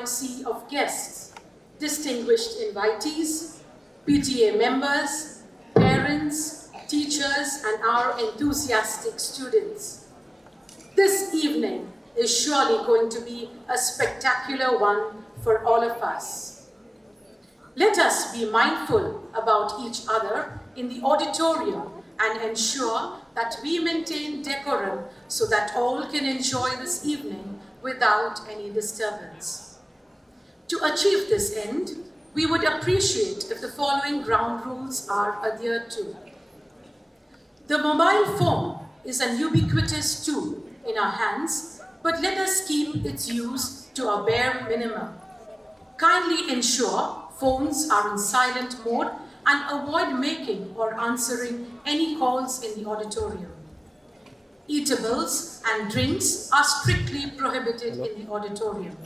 galaxy of guests, distinguished invitees, PTA members, parents, teachers, and our enthusiastic students. This evening is surely going to be a spectacular one for all of us. Let us be mindful about each other in the auditorium and ensure that we maintain decorum so that all can enjoy this evening without any disturbance. To achieve this end, we would appreciate if the following ground rules are adhered to. The mobile phone is an ubiquitous tool in our hands, but let us keep its use to a bare minimum. Kindly ensure phones are in silent mode and avoid making or answering any calls in the auditorium. Eatables and drinks are strictly prohibited in the auditorium.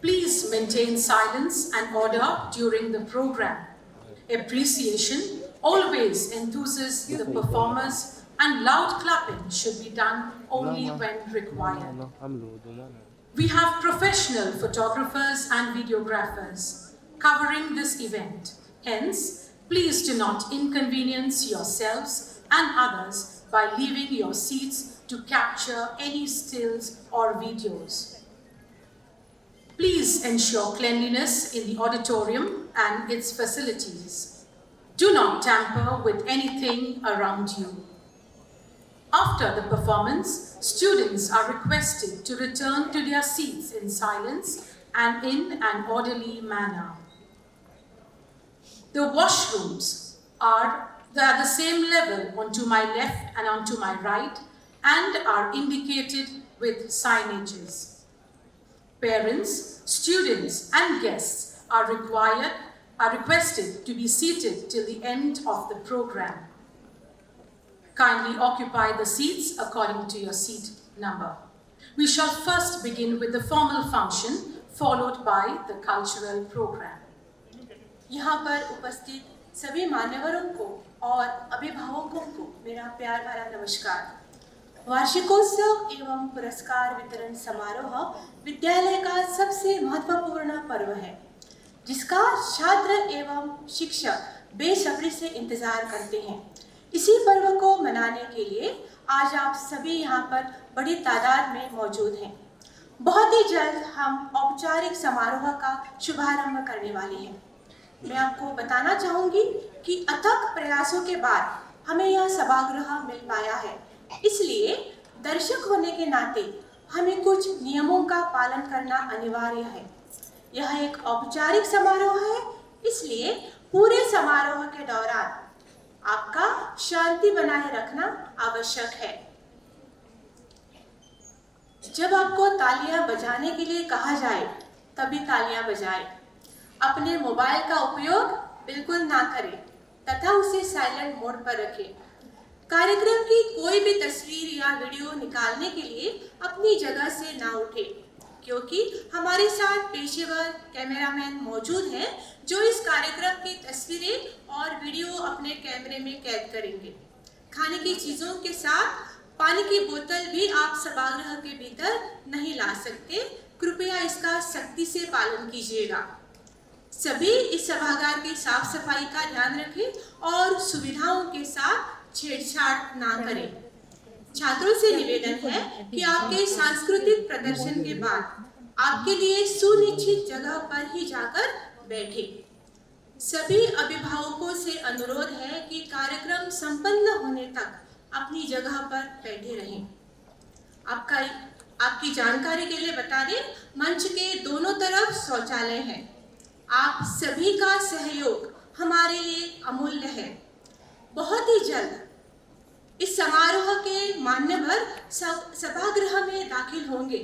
Please maintain silence and order during the program. Appreciation always enthuses the performers, and loud clapping should be done only when required. We have professional photographers and videographers covering this event. Hence, please do not inconvenience yourselves and others by leaving your seats to capture any stills or videos. Please ensure cleanliness in the auditorium and its facilities. Do not tamper with anything around you. After the performance, students are requested to return to their seats in silence and in an orderly manner. The washrooms are the same level onto my left and onto my right and are indicated with signages. Parents, students, and guests are requested to be seated till the end of the program. Kindly occupy the seats according to your seat number. We shall first begin with the formal function, followed by the cultural program. यहाँ पर उपस्थित सभी मान्यवरों को और अभिभावकों को मेरा प्यार भरा नमस्कार। वार्षिकोत्सव एवं पुरस्कार वितरण समारोह विद्यालय का सबसे महत्वपूर्ण पर्व है, जिसका छात्र एवं शिक्षक बेसब्री से इंतजार करते हैं। इसी पर्व को मनाने के लिए आज आप सभी यहाँ पर बड़ी तादाद में मौजूद हैं। बहुत ही जल्द हम औपचारिक समारोह का शुभारंभ करने वाले हैं। मैं आपको बताना चाहूँगी कि अथक प्रयासों के बाद हमें यह सभागृह मिल पाया है, इसलिए दर्शक होने के नाते हमें कुछ नियमों का पालन करना अनिवार्य है। यह एक औपचारिक समारोह है, इसलिए पूरे समारोह के दौरान आपका शांति बनाए रखना आवश्यक है। जब आपको तालियां बजाने के लिए कहा जाए, तभी तालियां बजाएं। अपने मोबाइल का उपयोग बिल्कुल ना करें तथा उसे साइलेंट मोड पर रखें। कार्यक्रम की कोई भी तस्वीर या वीडियो निकालने के लिए अपनी जगह से ना उठें, क्योंकि हमारे साथ पेशेवर कैमरामैन मौजूद हैं जो इस कार्यक्रम की तस्वीरें और वीडियो अपने कैमरे में कैद करेंगे। खाने की चीज़ों के साथ पानी की बोतल भी आप सभागृह के भीतर नहीं ला सकते। कृपया इसका सख्ती से पालन कीजिएगा। सभी इस सभागार की साफ सफाई का ध्यान रखें और सुविधाओं के साथ छेड़छाड़ ना करें। छात्रों से निवेदन है कि आपके सांस्कृतिक प्रदर्शन के बाद आपके लिए सुनिश्चित जगह पर ही जाकर बैठें। सभी अभिभावकों से अनुरोध है कि कार्यक्रम संपन्न होने तक अपनी जगह पर बैठे रहें। आपकी जानकारी के लिए बता दें, मंच के दोनों तरफ शौचालय है। आप सभी का सहयोग हमारे लिए अमूल्य है। बहुत ही जल्द इस समारोह के मान्यवर सभागृह में दाखिल होंगे।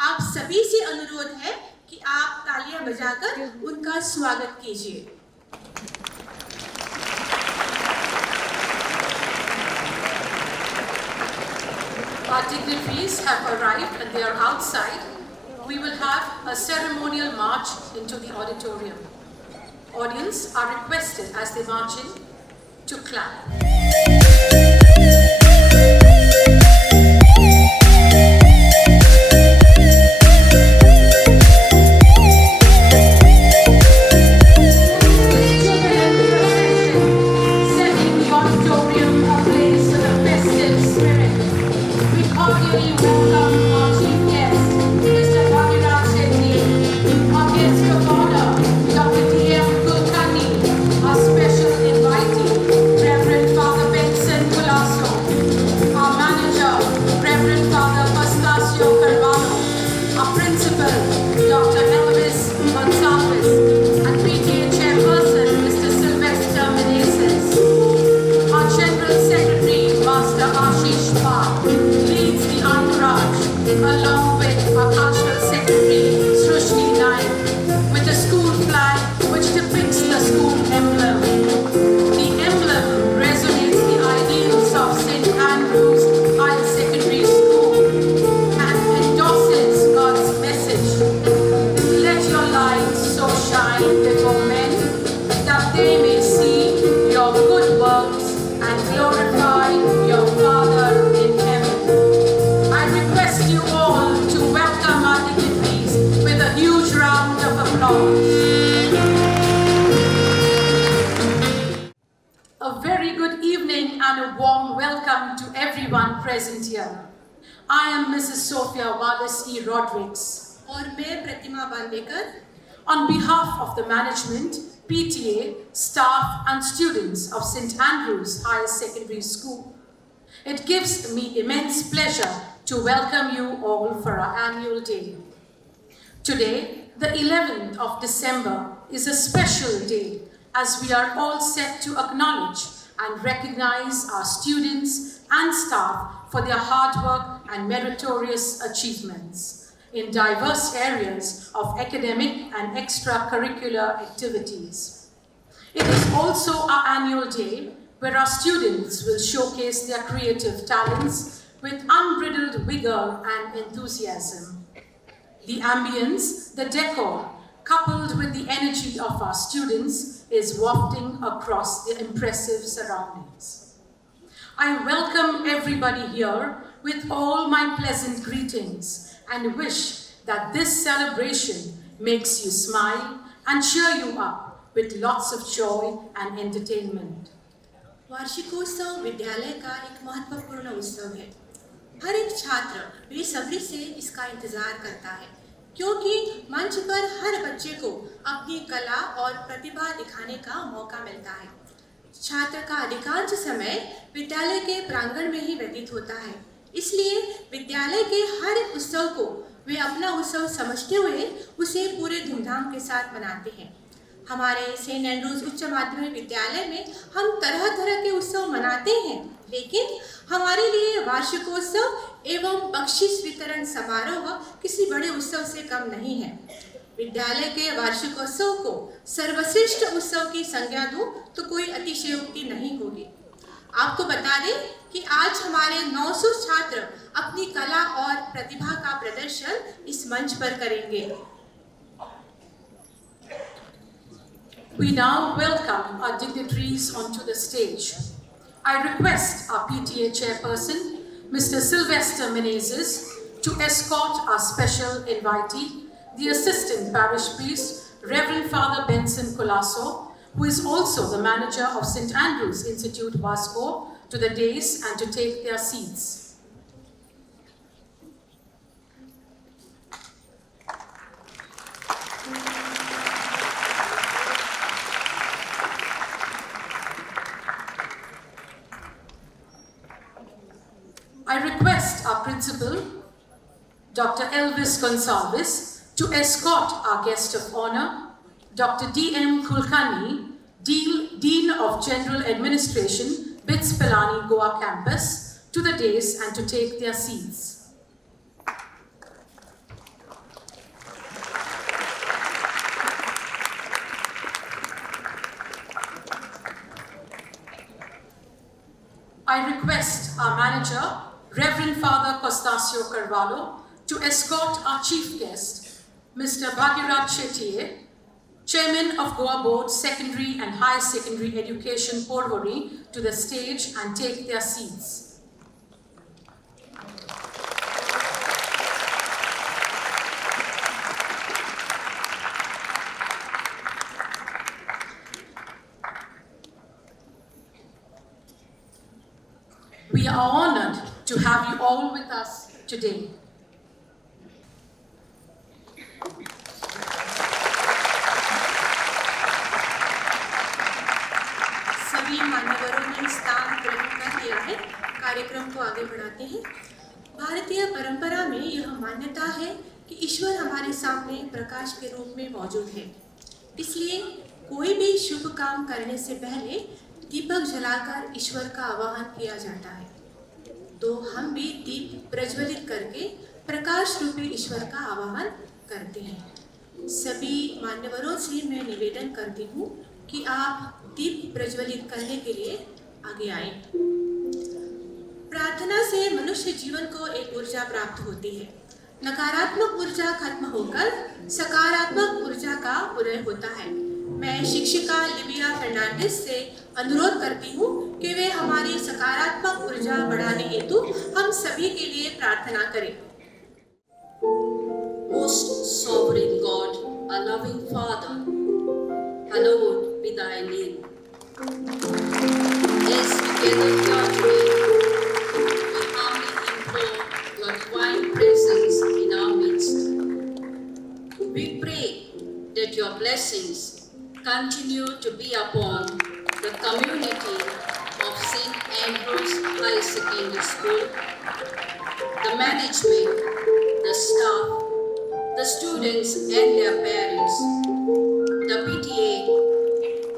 आप सभी से अनुरोध है कि आप तालियां बजाकर उनका स्वागत कीजिए। Our dignitaries have arrived and they are outside. We will have a ceremonial march into the auditorium. Audience are requested as they march in to clap. present here. I am Mrs. Sophia Wallace E. Rodrigues. और मैं प्रतिमा Bandekar On behalf of the management, PTA, staff and students of St. Andrews Higher Secondary School, it gives me immense pleasure to welcome you all for our annual day. Today, the 11th of December, is a special day as we are all set to acknowledge and recognize our students and staff for their hard work and meritorious achievements in diverse areas of academic and extracurricular activities. It is also our annual day where our students will showcase their creative talents with unbridled vigor and enthusiasm. The ambience, the decor, coupled with the energy of our students, is wafting across the impressive surroundings. I welcome everybody here with all my pleasant greetings and wish that this celebration makes you smile and cheer you up with lots of joy and entertainment. वार्षिकोत्सव विद्यालय का एक महत्वपूर्ण उत्सव है। हर एक छात्र बेसब्री से इसका इंतजार करता है क्योंकि मंच पर हर बच्चे को अपनी कला और प्रतिभा दिखाने का मौका मिलता है। छात्र का अधिकांश समय विद्यालय के प्रांगण में ही व्यतीत होता है, इसलिए विद्यालय के हर एक उत्सव को वे अपना उत्सव समझते हुए उसे पूरे धूमधाम के साथ मनाते हैं। हमारे सेंट एंड्रूज उच्च माध्यमिक विद्यालय में हम तरह तरह के उत्सव मनाते हैं, लेकिन हमारे लिए वार्षिकोत्सव एवं बख्शिश वितरण समारोह किसी बड़े उत्सव से कम नहीं है। विद्यालय के वार्षिकोत्सव को सर्वश्रेष्ठ उत्सव की संज्ञा दूं तो कोई अतिशयोक्ति नहीं होगी। आपको बता दें कि आज हमारे 900 छात्र अपनी कला और प्रतिभा का प्रदर्शन इस मंच पर करेंगे। We now welcome our dignitaries onto the stage. I request our PTA chairperson, Mr. Sylvester Menezes, to escort our special invitee, the assistant parish priest, Reverend Father Benson Colasso, who is also the manager of St. Andrews Institute, Vasco, to the dais and to take their seats. I request our principal, Dr. Elvis Gonsalves, to escort our guest of honor, Dr. D.M. Kulkarni, Dean of General Administration, BITS Pilani, Goa campus, to the dais and to take their seats. I request our manager, Reverend Father Costasio Carvalho, to escort our chief guest, Mr. Bhagirath Shettier, Chairman of Goa Board Secondary and High Secondary Education, Porvorim, to the stage and take their seats. We are honored to have you all with us today. सभी मान्यवरों ने स्थान ग्रहण कर लिया है। कार्यक्रम को आगे बढ़ाते हैं। भारतीय परंपरा में यह मान्यता है कि ईश्वर हमारे सामने प्रकाश के रूप में मौजूद है, इसलिए कोई भी शुभ काम करने से पहले दीपक जलाकर ईश्वर का आवाहन किया जाता है। तो हम भी दीप प्रज्वलित करके प्रकाश रूपी ईश्वर का आवाहन करते हैं। सभी मान्यवरों से मैं निवेदन करती हूँ कि आप दीप प्रज्वलित करने के लिए आगे आए। प्रार्थना से मनुष्य जीवन को एक ऊर्जा प्राप्त होती है। नकारात्मक ऊर्जा खत्म होकर सकारात्मक ऊर्जा का उदय होता है। मैं शिक्षिका लिबिया फर्नांडिस से अनुरोध करती हूँ कि वे हमारी सकारात्मक ऊर्जा बढ़ाने हेतु हम सभी के लिए प्रार्थना करें। Most sovereign God, a loving Father, hallowed be thy name. As we gather here today, we humbly blessings continue to be upon the community of St. Andrew's High Secondary School, the management, the staff, the students and their parents, the PTA,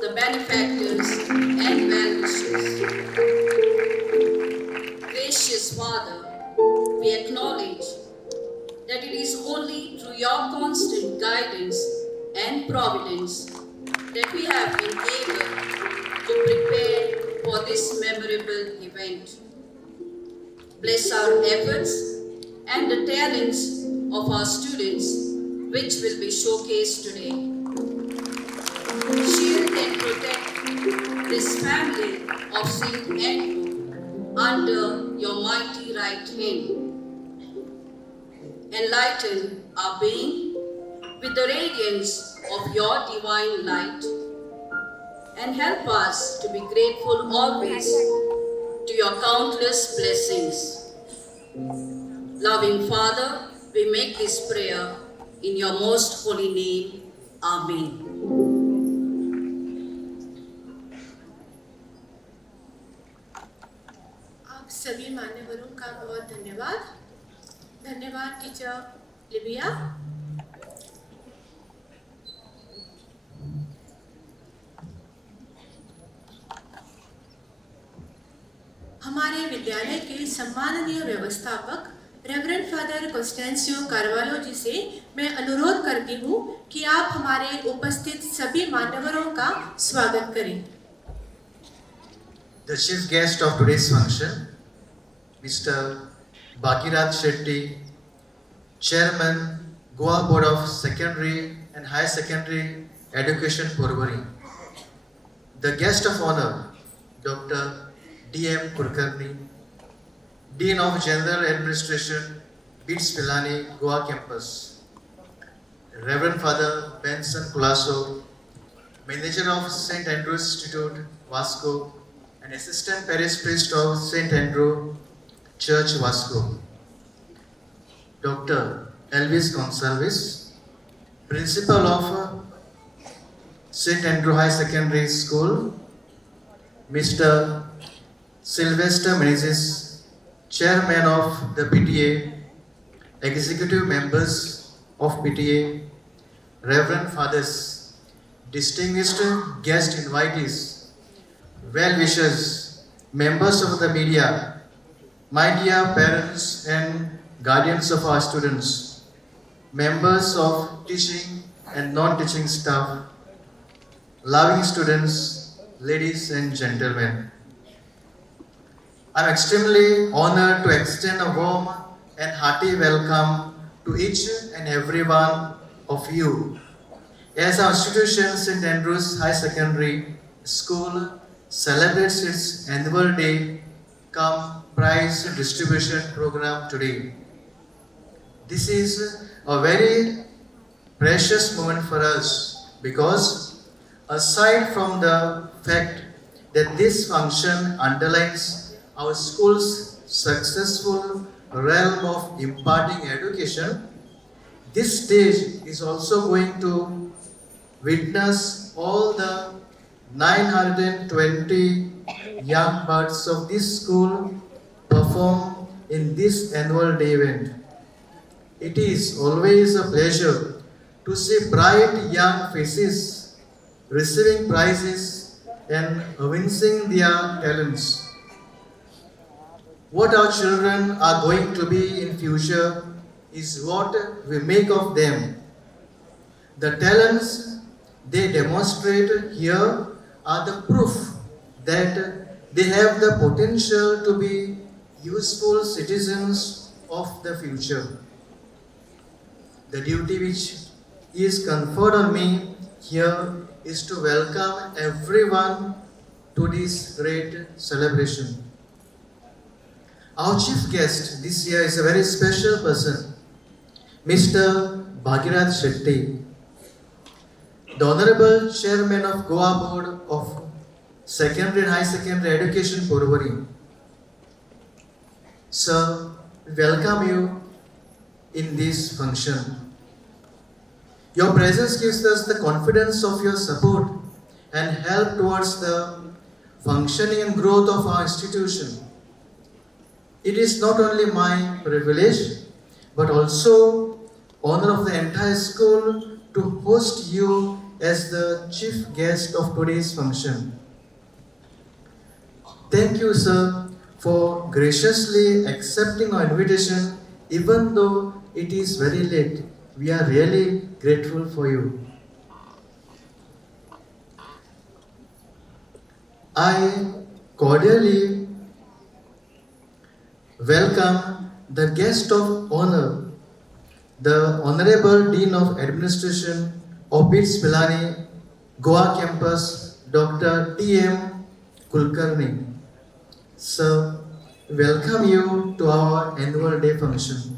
the benefactors and well-wishers. Gracious Father, we acknowledge that it is only through your constant guidance and providence that we have been able to prepare for this memorable event. Bless our efforts and the talents of our students, which will be showcased today. Shield and protect this family of St. Andrew under your mighty right hand. Enlighten our being with the radiance of your divine light, and help us to be grateful always to your countless blessings. Loving Father, we make this prayer in your most holy name. Amen. आप सभी मान्यवरों का बहुत धन्यवाद। धन्यवाद teacher Libya. हमारे विद्यालय के सम्माननीय व्यवस्थापक रेवरेंड फादर कॉन्स्टेंसियो कार्वालो जी से मैं अनुरोध करती हूँ कि आप हमारे उपस्थित सभी मान्यवरों का स्वागत करें। The chief guest of today's function, Mr. Bhagirath Shetty, Chairman, Goa Board of Secondary and Higher Secondary Education, Porvorim. The guest of honor, Dr. D.M. Kulkarni, Dean of General Administration, BITS Pilani, Goa Campus. Reverend Father Benson Kulaso, Manager of St. Andrew's Institute, Vasco, and Assistant Parish Priest of St. Andrew Church, Vasco. Dr. Elvis Gonsalves, Principal of St. Andrew High Secondary School. Mr. Sylvester Menezes, Chairman of the PTA, Executive Members of PTA, Reverend Fathers, distinguished guest invitees, well-wishers, members of the media, my dear parents and guardians of our students, members of teaching and non-teaching staff, loving students, ladies and gentlemen. I am extremely honored to extend a warm and hearty welcome to each and every one of you as our institution, St. Andrew's High Secondary School, celebrates its annual day cum prize distribution program today. This is a very precious moment for us because aside from the fact that this function underlines our school's successful realm of imparting education, this stage is also going to witness all the 920 young birds of this school perform in this annual day event. It is always a pleasure to see bright young faces receiving prizes and evincing their talents. What our children are going to be in future is what we make of them. The talents they demonstrate here are the proof that they have the potential to be useful citizens of the future. The duty which is conferred on me here is to welcome everyone to this great celebration. Our chief guest this year is a very special person, Mr. Bhagirath Shetty, the Honorable Chairman of Goa Board of Secondary and High Secondary Education, Porvorim. Sir, we welcome you in this function. Your presence gives us the confidence of your support and help towards the functioning and growth of our institution. It is not only my privilege but also honor of the entire school to host you as the chief guest of today's function. Thank you, sir, for graciously accepting our invitation even though it is very late. We are really grateful for you. I cordially welcome the guest of honor, the Honorable Dean of Administration of BITS Pilani, Goa Campus, Dr. T.M. Kulkarni. Sir, welcome you to our annual day function.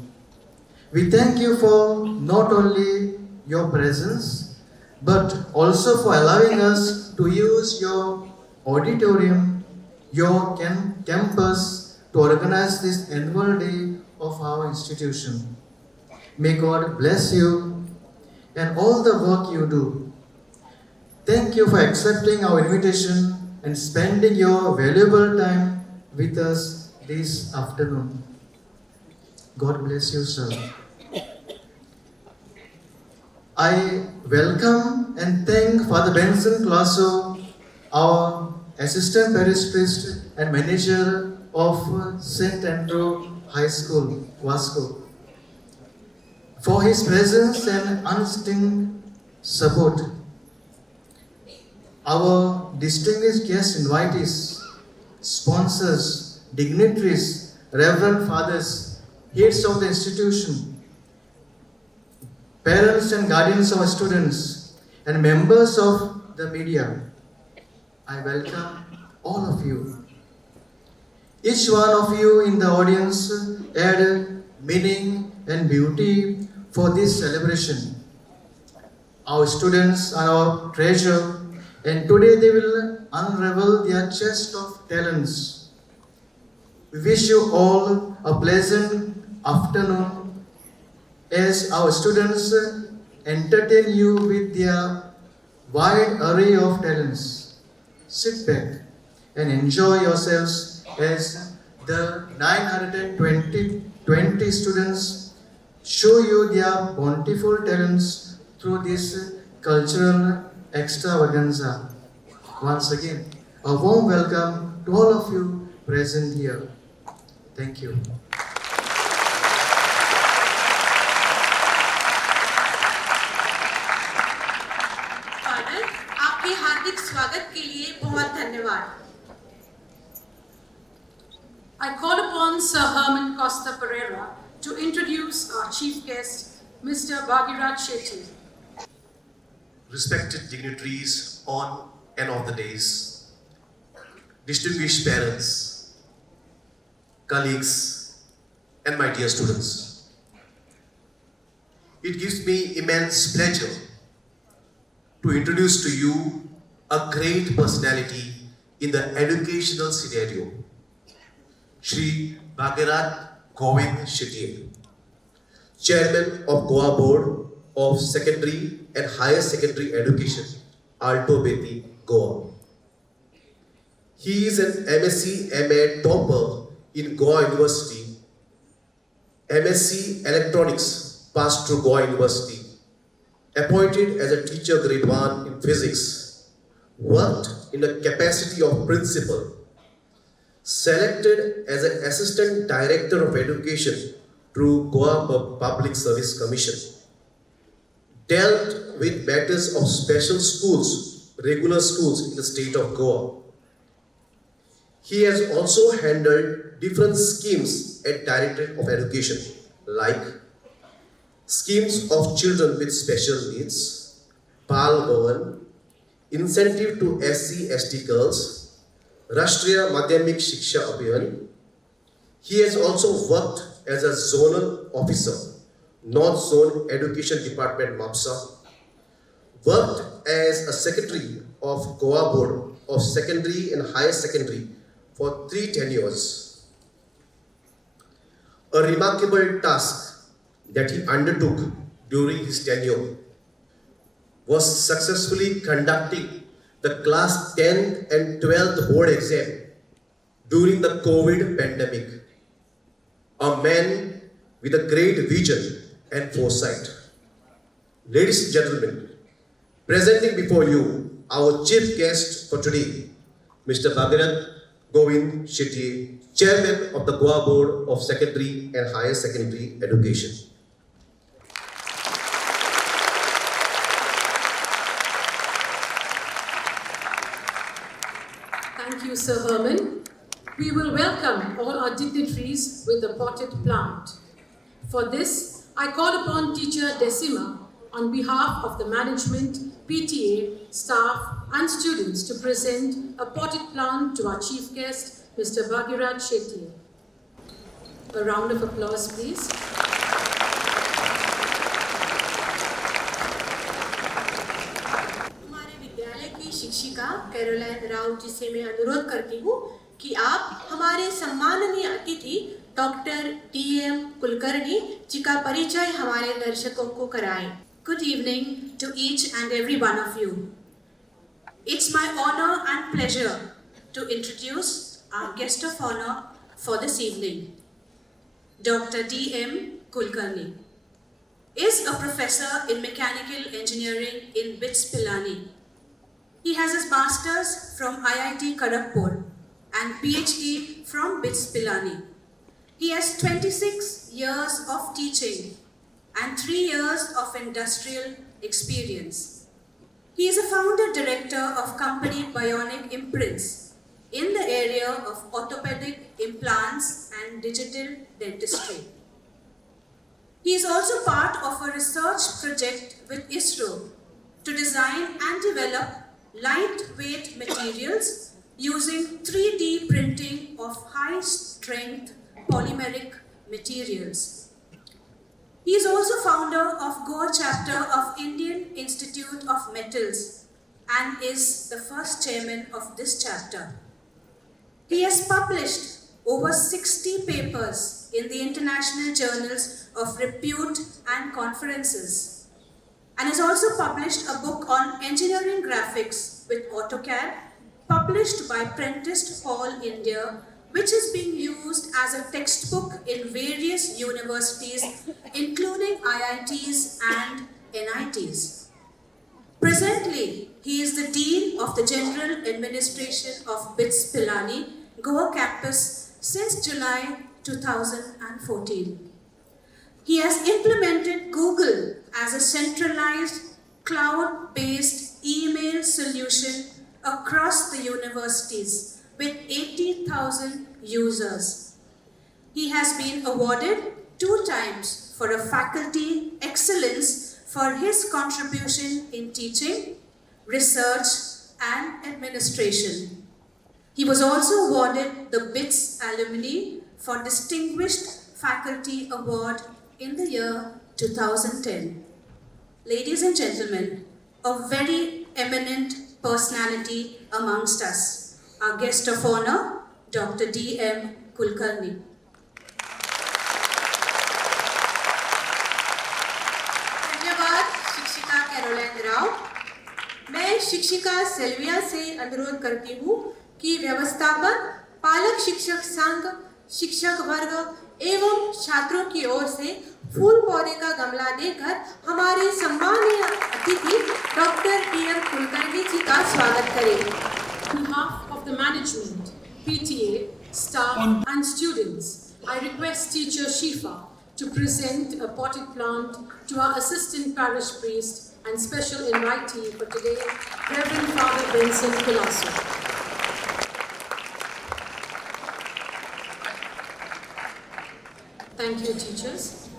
We thank you for not only your presence, but also for allowing us to use your auditorium, your campus to organize this annual day of our institution. May God bless you and all the work you do. Thank you for accepting our invitation and spending your valuable time with us this afternoon. God bless you, sir. I welcome and thank Father Benson Classo, our Assistant Parish Priest and Manager of St. Andrew High School, Vasco, for his presence and unstinted support. Our distinguished guest invitees, sponsors, dignitaries, Reverend Fathers, heads of the institution, parents and guardians of our students, and members of the media, I welcome all of you. Each one of you in the audience add meaning and beauty for this celebration. Our students are our treasure, and today they will unravel their chest of talents. We wish you all a pleasant afternoon as our students entertain you with their wide array of talents. Sit back and enjoy yourselves as the 920 students show you their bountiful talents through this cultural extravaganza. Once again, a warm welcome to all of you present here. Thank you. Father, आपके हार्दिक स्वागत के लिए बहुत धन्यवाद. I call upon Sir Herman Costa Pereira to introduce our chief guest, Mr. Bhagiraj Shetty. Respected dignitaries on and off the days, distinguished parents, colleagues, and my dear students. It gives me immense pleasure to introduce to you a great personality in the educational scenario, Shri Bhagiraj Govind Shetty, Chairman of Goa Board of Secondary and Higher Secondary Education, Alto Beti, Goa. He is an MSc MA topper in Goa University, MSc Electronics passed through Goa University, appointed as a teacher grade 1 in physics, worked in the capacity of principal, selected as an assistant director of education through Goa Public Service Commission, dealt with matters of special schools, regular schools in the state of Goa. He has also handled different schemes at Directorate of Education, like schemes of children with special needs, Bal Bhavan, incentive to SC/ST girls, Rashtriya Madhyamik Shiksha Abhiyan. He has also worked as a zonal officer, North Zone Education Department, MAPSA, worked as a secretary of Goa Board of Secondary and Higher Secondary for 3 tenures. A remarkable task that he undertook during his tenure was successfully conducting the class 10th and 12th board exam during the COVID pandemic. A man with a great vision and foresight. Ladies and gentlemen, presenting before you our chief guest for today, Mr. Bhagirath Govind Shetye, Chairman of the Goa Board of Secondary and Higher Secondary Education. Thank you, Sir Herman. We will welcome all our dignitaries with the potted plant. For this, I call upon Teacher Decima on behalf of the management, PTA, staff and students to present a potted plant to our chief guest, Mr. Bhagirath Shetye. A round of applause, please. हमारे विद्यालय की शिक्षिका Caroline Rao ji से मैं अनुरोध करती हूँ कि आप हमारे सम्माननीय अतिथि डॉक्टर डी.एम. कुलकर्णी जी का परिचय हमारे दर्शकों को कराएं। Good evening to each and every one of you. It's my honor and pleasure to introduce our guest of honor for this evening. Dr. D.M. Kulkarni is a professor in mechanical engineering in BITS Pilani. He has his master's from IIT Kharagpur and PhD from BITS Pilani. He has 26 years of teaching and 3 years of industrial experience. He is a founder director of company Bionic Imprints in the area of orthopedic implants and digital dentistry. He is also part of a research project with ISRO to design and develop lightweight materials using 3D printing of high-strength polymeric materials. He is also founder of Goa chapter of Indian Institute of Metals and is the first chairman of this chapter. He has published over 60 papers in the international journals of repute and conferences, and has also published a book on engineering graphics with AutoCAD, published by Prentice Hall India, which is being used as a textbook in various universities, including IITs and NITs. Presently, he is the Dean of the General Administration of BITS Pilani, Goa campus since July 2014. He has implemented Google as a centralized, cloud-based email solution across the universities with 80,000 users. He has been awarded 2 times for a faculty excellence for his contribution in teaching, research, and administration. He was also awarded the BITS Alumni for Distinguished Faculty Award in the year 2010. Ladies and gentlemen, a very eminent personality amongst us, our guest of honor, Dr. D.M. Kulkarni. धन्यवाद शिक्षिका Caroline Rao. मैं शिक्षिका सेल्विया से अनुरोध करती हूँ कि व्यवस्थापक, पालक शिक्षक संघ, शिक्षक वर्ग एवं छात्रों की ओर से फूल पौधे का गमला देकर हमारे सम्मानीय अतिथि डॉक्टर डी.एम. कुलकर्णी जी का स्वागत करें। On behalf of the management, PTA, staff and students, I request Teacher Shifa to present a potted plant to our assistant parish priest and special invitee for today, Reverend Father Vincent Pilasso. Thank you, teachers.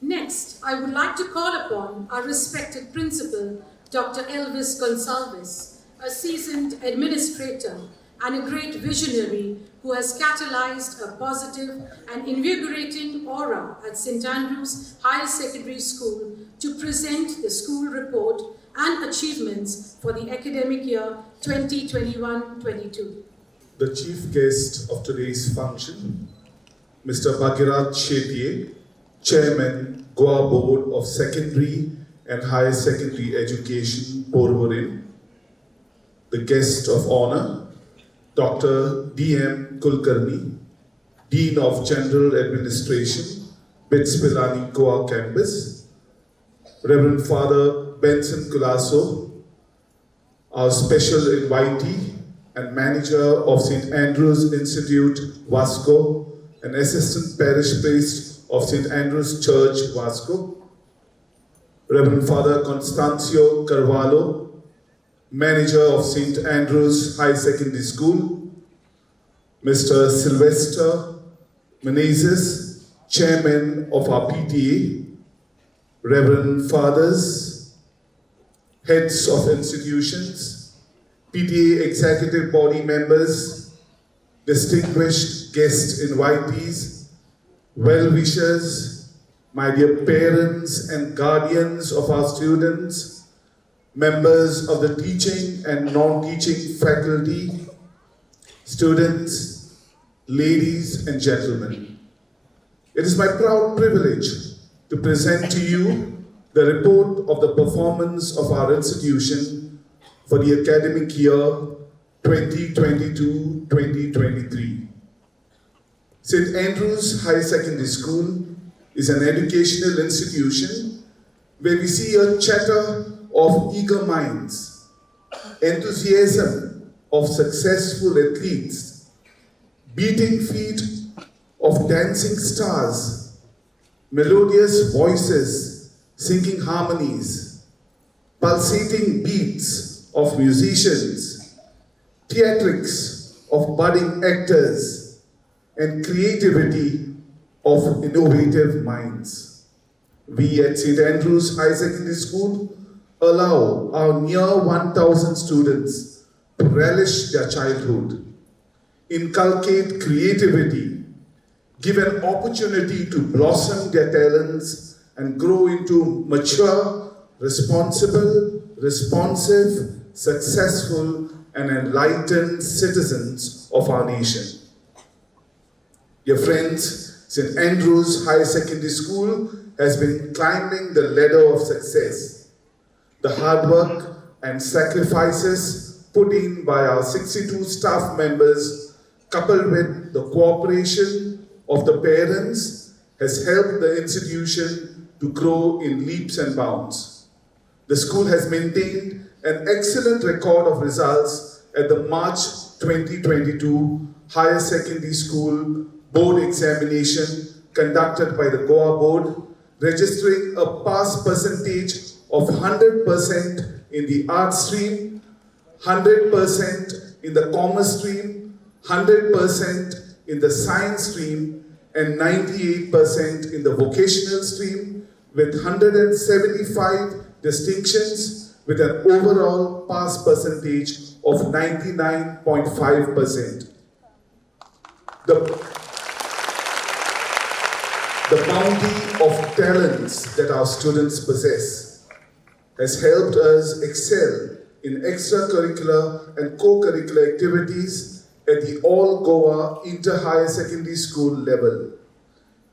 Next, I would like to call upon our respected principal, Dr. Elvis Gonsalves, a seasoned administrator and a great visionary who has catalyzed a positive and invigorating aura at St. Andrew's Higher Secondary School to present the school report and achievements for the academic year 2021-22. The chief guest of today's function, Mr. Bhagirath Shetye, Chairman, Goa Board of Secondary and Higher Secondary Education, Porvorim. The guest of honor, Dr. D.M. Kulkarni, Dean of General Administration, BITS Pilani Goa Campus. Reverend Father Benson Culasso, our special invitee and manager of St. Andrew's Institute, Vasco, and assistant parish priest of St. Andrew's Church, Vasco. Reverend Father Constancio Carvalho, manager of St. Andrew's High Secondary School. Mr. Sylvester Menezes, chairman of our PTA. Reverend Fathers, heads of institutions, PTA executive body members, distinguished guest invitees, well-wishers, my dear parents and guardians of our students, members of the teaching and non-teaching faculty, students, ladies and gentlemen. It is my proud privilege to present to you the report of the performance of our institution for the academic year 2022-2023. St. Andrew's High Secondary School is an educational institution where we see a chatter of eager minds, enthusiasm of successful athletes, beating feet of dancing stars, melodious voices singing harmonies, pulsating beats of musicians, theatrics of budding actors, and creativity of innovative minds. We at St. Andrew's High Secondary School allow our near 1,000 students to relish their childhood, inculcate creativity, give an opportunity to blossom their talents and grow into mature, responsible, responsive, successful, and enlightened citizens of our nation. Dear friends, St. Andrew's High Secondary School has been climbing the ladder of success. The hard work and sacrifices put in by our 62 staff members, coupled with the cooperation of the parents, has helped the institution to grow in leaps and bounds. The school has maintained an excellent record of results at the March 2022 Higher Secondary School Board examination conducted by the Goa Board, registering a pass percentage of 100% in the art stream, 100% in the commerce stream, 100% in the science stream, and 98% in the vocational stream, with 175 distinctions with an overall pass percentage of 99.5%. The bounty of talents that our students possess has helped us excel in extracurricular and co-curricular activities at the All Goa Inter-Higher Secondary School level.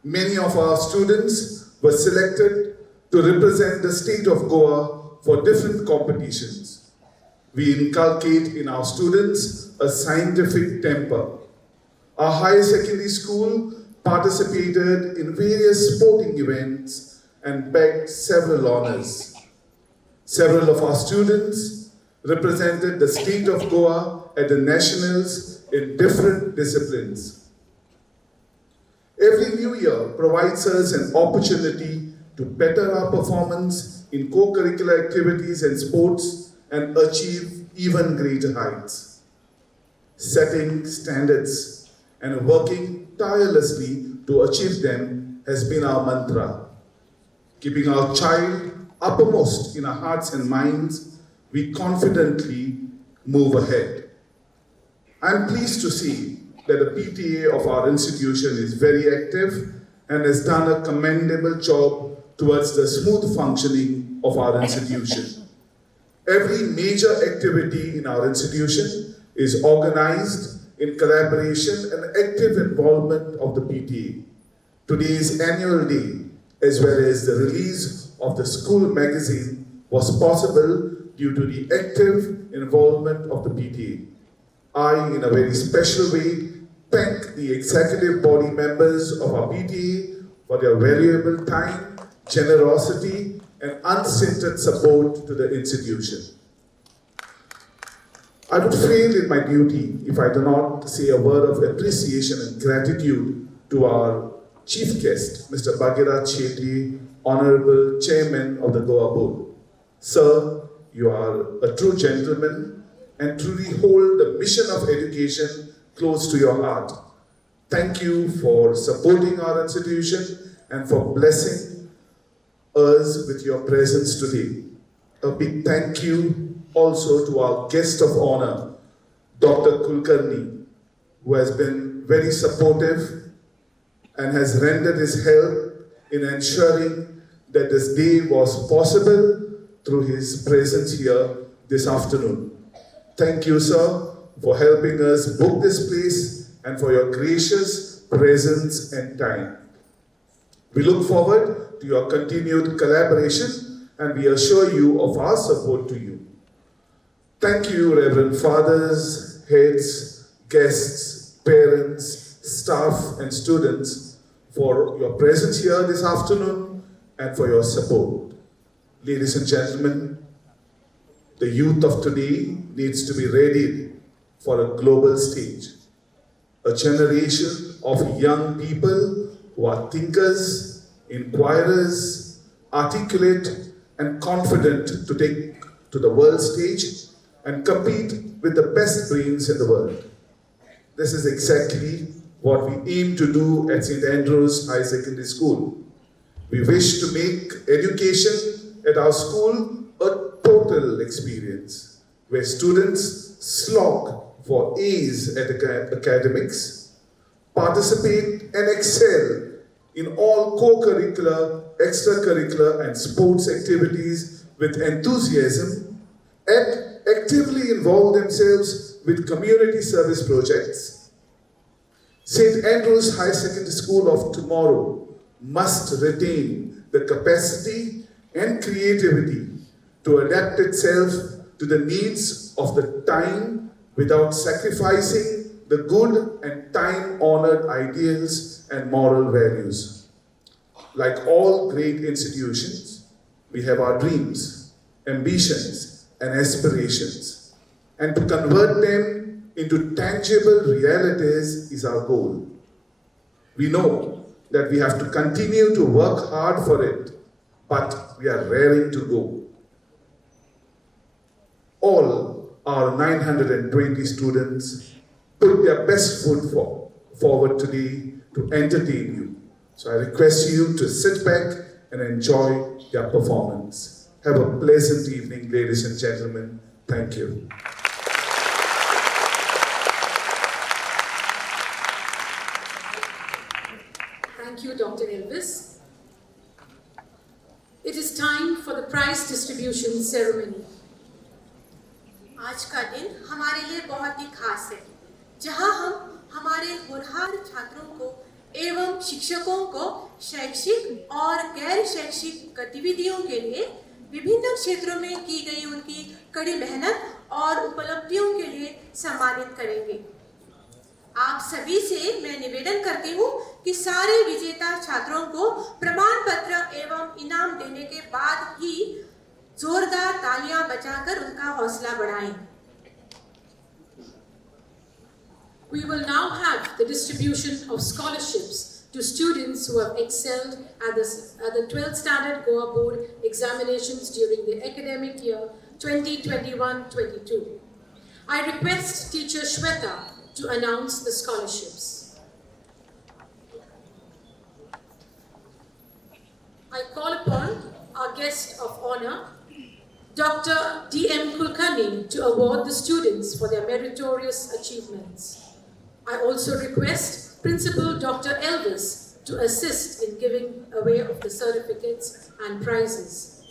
Many of our students were selected to represent the state of Goa for different competitions. We inculcate in our students a scientific temper. Our higher secondary school participated in various sporting events and bagged several honors. Several of our students represented the state of Goa at the nationals in different disciplines. Every new year provides us an opportunity to better our performance in co-curricular activities and sports and achieve even greater heights. Setting standards and working tirelessly to achieve them has been our mantra. Keeping our child uppermost in our hearts and minds, we confidently move ahead. I am pleased to see that the PTA of our institution is very active and has done a commendable job towards the smooth functioning of our institution. Every major activity in our institution is organized in collaboration and active involvement of the PTA. Today's annual day, as well as the release of the school magazine was possible due to the active involvement of the PTA. I, in a very special way, thank the executive body members of our PTA for their valuable time, generosity, and unstinted support to the institution. I would fail in my duty if I do not say a word of appreciation and gratitude to our chief guest, Mr. Bhagirath Shetty, Honorable Chairman of the Goa Board. Sir, you are a true gentleman and truly hold the mission of education close to your heart. Thank you for supporting our institution and for blessing us with your presence today. A big thank you also to our guest of honor, Dr. Kulkarni, who has been very supportive and has rendered his help in ensuring that this day was possible through his presence here this afternoon. Thank you, sir, for helping us book this place and for your gracious presence and time. We look forward to your continued collaboration and we assure you of our support to you. Thank you, Reverend Fathers, heads, guests, parents, staff, and students for your presence here this afternoon and for your support. Ladies and gentlemen, the youth of today needs to be readied for a global stage. A generation of young people who are thinkers, inquirers, articulate, and confident to take to the world stage and compete with the best brains in the world. This is exactly what we aim to do at St. Andrew's High Secondary School. We wish to make education at our school a total experience, where students slog for A's at academics, participate and excel in all co-curricular, extracurricular and sports activities with enthusiasm, and actively involve themselves with community service projects. St. Andrew's High Secondary School of tomorrow must retain the capacity and creativity to adapt itself to the needs of the time without sacrificing the good and time-honored ideals and moral values. Like all great institutions, we have our dreams, ambitions, and aspirations, and to convert them into tangible realities is our goal. We know that we have to continue to work hard for it, but we are raring to go. All our 920 students put their best foot forward today to entertain you. So I request you to sit back and enjoy their performance. Have a pleasant evening, ladies and gentlemen. Thank you. Thank you, Dr. Elvis. It is time for the prize distribution ceremony. आज का दिन हमारे लिए बहुत ही खास है, जहां हम हमारे होनहार छात्रों को एवं शिक्षकों को शैक्षिक और गैर शैक्षिक गतिविधियों के लिए विभिन्न क्षेत्रों में की गई उनकी कड़ी मेहनत और उपलब्धियों के लिए सम्मानित करेंगे। आप सभी से मैं निवेदन करती हूँ कि सारे विजेता छात्रों को प्रमाण पत्र एवं इनाम देने के बाद ही जोरदार तालियां बजाकर उनका हौसला बढ़ाएं। We will now have the distribution of scholarships to students who have excelled at the 12th Standard Goa Board examinations during the academic year 2021-22. I request Teacher Shweta to announce the scholarships. I call upon our guest of honor, Dr. D.M. Kulkarni, to award the students for their meritorious achievements. I also request Principal Dr. Elvis to assist in giving away of the certificates and prizes.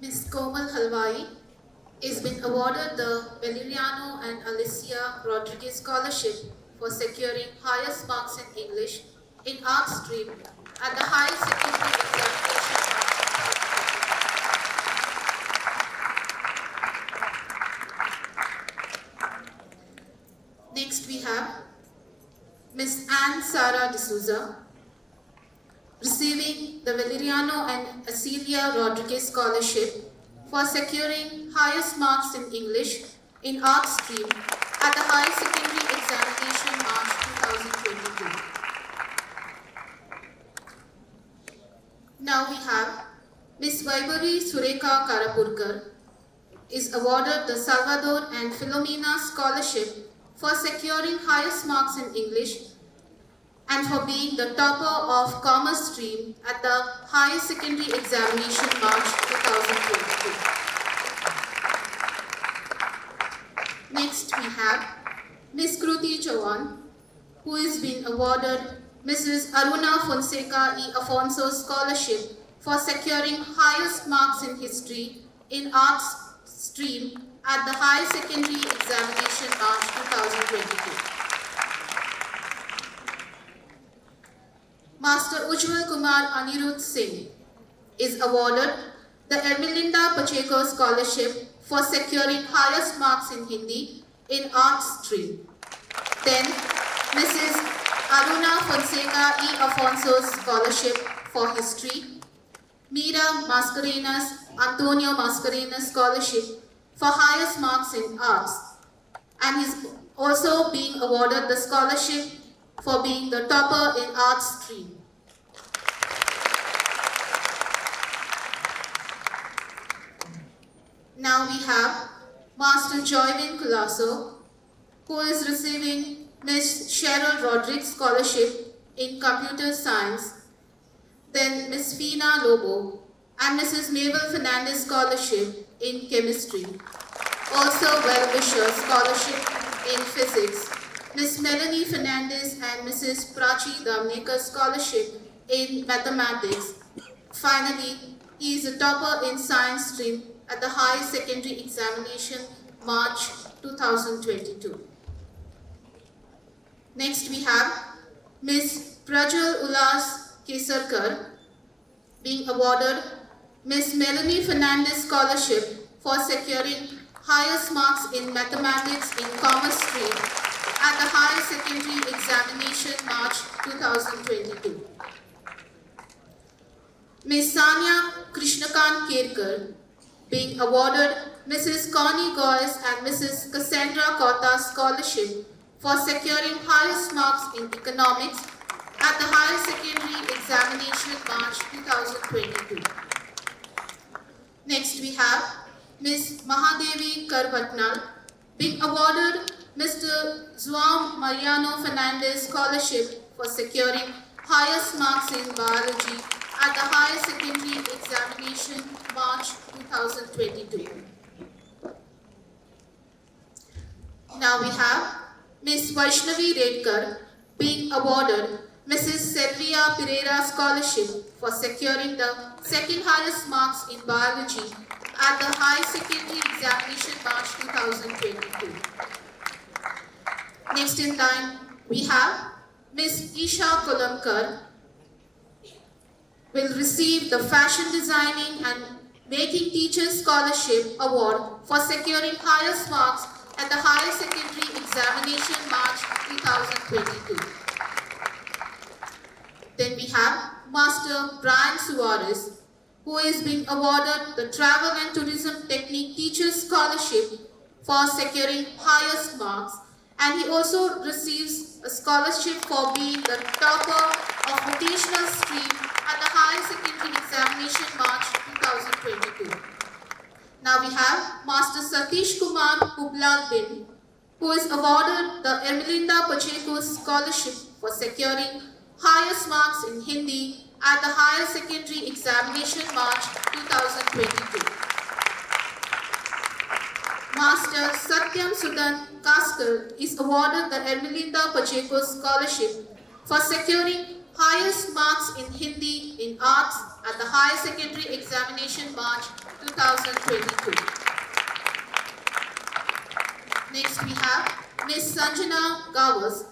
Ms. Komal Halwai is been awarded the Valeriano and Alicia Rodriguez Scholarship for securing highest marks in English in Arts stream at the Higher Secondary Examination. Next we have Miss Anne Sara D'Souza, receiving the Valeriano and Acelia Rodriguez Scholarship for securing highest marks in English in Arts stream at the Higher Secondary Examination March 2022. Now we have Miss Vaibhavi Sureka Karapurkar is awarded the Salvador and Filomena Scholarship for securing highest marks in English and for being the topper of Commerce stream at the Higher Secondary Examination March 2022. Next we have Miss Kruti Chauhan, who is being awarded Mrs. Aruna Fonseca E. Afonso Scholarship for securing highest marks in history in Arts stream at the Higher Secondary Examination March 2022. Master Ujjwal Kumar Anirudh Singh is awarded the Ermelinda Pacheco Scholarship for securing highest marks in Hindi in Arts stream. Then, Mrs. Aruna Fonseca E. Afonso Scholarship for History, Mira Mascarenas Antonio Mascarenas Scholarship for highest marks in Arts, and is also being awarded the scholarship for being the topper in Arts stream. Now we have Master Joyvin Colasso, who is receiving Miss Cheryl Rodriguez Scholarship in Computer Science, then Miss Fina Lobo and Mrs. Mabel Fernandez Scholarship in Chemistry. Also Well-Wisher Scholarship in Physics, Miss Melanie Fernandez and Mrs. Prachi Damnekar Scholarship in Mathematics. Finally, he is a topper in Science stream at the Higher Secondary Examination March 2022. Next we have Miss Prajal Ulas Kesarkar being awarded Miss Melanie Fernandez Scholarship for securing highest marks in Mathematics in Commerce stream at the Higher Secondary Examination March 2022. Miss Sanya Krishnakant Kerkar being awarded Mrs. Connie Goyes and Mrs. Cassandra Kota Scholarship for securing highest marks in Economics at the Higher Secondary Examination March 2022. Next we have Miss Mahadevi Karvatnal being awarded Mr. João Mariano Fernandez Scholarship for securing highest marks in Biology at the Higher Secondary Examination March 2022. Now we have Miss Vaishnavi Redkar being awarded Mrs. Selvia Pereira Scholarship for securing the second highest marks in Biology at the Higher Secondary Examination March 2022. Next in line, we have Miss Isha Kolamkar will receive the Fashion Designing and Making Teachers Scholarship Award for securing highest marks at the Higher Secondary Examination March 2022. Then we have Master Brian Suarez, who is being awarded the Travel and Tourism Technique Teachers Scholarship for securing highest marks, and he also receives a scholarship for being the topper of vocational stream at the Higher Secondary Examination March 2022. Now we have Master Satish Kumar Hublal Bin, who is awarded the Ermelinda Pacheco Scholarship for securing highest marks in Hindi at the Higher Secondary Examination March 2022. Master Satyam Sudan Kaskar is awarded the Ermelinda Pacheco Scholarship for securing highest marks in Hindi in Arts at the Higher Secondary Examination March 2022. Next we have Miss Sanjana Gawas,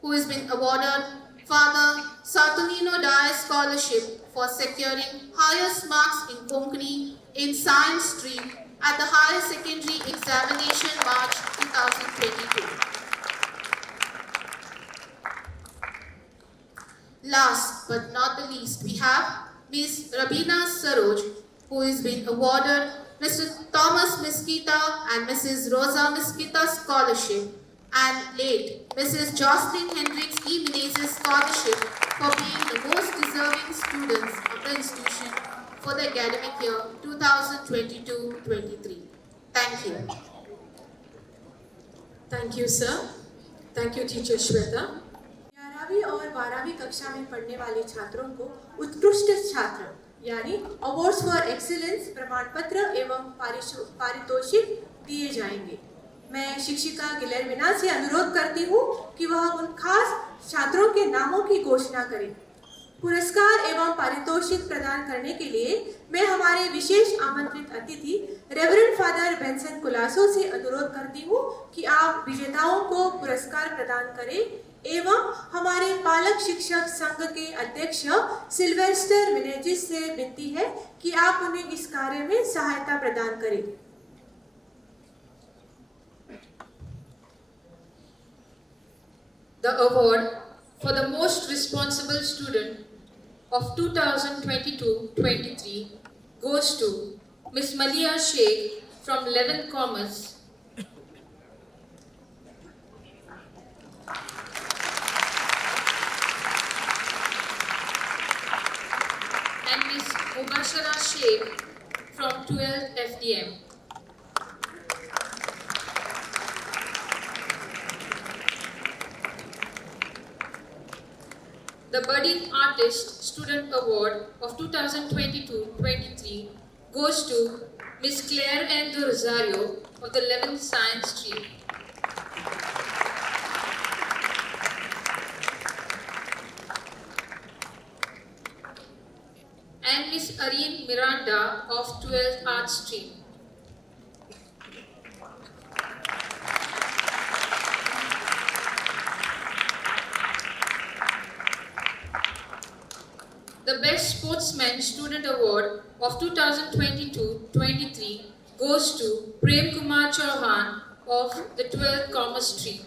who has been awarded Father Saturnino Daya Scholarship for securing highest marks in Konkani in Science stream at the Higher Secondary Examination March 2022. Last but not the least, we have Ms. Rabina Saroj, who is being awarded Mr. Thomas Miskita and Mrs. Rosa Miskita Scholarship, and late Mrs. Jocelyn Hendricks E. Menezes Scholarship for being the most deserving students of the institution for the academic year 2022-23. Thank you. Thank you, sir. Thank you, Teacher Shweta. 11वीं और 12वीं कक्षा में पढ़ने वाले छात्रों को उत्कृष्ट छात्र यानी अवार्ड्स फॉर एक्सीलेंस प्रमाण पत्र एवं पारितोषिक दिए जाएंगे। मैं शिक्षिका गिलेर्मिना से अनुरोध करती हूँ कि वह उन खास छात्रों के नामों की घोषणा करें। पुरस्कार एवं पारितोषिक प्रदान करने के लिए मैं हमारे विशेष आमंत्रित अतिथि रेवरेंड फादर बेंसन कुलासो से अनुरोध करती हूँ कि आप विजेताओं को पुरस्कार प्रदान करें एवं हमारे पालक शिक्षक संघ के अध्यक्ष सिल्वेस्टर मिनेजिस से विनती है कि आप उन्हें इस कार्य में सहायता प्रदान करें। The award for the most responsible student of 2022-23 goes to Miss Malia Sheikh from 11th Commerce. And Miss Mubashara Sheikh from 12th FDM. The Budding Artist Student Award of 2022-23 goes to Miss Claire N. de Rosario of the 11th Science Stream. And Miss Arine Miranda of 12th Arts Stream. The Best Sportsman Student Award of 2022-23 goes to Prem Kumar Chauhan of the 12th Commerce Stream.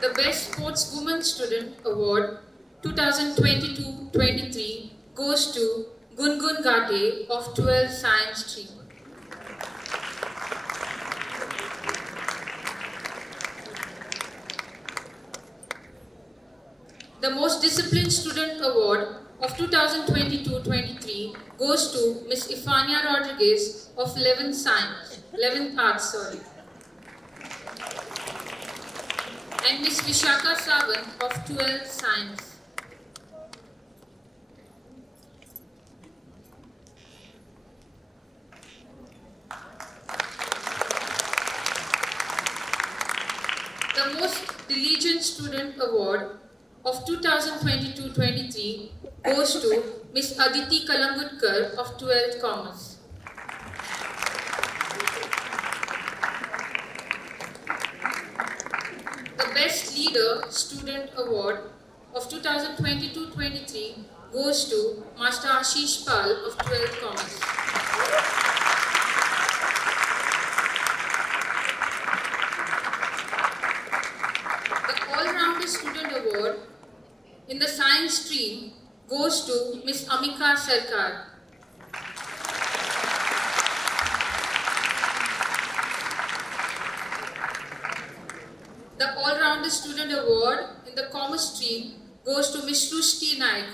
The Best Sportswoman Student Award 2022-23 goes to Gungun Gate of 12th Science Stream. The Most Disciplined Student Award of 2022-23 goes to Miss Ifania Rodriguez of 11th Arts, and Miss Vishaka Sawant of 12th Science. The Most Diligent Student Award of 2022-23 goes to Miss Aditi Kalangutkar of 12th Commerce. The Best Leader Student Award of 2022-23 goes to Master Ashish Pal of 12th Commerce. Student Award in the Science stream goes to Miss Amika Sarkar. The All-Rounder Student Award in the Commerce stream goes to Miss Rushti Naik.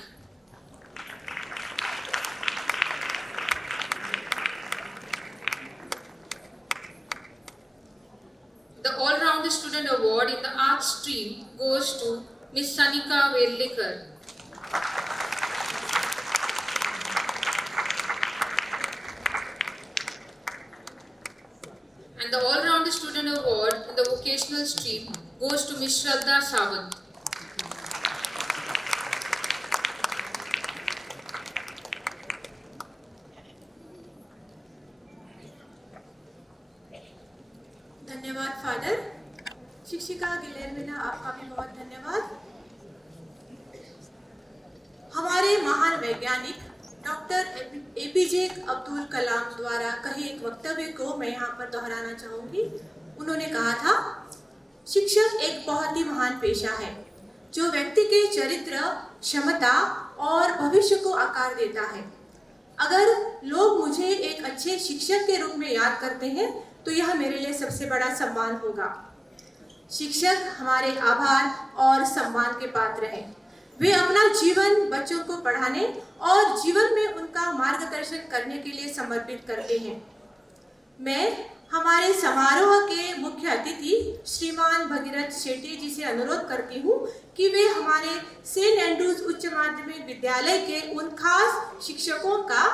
The All-Rounder Student Award in the Arts stream goes to Miss Sanika Verlikar. And the All-Rounder Student Award in the Vocational stream goes to Miss Shraddha Sawant. धन्यवाद father. शिक्षिका गिलेर्मिना, आपका भी बहुत धन्यवाद। हमारे महान वैज्ञानिक doctor APJ Abdul Kalam द्वारा कहे एक वक्तव्य को मैं यहाँ पर दोहराना चाहूँगी। उन्होंने कहा था, शिक्षक एक बहुत ही महान पेशा है जो व्यक्ति के चरित्र, क्षमता और भविष्य को आकार देता है। अगर लोग मुझे एक अच्छे शिक्षक के रूप में याद करते हैं तो यह मेरे लिए सबसे बड़ा सम्मान होगा। शिक्षक हमारे आभार और सम्मान के पात्र हैं। वे अपना जीवन बच्चों को पढ़ाने और जीवन में उनका मार्गदर्शन करने के लिए समर्पित करते हैं। मैं हमारे समारोह के मुख्य अतिथि श्रीमान भगीरथ शेट्टी जी से अनुरोध करती हूँ कि वे हमारे सेंट एंड्रूज उच्च माध्यमिक विद्यालय के उन खास शिक्षकों का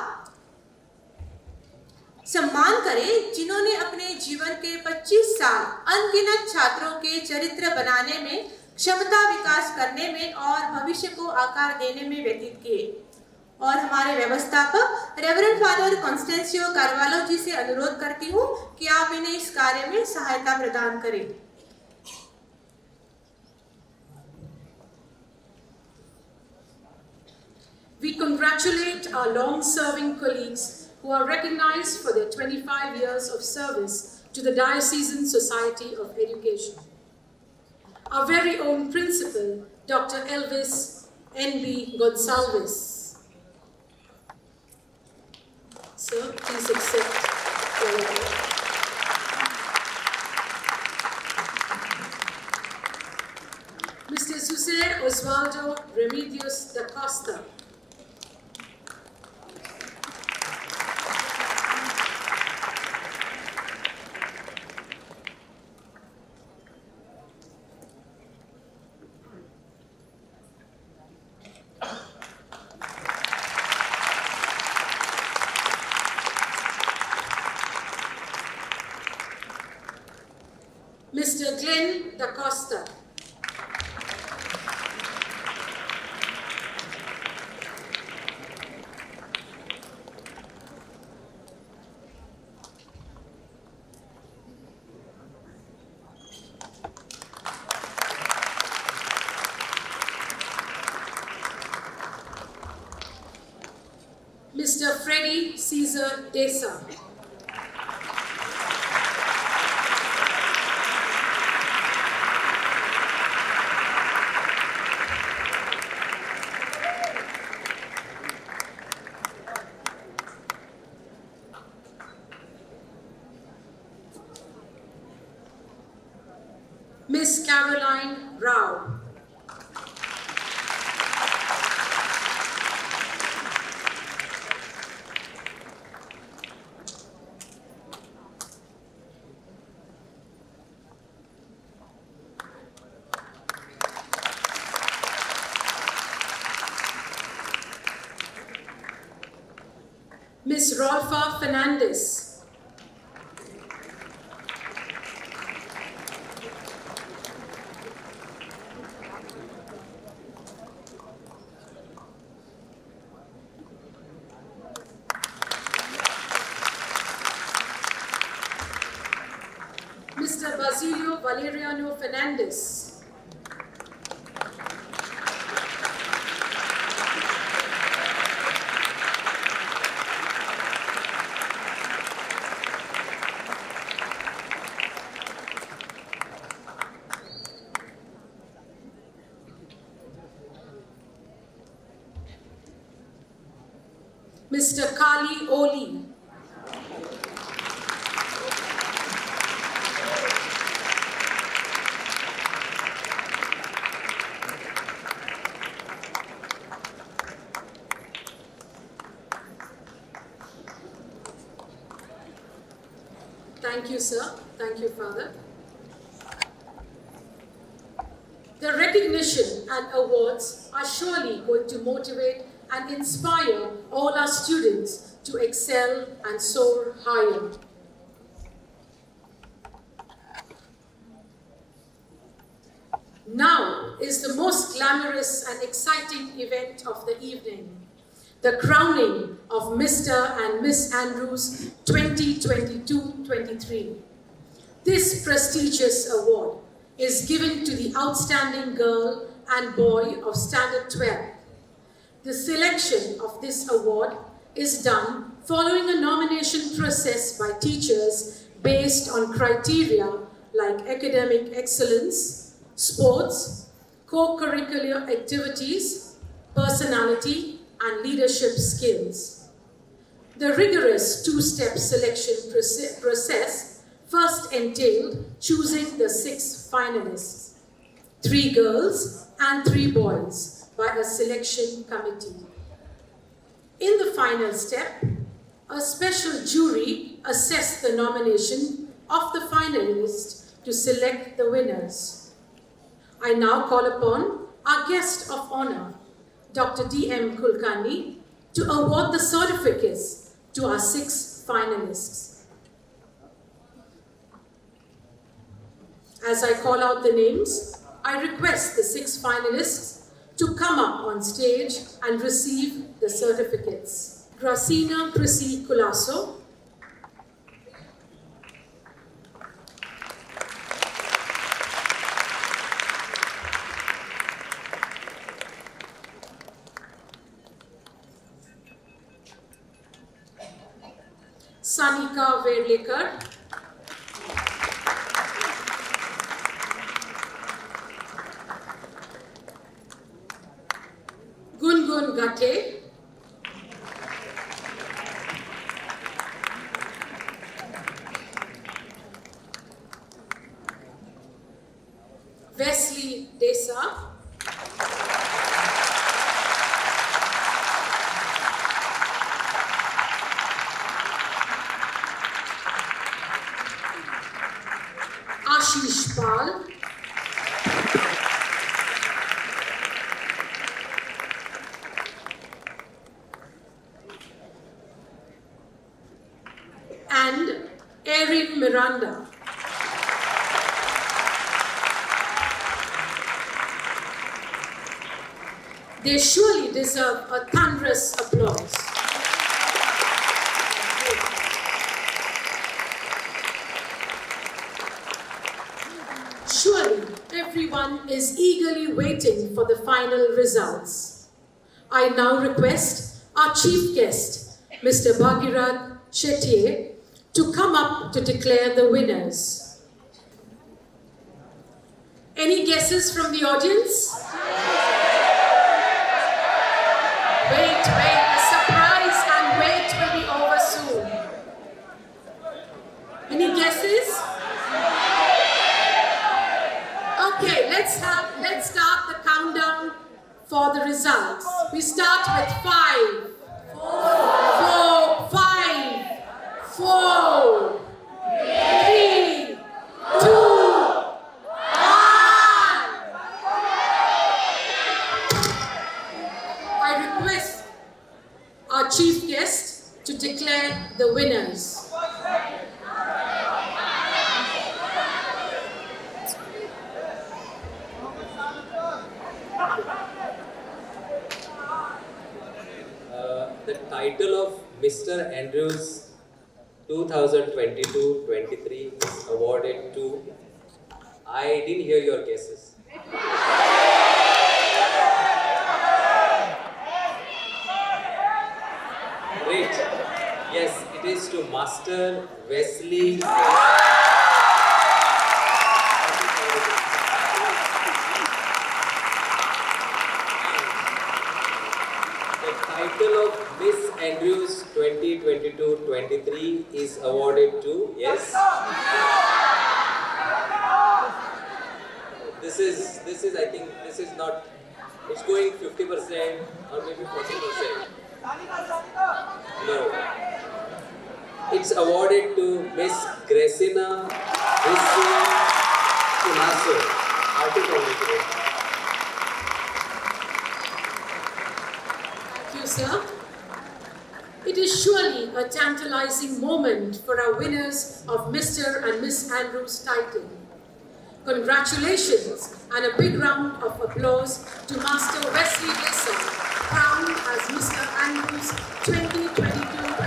सम्मान करें जिन्होंने अपने जीवन के 25 साल अनगिनत छात्रों के चरित्र बनाने में, क्षमता विकास करने में और भविष्य को आकार देने में व्यतीत किए। और हमारे व्यवस्थापक रेवरेंड फादर कॉन्स्टेंसियो कार्वालो जी से अनुरोध करती हूँ कि आप इन्हें इस कार्य में सहायता प्रदान करें। We congratulate our long-serving colleagues who are recognized for their 25 years of service to the Diocesan Society of Education. Our very own principal, Dr. Elvis N.B. Gonsalves. Sir, please accept your award. Mr. Jose Osvaldo Remedios da Costa. Mr. Glenn da Costa. Mr. Freddy Caesar Desa. Miss Caroline Rao. Miss Rolfa Fernandez. Mr. Basilio Valeriano Fernandez. Mr. Kali Oli. Thank you, sir. Thank you, Father. The recognition and awards are surely going to motivate and inspire all our students to excel and soar higher. Now is the most glamorous and exciting event of the evening, the crowning of Mr. and Miss Andrews 2022-23. This prestigious award is given to the outstanding girl and boy of Standard 12. The selection of this award is done following a nomination process by teachers based on criteria like academic excellence, sports, co-curricular activities, personality, and leadership skills. The rigorous two-step selection process first entailed choosing the 6 finalists, 3 girls and 3 boys, by a selection committee. In the final step, a special jury assessed the nomination of the finalists to select the winners. I now call upon our guest of honor, Dr. D.M. Kulkarni, to award the certificates to our 6 finalists. As I call out the names, I request the 6 finalists to come up on stage and receive the certificates. Gracina Prissy Culasso, Sanika Verlekar, Gungun Gate, Wesley Desa, Ashish Pal, and Erin Miranda. They surely deserve a thunderous applause. Surely everyone is eagerly waiting for the final results. I now request our chief guest, Mr. Bhagirath Chettier, to come up to declare the winners. Any guesses from the audience? Wait, the surprise and wait will be over soon. Any guesses? Okay, let's start the countdown for the results. We start with 5, 4, 5, 4, 3, 2, I request our chief guest to declare the winners. The title of Mr. Andrews 2022-23 is awarded to... I didn't hear your guesses. Great. Yes, it is to Master Wesley. The title of Miss Andrews 2022-23 is awarded to, yes? This is I think this is not, it's going 50% or maybe 40%. No. It's awarded to Miss Gracina Culasso. Thank you, sir. It is surely a tantalizing moment for our winners of Mr. and Miss Andrews title. Congratulations and a big round of applause to Master Wesley Desa, crowned as Mr. Andrews 2022-23.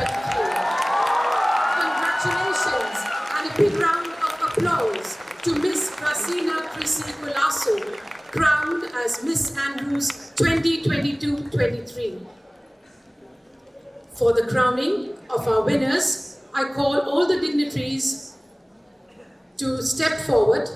Congratulations and a big round of applause applause to Miss Prasina Prissy Colasso, crowned as Miss Andrews 2022-23. For the crowning of our winners, I call all the dignitaries to step forward.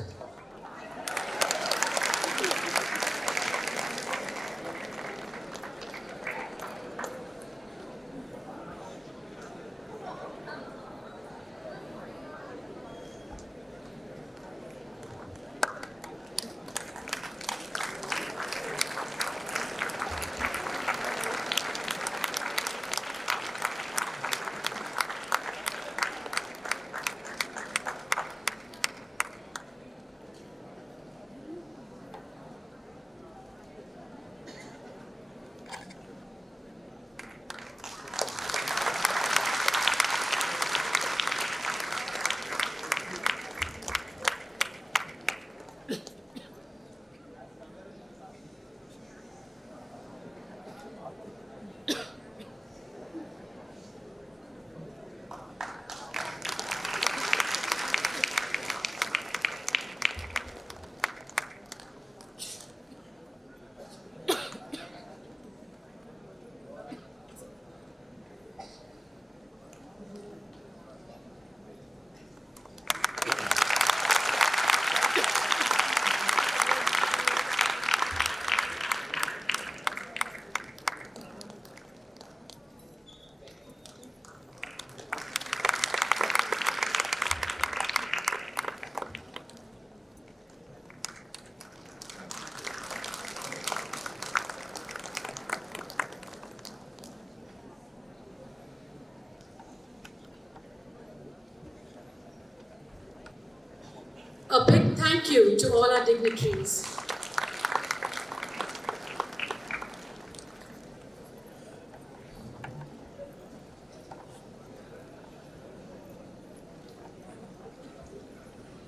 A big thank you to all our dignitaries.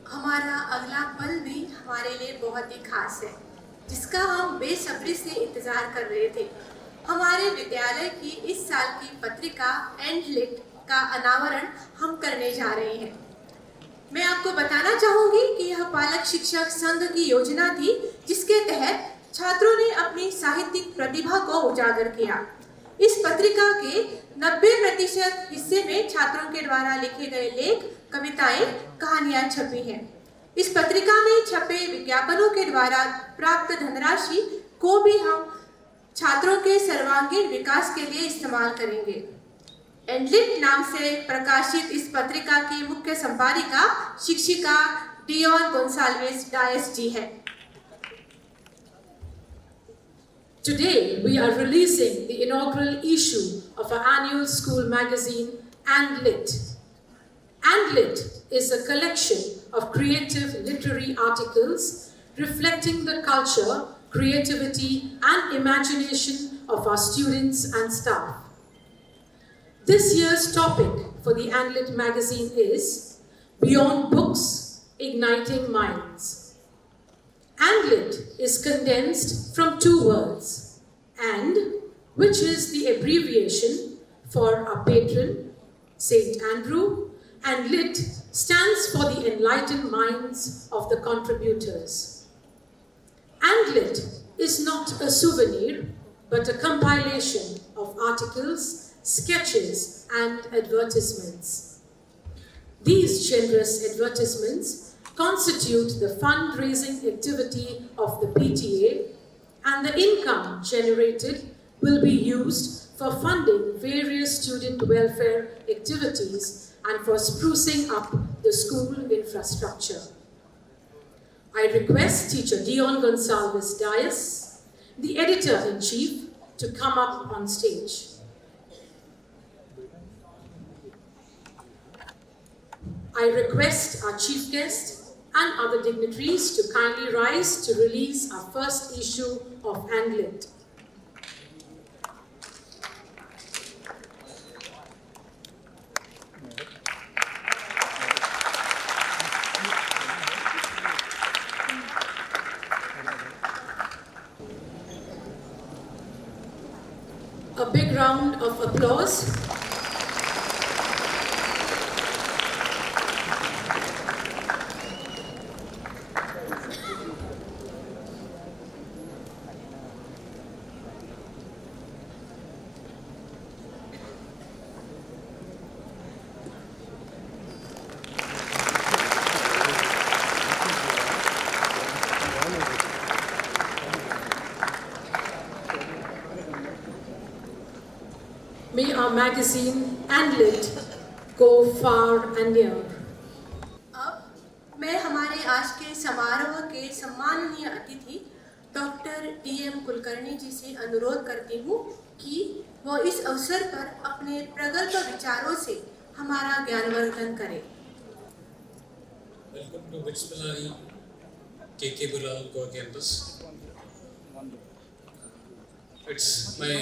हमारा अगला पल भी हमारे लिए बहुत ही खास है, जिसका हम बेसब्री से इंतजार कर रहे थे। हमारे विद्यालय की इस साल की पत्रिका एंडलिट का अनावरण हम करने जा रहे हैं। मैं आपको बताना चाहूँगी कि यह पालक शिक्षक संघ की योजना थी, जिसके तहत छात्रों ने अपनी साहित्यिक प्रतिभा को उजागर किया। इस पत्रिका के 90% हिस्से में छात्रों के द्वारा लिखे गए लेख, कविताएं, कहानियां छपी हैं। इस पत्रिका में छपे विज्ञापनों के द्वारा प्राप्त धनराशि को भी हम छात्रों के सर्वांगीण विकास के लिए इस्तेमाल करेंगे। एंडलिट नाम से प्रकाशित इस पत्रिका की मुख्य संपादिका शिक्षिका डियोन गोंसाल्वेस डायस जी है। Today, we are releasing the inaugural issue of our annual school magazine, ANDLIT. ANDLIT is a collection of creative literary articles reflecting the culture, creativity, and imagination of our students and staff. This year's topic for the ANDLIT magazine is Beyond Books, Igniting Minds. ANDLIT is condensed from two words, AND, which is the abbreviation for our patron, Saint Andrew, and LIT stands for the enlightened minds of the contributors. ANDLIT is not a souvenir, but a compilation of articles, sketches, and advertisements. These generous advertisements constitute the fundraising activity of the PTA, and the income generated will be used for funding various student welfare activities and for sprucing up the school infrastructure. I request Teacher Dion Gonsalves Dias, the Editor-in-Chief, to come up on stage. I request our Chief Guest and other dignitaries to kindly rise to release our first issue of ANDLIT. A big round of applause. magazine and lit go far and near. अब मैं हमारे आज के समारोह के सम्माननीय अतिथि doctor DM Kulkarni जी से अनुरोध करती हूँ कि वो इस अवसर पर अपने प्रगल्भ विचारों से हमारा ज्ञानवर्धन करें। Welcome to BITS Pilani KK Bilal Goa campus. It's my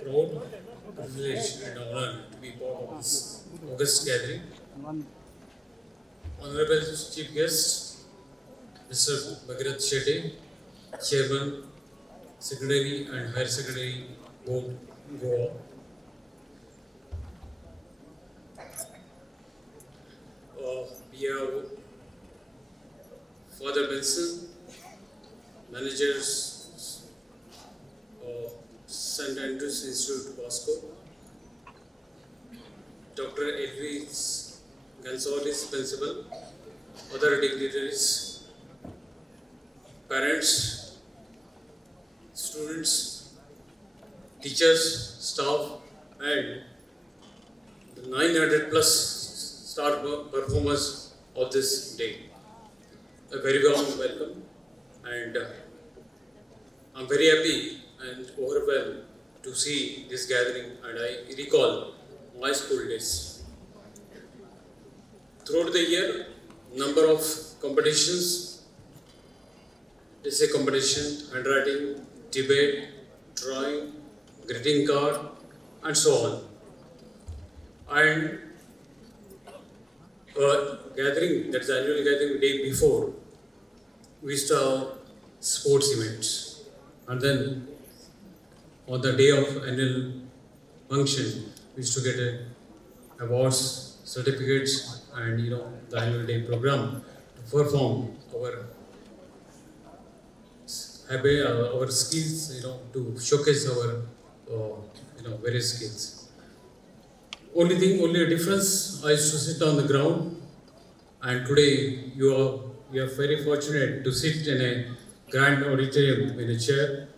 proud privilege and honor to be part of this august gathering. Honorable Chief Guest, Mr. Bhagirath Shetty, Chairman, Secondary and Higher Secondary Board, Goa. We have Father Benson, managers of St. Andrews Institute, Bosco. Dr. Elvis Gonzalez, principal, other dignitaries, parents, students, teachers, staff, and the 900 plus star performers of this day. A very warm welcome, and I'm very happy and overwhelmed to see this gathering, and I recall my school days. Throughout the year, number of competitions, essay competition, handwriting, debate, drawing, greeting card, and so on. And gathering, that's the annual gathering day before, we used to have sports events. And then on the day of annual function, we used to get awards, certificates, and the annual day program to perform our skills, to showcase our various skills. Only difference, I used to sit on the ground, and today you are very fortunate to sit in a grand auditorium in a chair.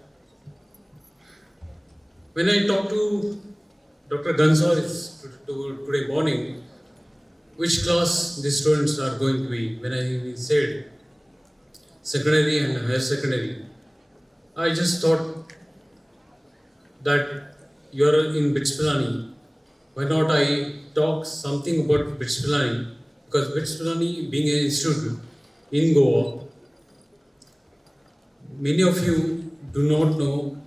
When I talked to Dr. Gonzalez today morning, which class the students are going to be, when I said secondary and higher secondary, I just thought that you are in BITS Pilani. Why not I talk something about BITS Pilani? Because BITS Pilani, being an institute in Goa, many of you do not know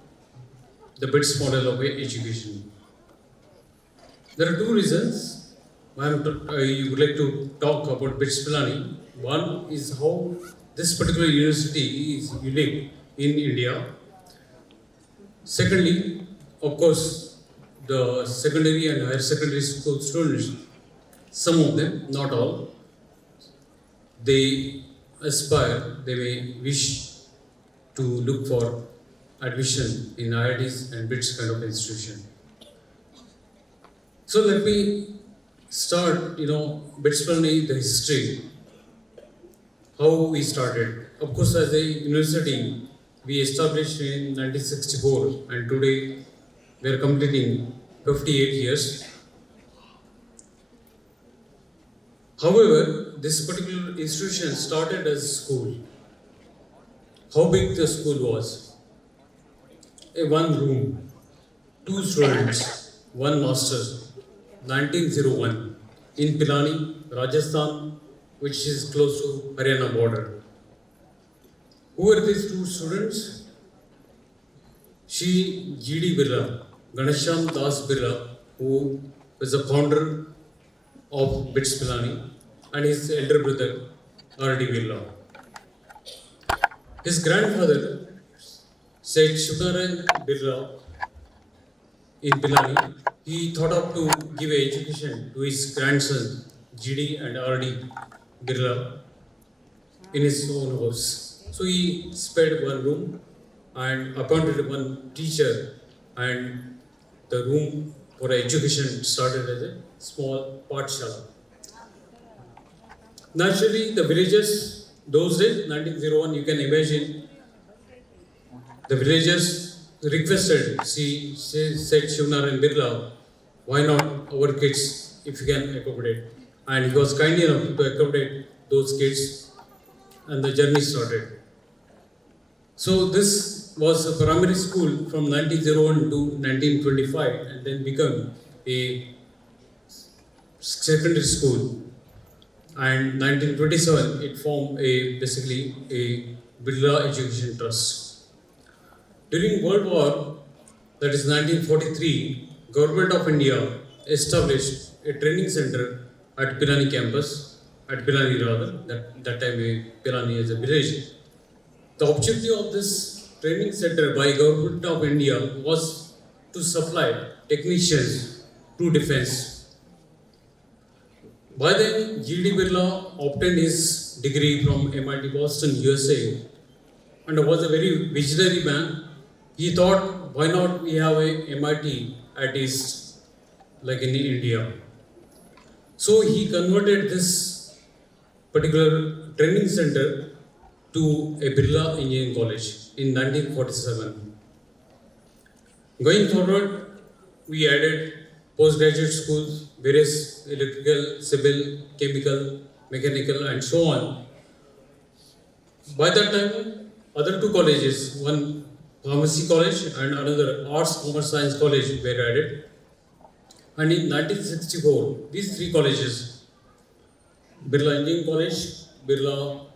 the BITS model of education. There are two reasons why I would like to talk about BITS Pilani. One is how this particular university is unique in India. Secondly, of course, the secondary and higher secondary school students, some of them, not all, they aspire, they may wish to look for admission in IITs and BITS kind of institution. So let me start, BITS Pilani, the history, how we started. Of course, as a university, we established in 1964, and today we are completing 58 years. However, this particular institution started as a school. How big the school was? One room, 2 students, 1 master, 1901 in Pilani, Rajasthan, which is close to Haryana border. Who were these 2 students? Shri G.D. Birla, Ganesham Das Birla, who was the founder of BITS Pilani, and his elder brother, R.D. Birla. His grandfather, Said Shivnarayan Birla, in Pilani, he thought of to give education to his grandson, G.D. and R.D. Birla, in his own house. So he spared one room and appointed one teacher, and the room for education started as a small pathshala. Naturally, the villagers, those days, 1901, you can imagine, the villagers requested, said Shivnarayan Birla, why not our kids if you can accommodate? And he was kind enough to accommodate those kids, and the journey started. So this was a primary school from 1901 to 1925, and then become a secondary school. And 1927, it formed basically a Birla Education Trust. During World War, that is 1943, Government of India established a training center at Pilani campus, at Pilani rather, that time Pilani is a village. The objective of this training center by Government of India was to supply technicians to defense. By then, G.D. Birla obtained his degree from MIT Boston, USA, and was a very visionary man. He thought, why not we have a MIT at East, like in India. So he converted this particular training center to a Birla Engineering College in 1947. Going forward, we added postgraduate schools, various electrical, civil, chemical, mechanical, and so on. By that time, other two colleges, one pharmacy college and another arts, commerce, science college were added. And in 1964, these three colleges, Birla Engineering College, Birla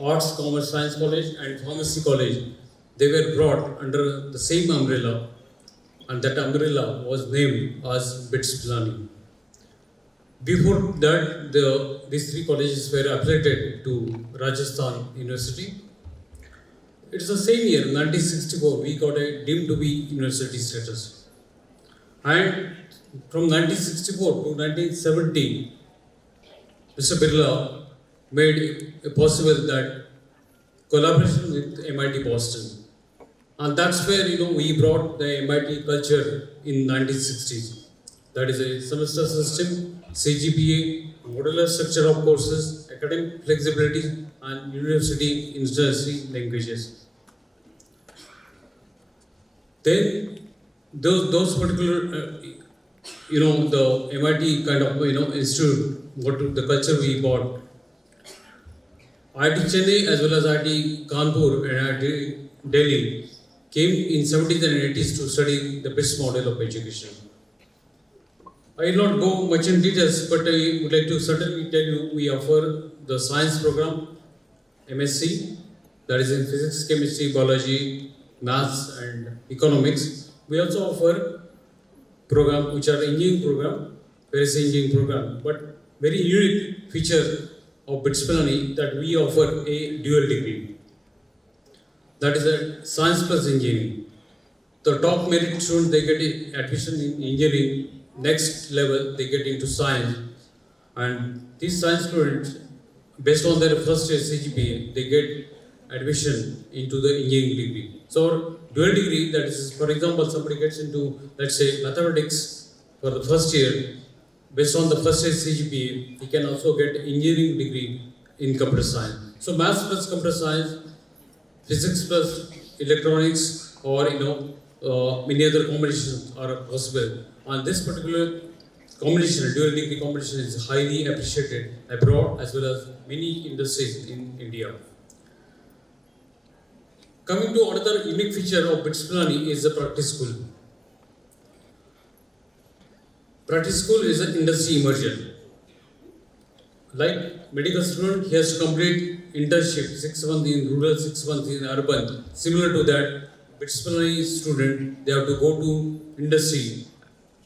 Arts, Commerce, Science College, and Pharmacy College, they were brought under the same umbrella, and that umbrella was named as BITS Pilani. Before that, these three colleges were affiliated to Rajasthan University. It's the same year, 1964, we got a deemed to be university status. And from 1964 to 1970, Mr. Birla made it possible that collaboration with MIT Boston. And that's where, we brought the MIT culture in 1960s. That is a semester system, CGPA, modular structure of courses, academic flexibility, and university industry languages. Then those particular, the MIT kind of, institute, what the culture we brought. IIT Chennai as well as IIT Kanpur and IIT Delhi came in 70s and 80s to study the BITS model of education. I will not go much in details, but I would like to certainly tell you we offer the science program, MSc, that is in physics, chemistry, biology, maths and economics. We also offer program which are engineering program, various engineering program, but very unique feature of BITS Pilani that we offer a dual degree. That is a science plus engineering. The top merit students, they get admission in engineering. Next level, they get into science. And these science students, based on their first year CGPA, they get admission into the engineering degree. So, dual degree, that is, for example, somebody gets into, let's say, mathematics for the first year. Based on the first year CGPA, he can also get engineering degree in computer science. So, maths plus computer science, physics plus electronics, or many other combinations are possible. And this particular combination, dual degree combination, is highly appreciated abroad as well as many industries in India. Coming to another unique feature of BITS Pilani is the practice school. Practice school is an industry immersion. Like medical student, he has to complete internship 6 months in rural, 6 months in urban. Similar to that, BITS Pilani student, they have to go to industry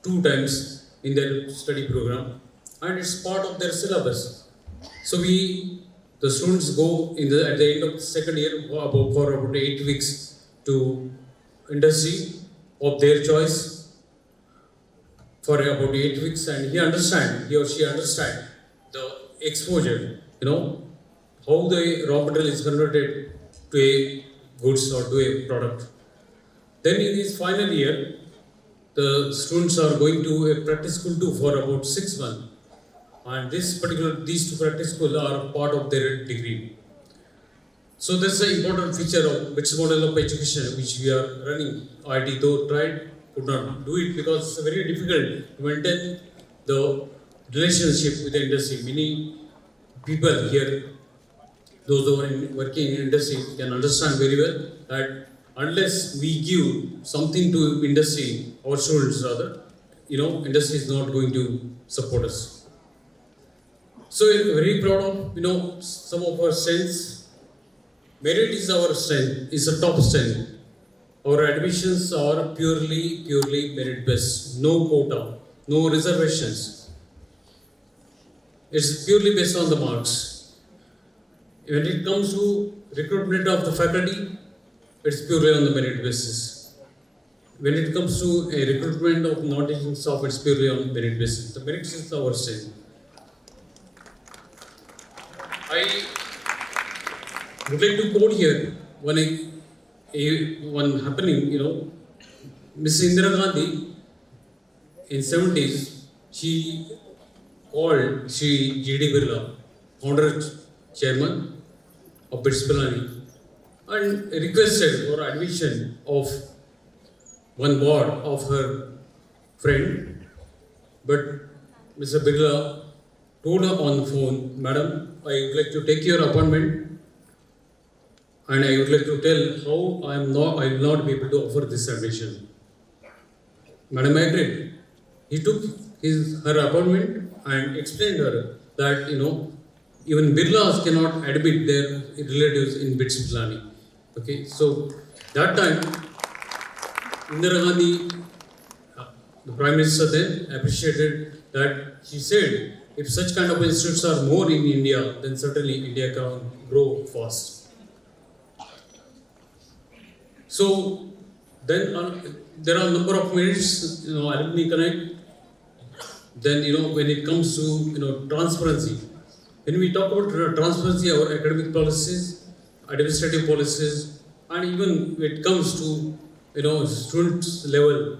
2 times in their study program, and it's part of their syllabus. So the students go at the end of the second year for about 8 weeks to industry of their choice for about 8 weeks, and he or she understand the exposure, how the raw material is converted to a goods or to a product. Then in his final year, the students are going to a practice school too for about 6 months. And these 2 practice schools are part of their degree. So that's an important feature of BITS model of education which we are running. IIT though tried could not do it because it's very difficult to maintain the relationship with the industry. Many people here, those who are working in industry, can understand very well that unless we give something to industry, our students rather, industry is not going to support us. So we're very proud of, some of our strengths. Merit is our strength, is a top strength. Our admissions are purely merit based, no quota, no reservations. It's purely based on the marks. When it comes to recruitment of the faculty, it's purely on the merit basis. When it comes to a recruitment of non-teaching staff, it's purely on merit basis. The merit is our strength. I would like to quote here one happening, Miss Indira Gandhi in 70s, she called G.D. Birla, founder chairman of BITS Pilani, and requested for admission of one ward of her friend. But Mr. Birla told her on the phone, "Madam, I would like to take your appointment and I would like to tell how I will not be able to offer this admission." Madam agreed. He took her appointment and explained her that, even Birlas cannot admit their relatives in BITS Pilani. Okay, so that time, Indira Gandhi, the Prime Minister then, appreciated that. She said, if such kind of institutes are more in India, then certainly India can grow fast. So then there are a number of merits, alumni connect. Then, when it comes to, transparency. When we talk about transparency, our academic policies, administrative policies, and even when it comes to, students level,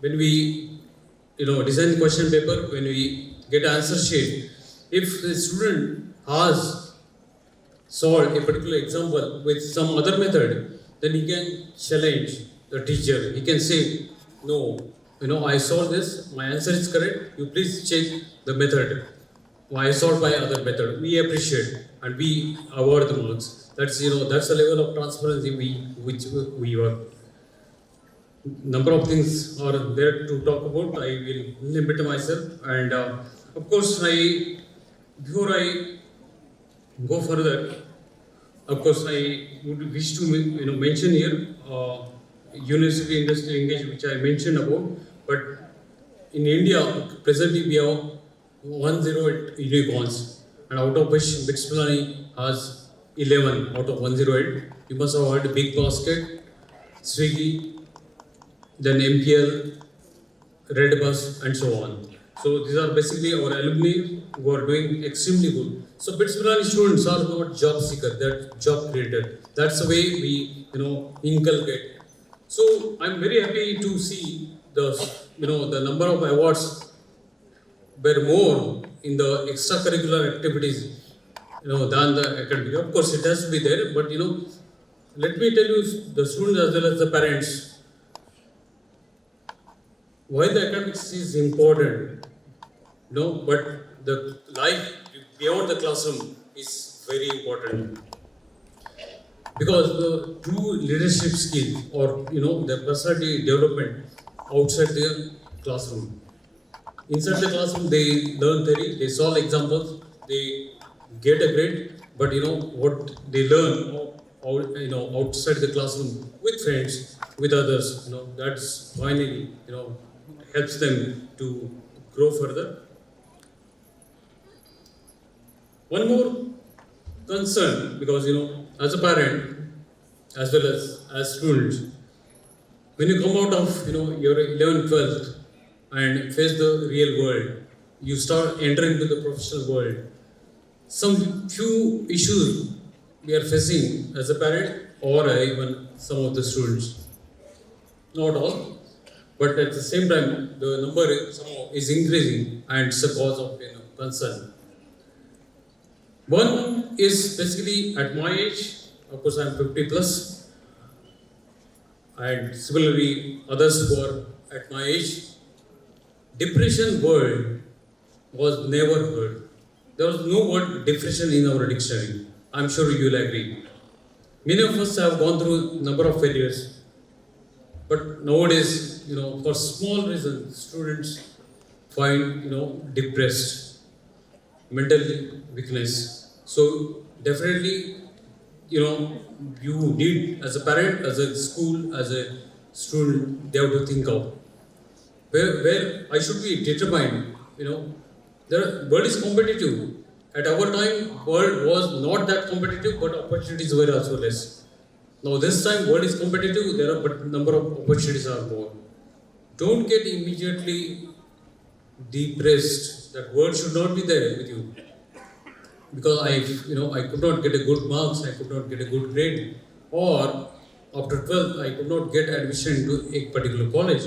when we, design question paper, when we get answer sheet, if the student has solved a particular example with some other method, then he can challenge the teacher. He can say, no, I solved this, my answer is correct, you please check the method. I solved by other method. We appreciate and we award the marks. That's the level of transparency which we work. Number of things are there to talk about. I will limit myself, and of course, before I go further, of course, I would wish to mention here university industry engagement, which I mentioned about. But in India, presently we have 108 unicorns, and out of which BITS Pilani has 11 out of 108. You must have heard Big Basket, Swiggy, then MPL, Redbus, and so on. So these are basically our alumni who are doing extremely good. So BITS Pilani students are not job seeker; they're job creator. That's the way we inculcate. So I'm very happy to see the number of awards were more in the extracurricular activities, than the academic. Of course, it has to be there, but let me tell you, the students as well as the parents, why the academics is important. But the life beyond the classroom is very important. Because the true leadership skill or the personality development outside the classroom. Inside the classroom, they learn theory, they solve examples, they get a grade, but what they learn outside the classroom with friends, with others, that's finally helps them to grow further. One more concern, because as a parent as well as students, when you come out of your 11th, 12th and face the real world, you start entering into the professional world. Some few issues we are facing as a parent or even some of the students. Not all, but at the same time, the number is increasing and it's a cause of concern. One is basically at my age, of course I'm 50 plus, and similarly others who are at my age, depression word was never heard. There was no word depression in our dictionary. I'm sure you'll agree. Many of us have gone through a number of failures, but nowadays, for small reasons, students find, depressed, mental weakness. So definitely, you need, as a parent, as a school, as a student, they have to think of where I should be determined. The world is competitive. At our time, world was not that competitive, but opportunities were also less. Now this time, world is competitive. There are but number of opportunities are more. Don't get immediately depressed. That word should not be there with you. Because I could not get a good marks, I could not get a good grade, or after 12th, I could not get admission into a particular college.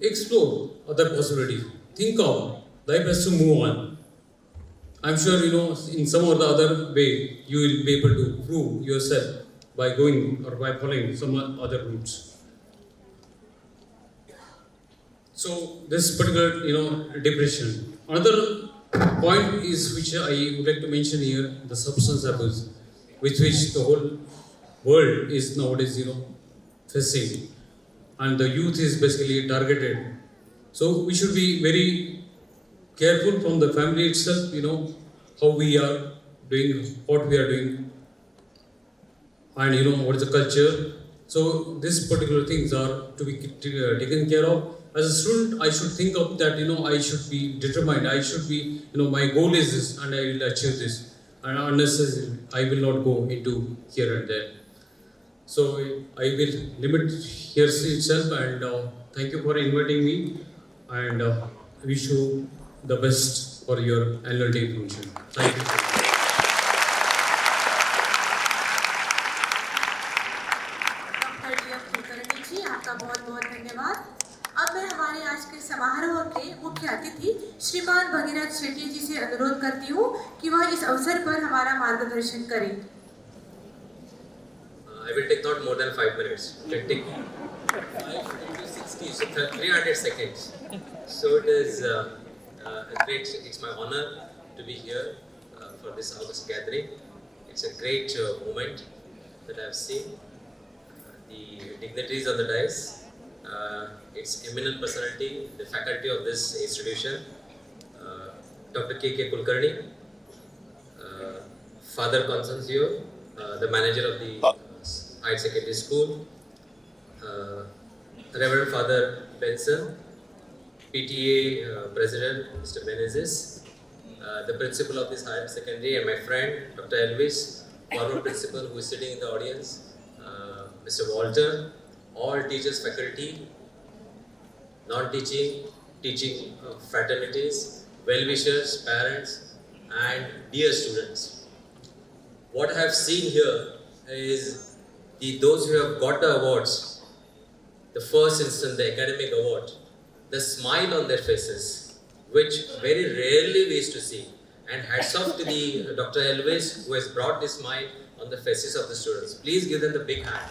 Explore other possibilities. Think of, life has to move on. I'm sure, in some or the other way, you will be able to prove yourself by going or by following some other routes. So, this particular, depression. Another point is which I would like to mention here, the substance abuse, with which the whole world is nowadays, facing, and the youth is basically targeted. So we should be very careful from the family itself, how we are doing, what we are doing, and what is the culture. So these particular things are to be taken care of. As a student, I should think of that, I should be determined, I should be, my goal is this and I will achieve this. And unnecessarily, I will not go into here and there. So I will limit here itself, and thank you for inviting me, and wish you the best for your annual day function. Thank you. Doctor Kulkarni ji, आपका बहुत बहुत धन्यवाद। अब मैं हमारे आज के समारोह के मुख्य अतिथि श्रीमान भगीरथ शेट्टी जी से अनुरोध करती हूँ कि वह इस अवसर पर हमारा मार्गदर्शन करें। I will take not more than 5 minutes. It can take 5 into 60, so 300 seconds. So it is it's my honor to be here for this August gathering. It's a great moment that I've seen. The dignitaries on the dais, its eminent personality, the faculty of this institution, Dr. K.K. Kulkarni, Father Constancio, the manager of the Higher Secondary School, Reverend Father Benson, PTA President Mr. Menezes, the principal of this higher secondary, and my friend Dr. Elvis, former principal who is sitting in the audience, Mr. Walter, all teachers, faculty, non-teaching, teaching fraternities, well-wishers, parents, and dear students. What I have seen here is those who have got the awards, the first instance, the academic award, the smile on their faces, which very rarely we used to see. And hats off to the Dr. Elvis who has brought this smile on the faces of the students. Please give them the big hand.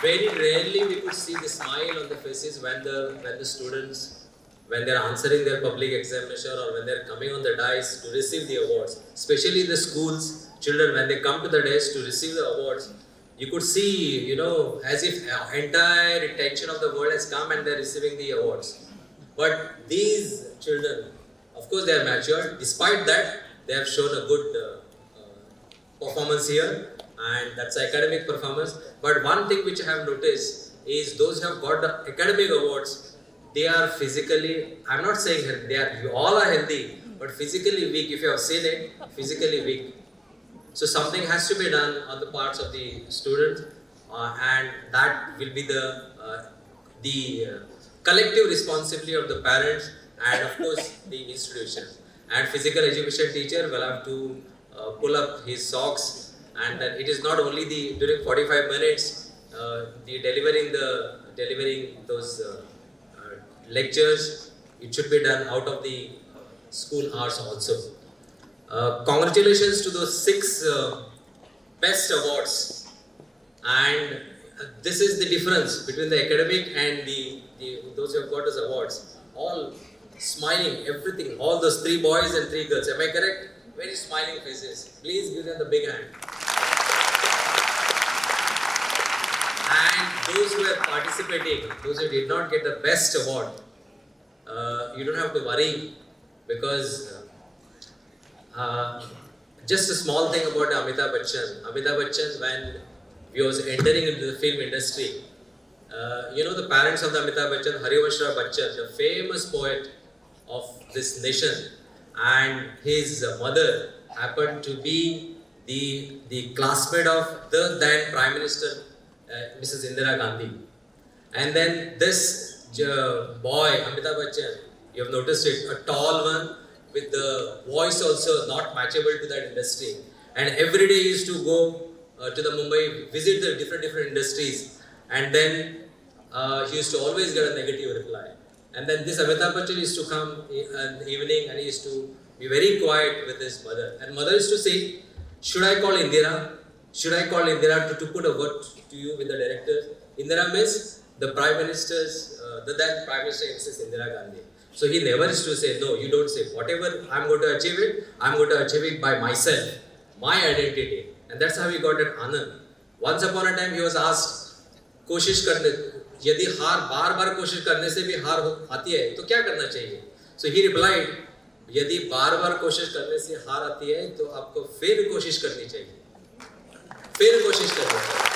Very rarely we could see the smile on the faces when the students, when they are answering their public examination or when they are coming on the dais to receive the awards. Especially the schools, children, when they come to the dais to receive the awards, you could see, as if entire attention of the world has come and they are receiving the awards. But these children, of course they are mature. Despite that, they have shown a good performance here, and that's academic performance. But one thing which I have noticed is those who have got the academic awards, they are physically, I'm not saying you all are healthy, but physically weak. If you have seen it, physically weak. So something has to be done on the parts of the students, and that will be the collective responsibility of the parents and of course the institution. And physical education teacher will have to pull up his socks, and then it is not only during 45 minutes delivering those lectures. It should be done out of the school hours also. Congratulations to those 6 best awards And this is the difference between the academic and those who have got those awards. All smiling, everything, all those 3 boys and 3 girls. Am I correct? Very smiling faces. Please give them the big hand. And those who are participating, those who did not get the best award, you don't have to worry, because just a small thing about Amitabh Bachchan. Amitabh Bachchan, when he was entering into the film industry, the parents of the Amitabh Bachchan, Harivansh Rao Bachchan, the famous poet of this nation, and his mother happened to be the classmate of the then Prime Minister, Mrs. Indira Gandhi. And then this boy, Amitabh Bachchan, you have noticed it, a tall one with the voice also not matchable to that industry. And every day he used to go to the Mumbai, visit the different industries, and then he used to always get a negative reply. And then this Amitabh Bachchan used to come in the evening, and he used to be very quiet with his mother. And mother used to say, should I call Indira? Should I call Indira to put a word to you with the director? Indira means the Prime Minister's, the then Prime Minister Mrs. Indira Gandhi. So he never used to say, no, you don't say. Whatever I'm going to achieve it, I'm going to achieve it by myself, my identity. And that's how he got an Anand. Once upon a time he was asked, कोशिश करने, यदि हार बार कोशिश करने से भी हार आती है तो क्या करना चाहिए? So he replied, यदि बार कोशिश करने से हार आती है तो आपको फिर कोशिश करनी चाहिए, फिर कोशिश करनी चाहिए.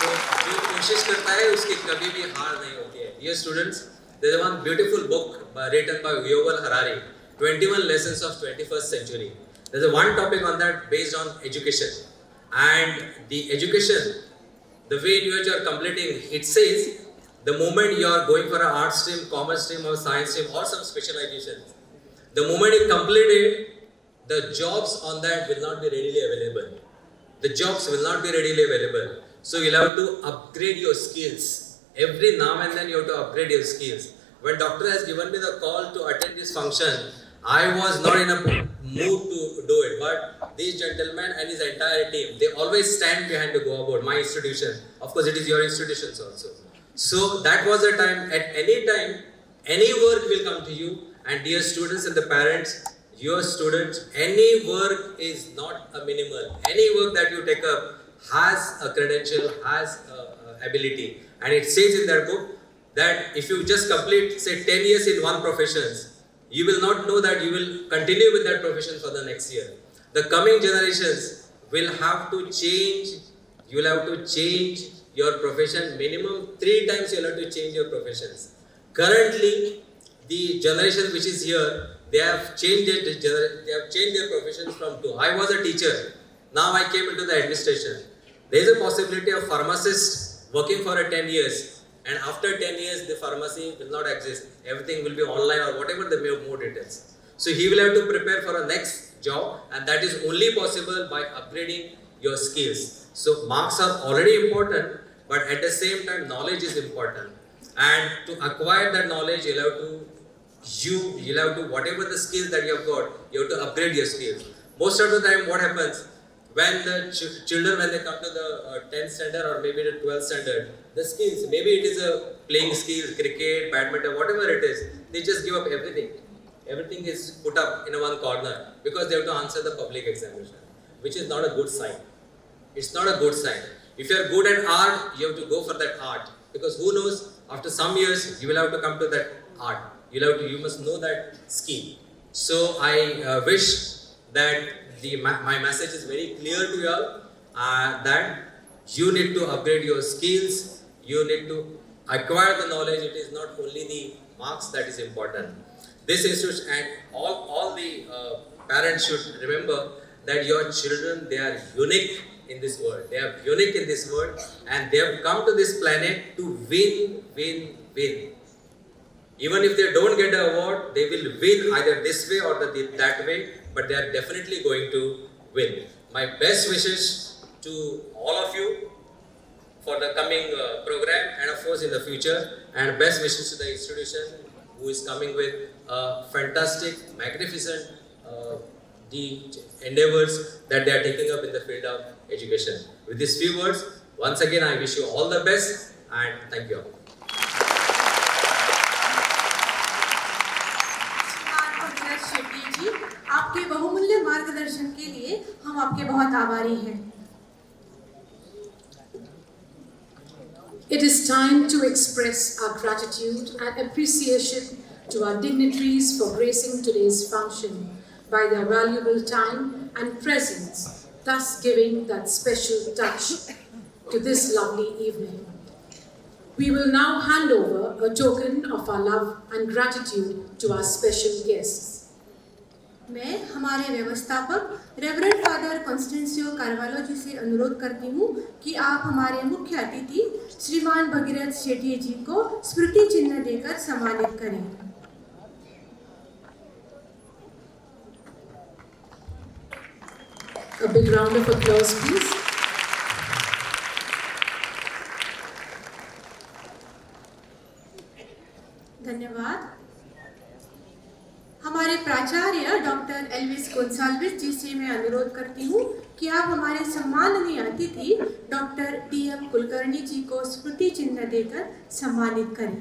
So जो कोशिश करता है उसकी कभी भी हार नहीं होती है. Dear students, there is one beautiful book written by Yuval Harari, 21 Lessons of 21st Century. There is one topic on that based on education. And the education, the way in which you are completing, it says the moment you are going for an art stream, commerce stream or science stream or some specialization, the moment you complete it, the jobs on that will not be readily available. The jobs will not be readily available. So you'll have to upgrade your skills. Every now and then you have to upgrade your skills. When doctor has given me the call to attend this function, I was not in a mood to do it, but this gentleman and his entire team, they always stand behind the Goa board, my institution. Of course, it is your institutions also. So that was the time, at any time, any work will come to you, and dear students and the parents, your students, any work is not a minimal. Any work that you take up has a credential, has a ability. And it says in that book that if you just complete, say, 10 years in one profession, you will not know that you will continue with that profession for the next year. The coming generations will have to change, you will have to change your profession. Minimum 3 times you will have to change your professions. Currently, the generation which is here, they have changed their professions from 2. I was a teacher. Now I came into the administration. There is a possibility of pharmacists working for 10 years. And after 10 years, the pharmacy will not exist. Everything will be online or whatever the mode it is. So he will have to prepare for a next job, and that is only possible by upgrading your skills. So marks are already important, but at the same time, knowledge is important. And to acquire that knowledge, you'll have to, whatever the skills that you have got, you have to upgrade your skills. Most of the time, what happens, when the children, when they come to the 10th standard or maybe the 12th standard, the skills, maybe it is a playing skills, cricket, badminton, whatever it is, they just give up everything. Everything is put up in one corner because they have to answer the public examination, which is not a good sign. It's not a good sign. If you are good at art, you have to go for that art, because who knows, after some years, you will have to come to that art. You must know that skill. So I wish that my message is very clear to you all, that you need to upgrade your skills, you need to acquire the knowledge. It is not only the marks that is important. This institution and all the parents should remember that your children, they are unique in this world. They are unique in this world, and they have come to this planet to win. Even if they don't get an award, they will win either this way or that way, but they are definitely going to win. My best wishes to all of you for the coming program, and of course in the future, and best wishes to the institution who is coming with a fantastic, magnificent the endeavors that they are taking up in the field of education. With these few words, once again I wish you all the best and thank you all. Shetty जी, आपके बहुमूल्य मार्गदर्शन के लिए हम आपके बहुत आभारी हैं। It is time to express our gratitude and appreciation to our dignitaries for gracing today's function by their valuable time and presence, thus giving that special touch to this lovely evening. We will now hand over a token of our love and gratitude to our special guests. मैं हमारे व्यवस्थापक reverend father कॉन्स्टेंसियो Carvalho जी से अनुरोध करती हूँ कि आप हमारे मुख्य अतिथि श्रीमान भगीरथ शेट्टी जी को स्मृति चिन्ह देकर सम्मानित करें। A big round of applause, please. धन्यवाद। हमारे प्राचार्य डॉक्टर एल्विस गोंसाल्विस जी से मैं अनुरोध करती हूँ कि आप हमारे सम्माननीय अतिथि डॉक्टर DM कुलकर्णी जी को स्मृति चिन्ह देकर सम्मानित करें।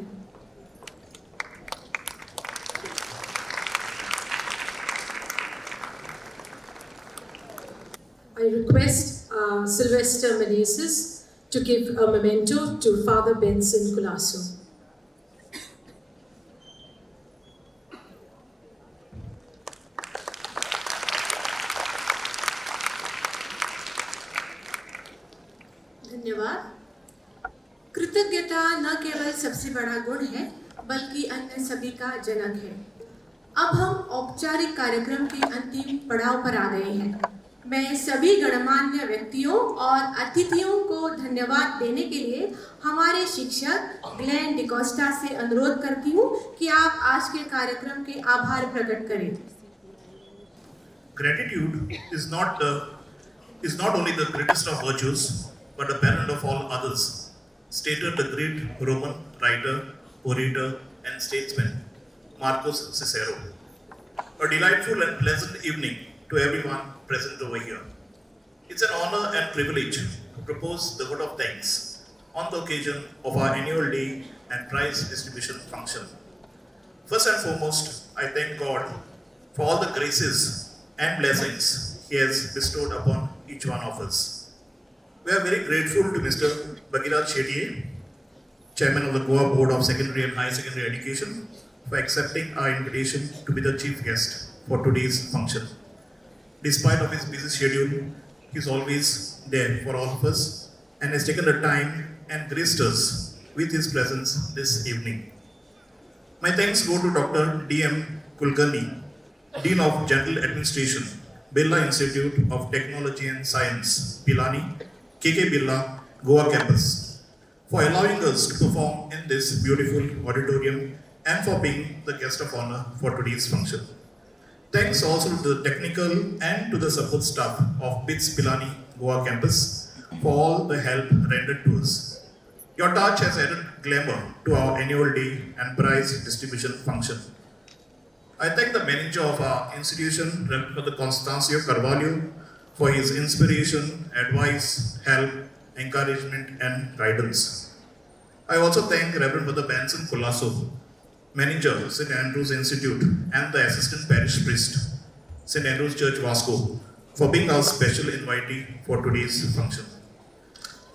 I request Sylvester Meneses to give a memento to Father Benson Colasso. धन्यवाद। कृतज्ञता न केवल सबसे बड़ा गुण है बल्कि अन्य सभी का जनक है। अब हम औपचारिक कार्यक्रम के अंतिम पड़ाव पर आ गए हैं। मैं सभी गणमान्य व्यक्तियों और अतिथियों को धन्यवाद देने के लिए हमारे शिक्षक ग्लेन डिकोस्टा से अनुरोध करती हूँ कि आप आज के कार्यक्रम के आभार प्रकट करें। Gratitude is not only the greatest of virtues, but the parent of all others, stated the great Roman writer, orator, and statesman Marcus Cicero. A delightful and pleasant evening to everyone present over here. It's an honor and privilege to propose the vote of thanks on the occasion of our annual day and prize distribution function. First and foremost, I thank God for all the graces and blessings He has bestowed upon each one of us. We are very grateful to Mr. Bhagirath Shetty, Chairman of the Goa Board of Secondary and High Secondary Education, for accepting our invitation to be the chief guest for today's function. Despite of his busy schedule, he is always there for all of us and has taken the time and graced us with his presence this evening. My thanks go to Dr. DM Kulkarni, Dean of General Administration, Birla Institute of Technology and Science, Pilani, KK Birla, Goa campus, for allowing us to perform in this beautiful auditorium and for being the guest of honor for today's function. Thanks also to the technical and to the support staff of BITS Pilani Goa campus for all the help rendered to us. Your touch has added glamour to our annual day and prize distribution function. I thank the manager of our institution, Reverend Father Constancio Carvalho, for his inspiration, advice, help, encouragement, and guidance. I also thank Reverend Father Benson Colasso, Manager, St. Andrew's Institute, and the Assistant Parish Priest, St. Andrew's Church, Vasco, for being our special invitee for today's function.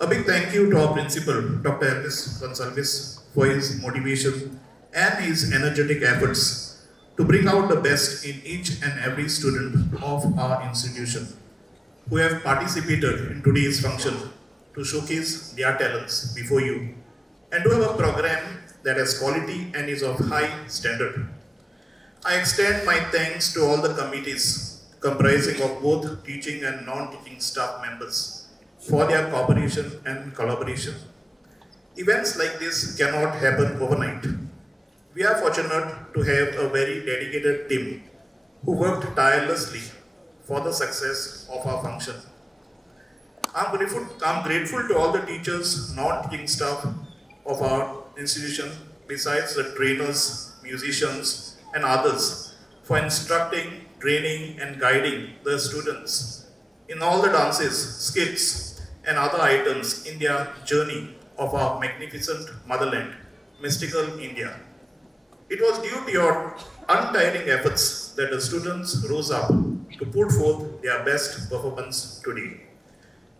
A big thank you to our principal, Dr. Elvis Gonsalves, for his motivation and his energetic efforts to bring out the best in each and every student of our institution who have participated in today's function to showcase their talents before you and to have a program that has quality and is of high standard. I extend my thanks to all the committees comprising of both teaching and non-teaching staff members for their cooperation and collaboration. Events like this cannot happen overnight. We are fortunate to have a very dedicated team who worked tirelessly for the success of our function. I'm grateful to all the teachers, non-teaching staff of our institution, besides the trainers, musicians, and others, for instructing training and guiding the students in all the dances, skits, and other items in their journey of our magnificent motherland, mystical India. It was due to your untiring efforts that the students rose up to put forth their best performance today.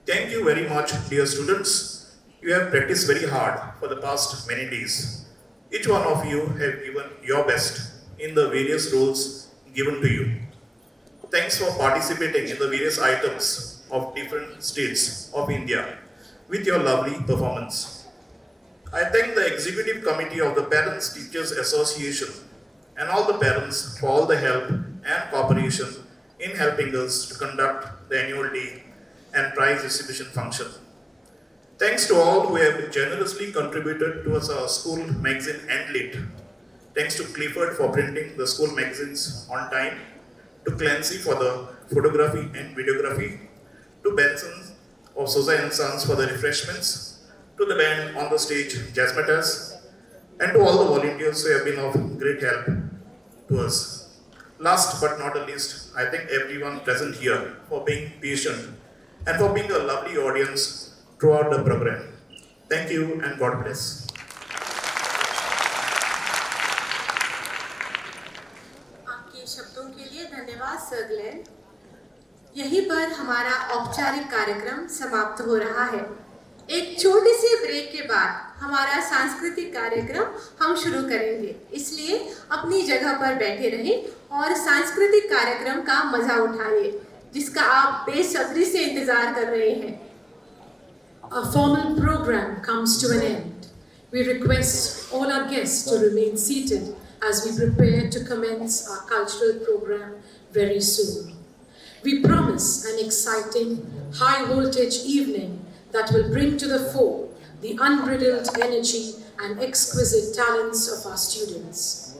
Thank you very much, dear students. You have practiced very hard for the past many days. Each one of you have given your best in the various roles given to you. Thanks for participating in the various items of different states of India with your lovely performance. I thank the Executive Committee of the Parents Teachers Association and all the parents for all the help and cooperation in helping us to conduct the annual day and prize distribution function. Thanks to all who have generously contributed towards our school magazine and lit. Thanks to Clifford for printing the school magazines on time, to Clancy for the photography and videography, to Benson of Sosa & Sons for the refreshments, to the band on the stage, Jazzmatazz, and to all the volunteers who have been of great help to us. Last but not the least, I thank everyone present here for being patient and for being a lovely audience throughout the program. Thank you and God bless. आपके शब्दों के लिए धन्यवाद sir Glenn. यहीं पर हमारा औपचारिक कार्यक्रम समाप्त हो रहा है। एक छोटी सी ब्रेक के बाद हमारा सांस्कृतिक कार्यक्रम हम शुरू करेंगे, इसलिए अपनी जगह पर बैठे रहें और सांस्कृतिक कार्यक्रम का मजा उठाइए, जिसका आप बेसब्री से इंतजार कर रहे हैं। Our formal program comes to an end. We request all our guests to remain seated as we prepare to commence our cultural program very soon. We promise an exciting, high-voltage evening that will bring to the fore the unbridled energy and exquisite talents of our students.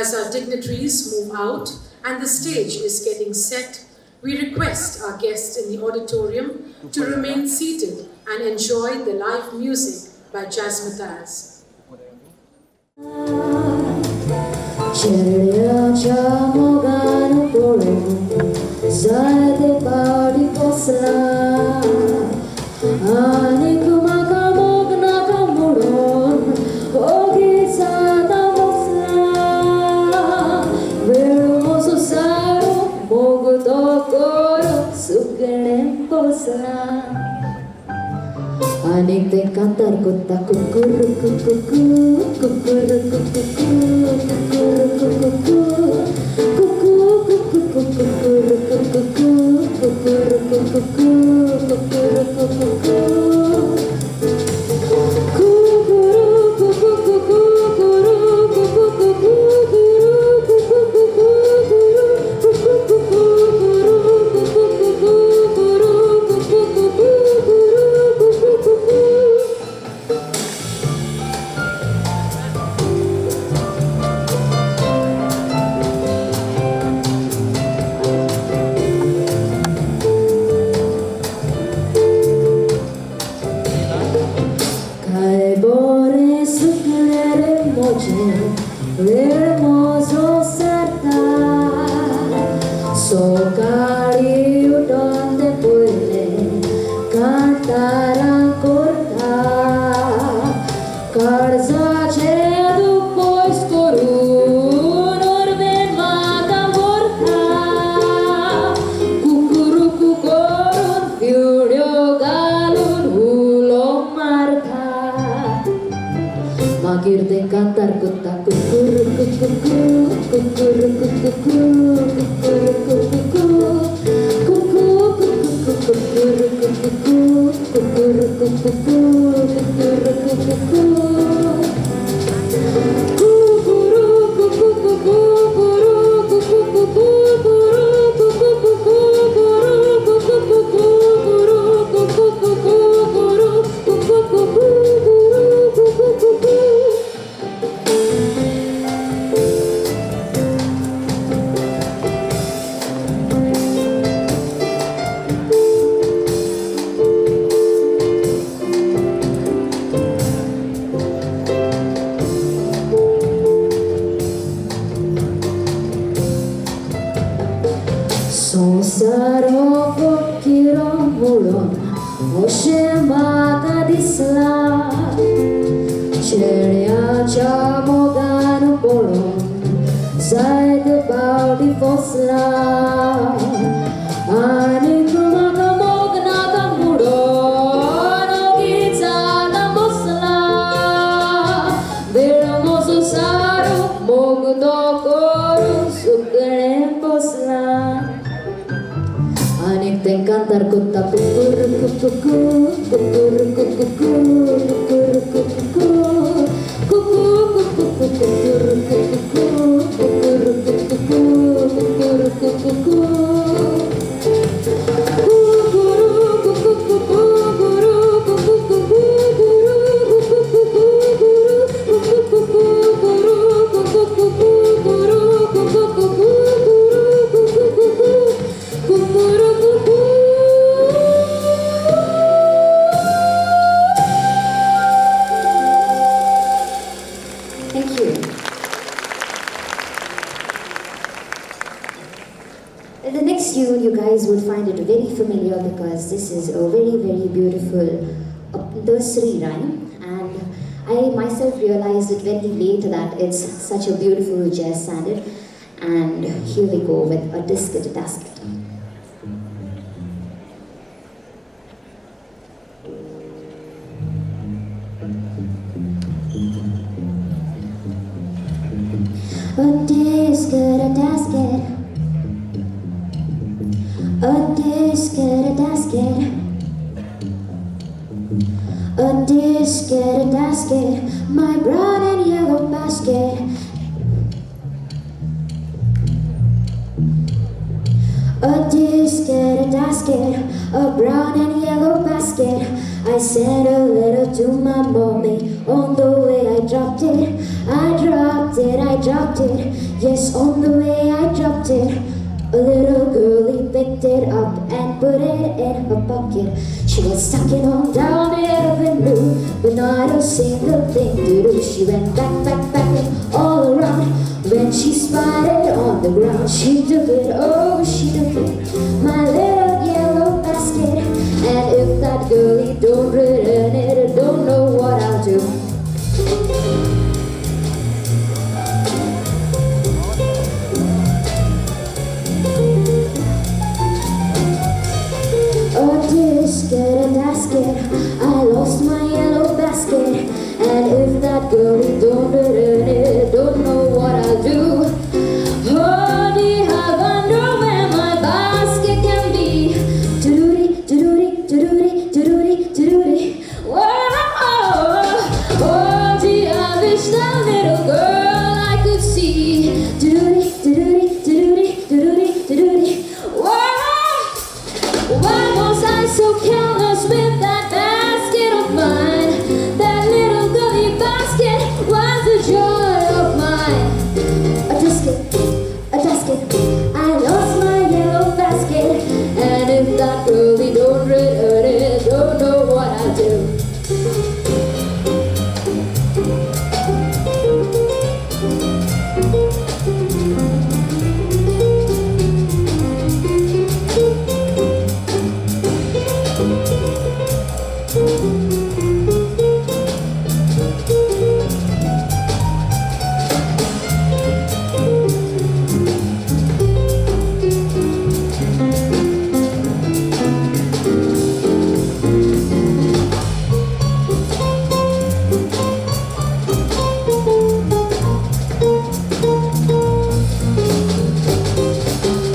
As our dignitaries move out and the stage is getting set, we request our guests in the auditorium to remain seated and enjoy the live music by Jazzmatazz. Anik te cantar kota kukuru kukuku kukuru kukuku kukuru kukuku kukuku kukuru kukuku kukuru kukuku kukuru संसारो किरमुळून अशें म्हाका दिसला चेड्याच्या मोगान पडून जायत पावटी फसला आनीक म्हाका मोग नाका म्हणून ओगीचान बसला वेळ म्हजो सारो मोग तो करून सुकणें बसला आनीक तें कांतार कोत्ता कुकुर कुकुकू कुकुर कुकुकू कुकुर कुकुकू कुकू कुकुकू कुकुर कुकुकू कुकुर कुकुकू Thank you. The next tune, you guys would find it very familiar because this is a very, very beautiful nursery rhyme, and I myself realized it very late that it's such a beautiful jazz standard. And here we go with A Disc at a Dasket. A disc at a dasket. A disc at a dasket. A disc at a dasket. My brown and yellow basket. A disc at a dasket. A brown and yellow basket. I sent a letter to my mommy. On the way I dropped it. I dropped it, I dropped it. Yes, on the way I dropped it. A little girlie picked it up and put it in her pocket. She was tucking on down the avenue, but not a single thing to do. She went back, back, back and all around. When she spotted on the ground, she took it, oh, she took it. My little yellow basket. And if that girlie don't return it, I don't know what I'll do. A disc at a basket. I lost my yellow basket. And if that girlie don't return it, don't know what I'll do. Honey, I wonder where my basket can be. Do-do-dee, do-do-dee, do-do-dee, do-do-dee, do-do-dee. Whoa, oh, gee, I wish that little girl I could see. Do-do-dee, do-do-dee, do-do-dee, do-do-dee, do-do-dee. Whoa, why was I so careless with that basket of mine? That little gully basket was the joy of mine. A basket. I lost my yellow basket. And if that girlie don't return it, don't know what I'll do.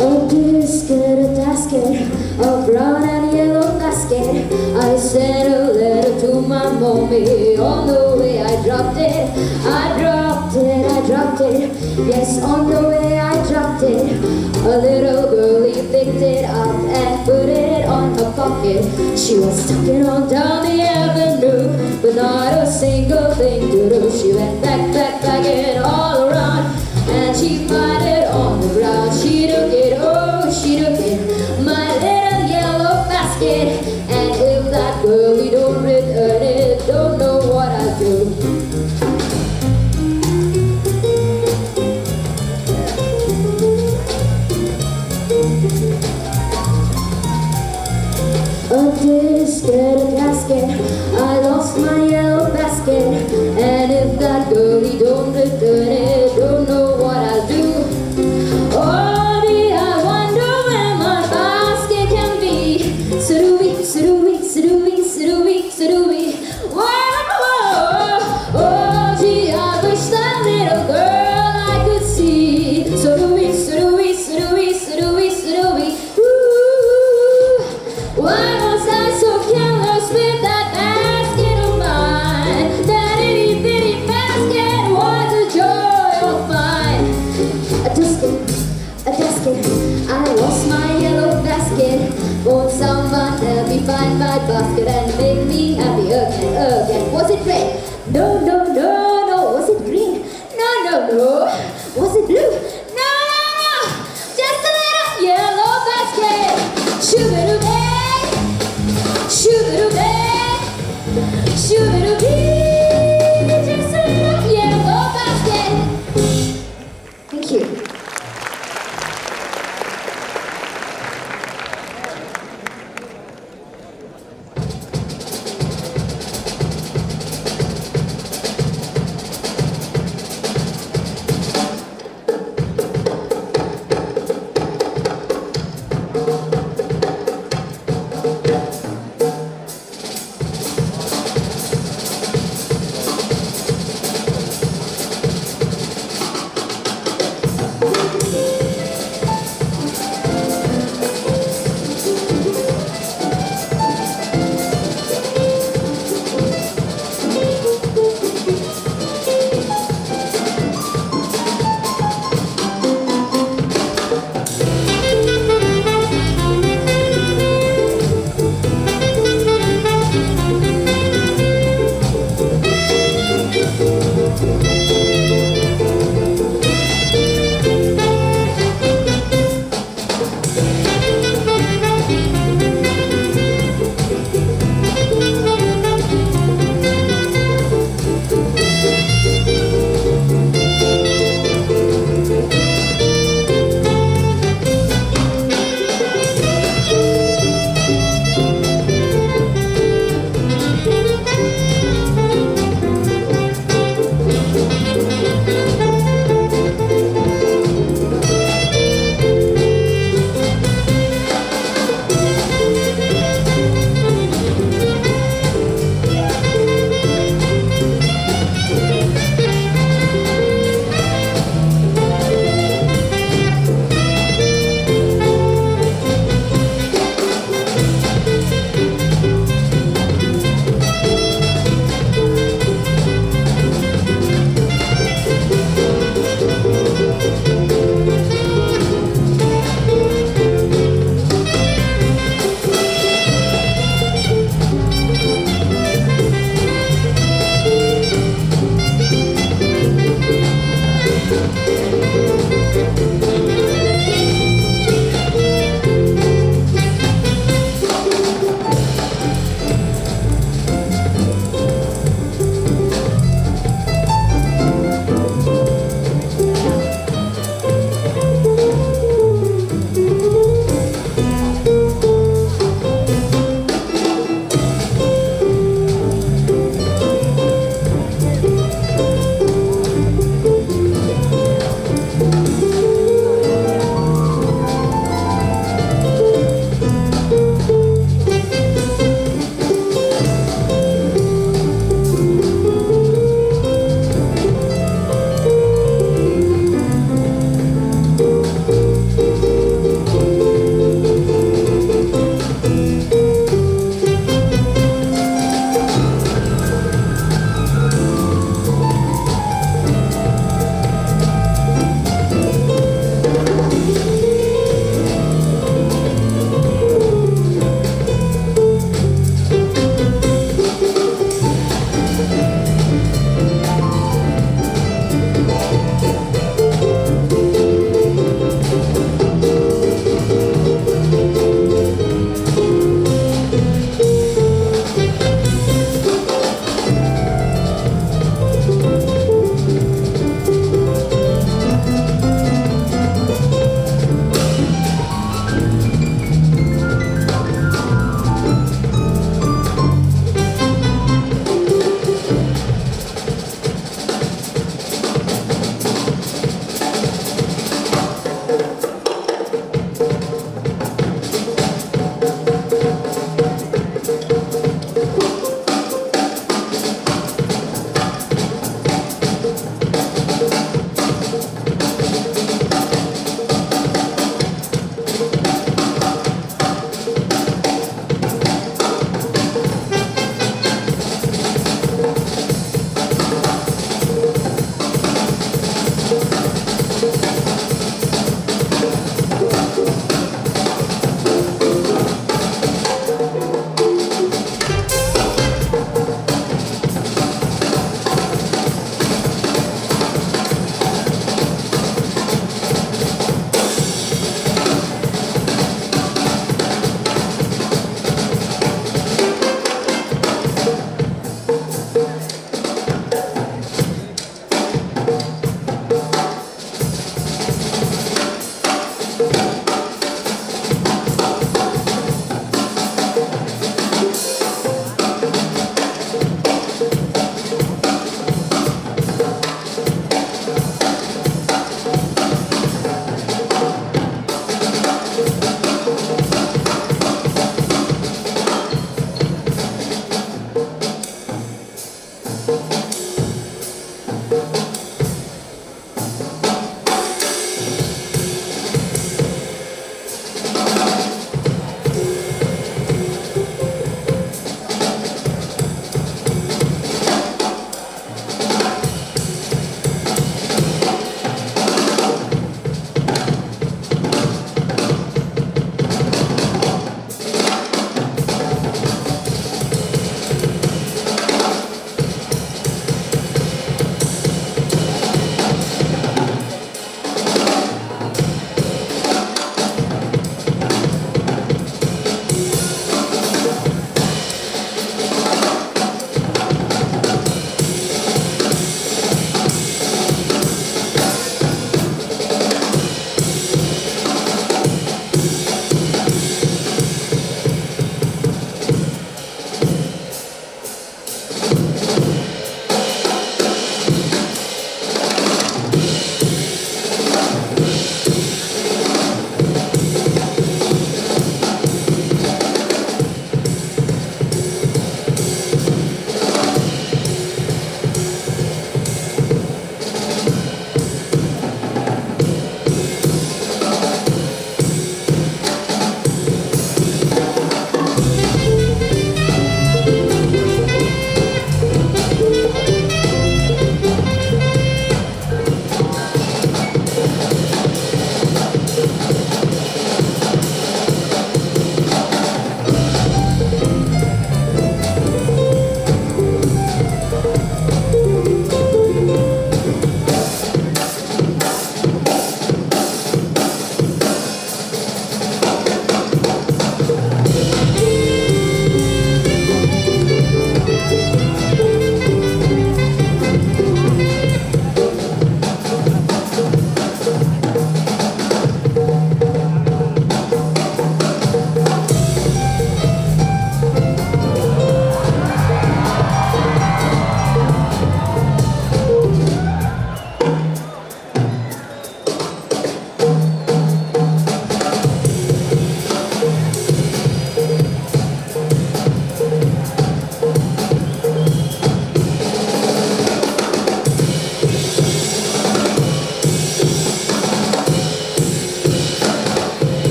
A disc at a basket, a brown and yellow basket. I sent a letter to my mommy. On the way I dropped it. I dropped it, I dropped it. Yes, on the way I dropped it. A little girlie picked it up and put it on her pocket. She was tucking on down the avenue, but not a single thing to do. She went back, back, back and all around. And she found it on the ground. She took it, oh, she took it. My little yellow basket. And if that girlie don't return it, don't know what I'll do. just get a casket. I lost my yellow basket, and if that girlie don't return it, don't know what I'll do. Oh dear, I wonder where my basket can be. Surui, surui, surui, surui, surui. Whoa, whoa. Oh gee, I wish that little girl I could see. Surui, surui, surui, surui, surui. Ooh, why was I so careless with that man?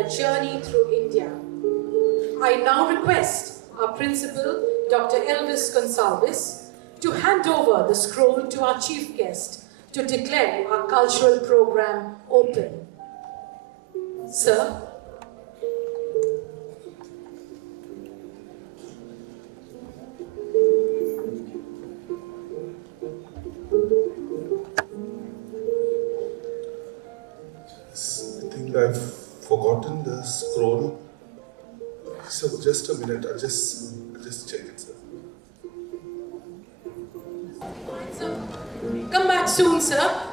a journey through India. I now request our principal, Dr. Elvis Gonsalves, to hand over the scroll to our chief guest to declare our cultural program open. Sir. I think I've forgotten the scroll. So just a minute, I'll just check it, sir. Come back soon, sir.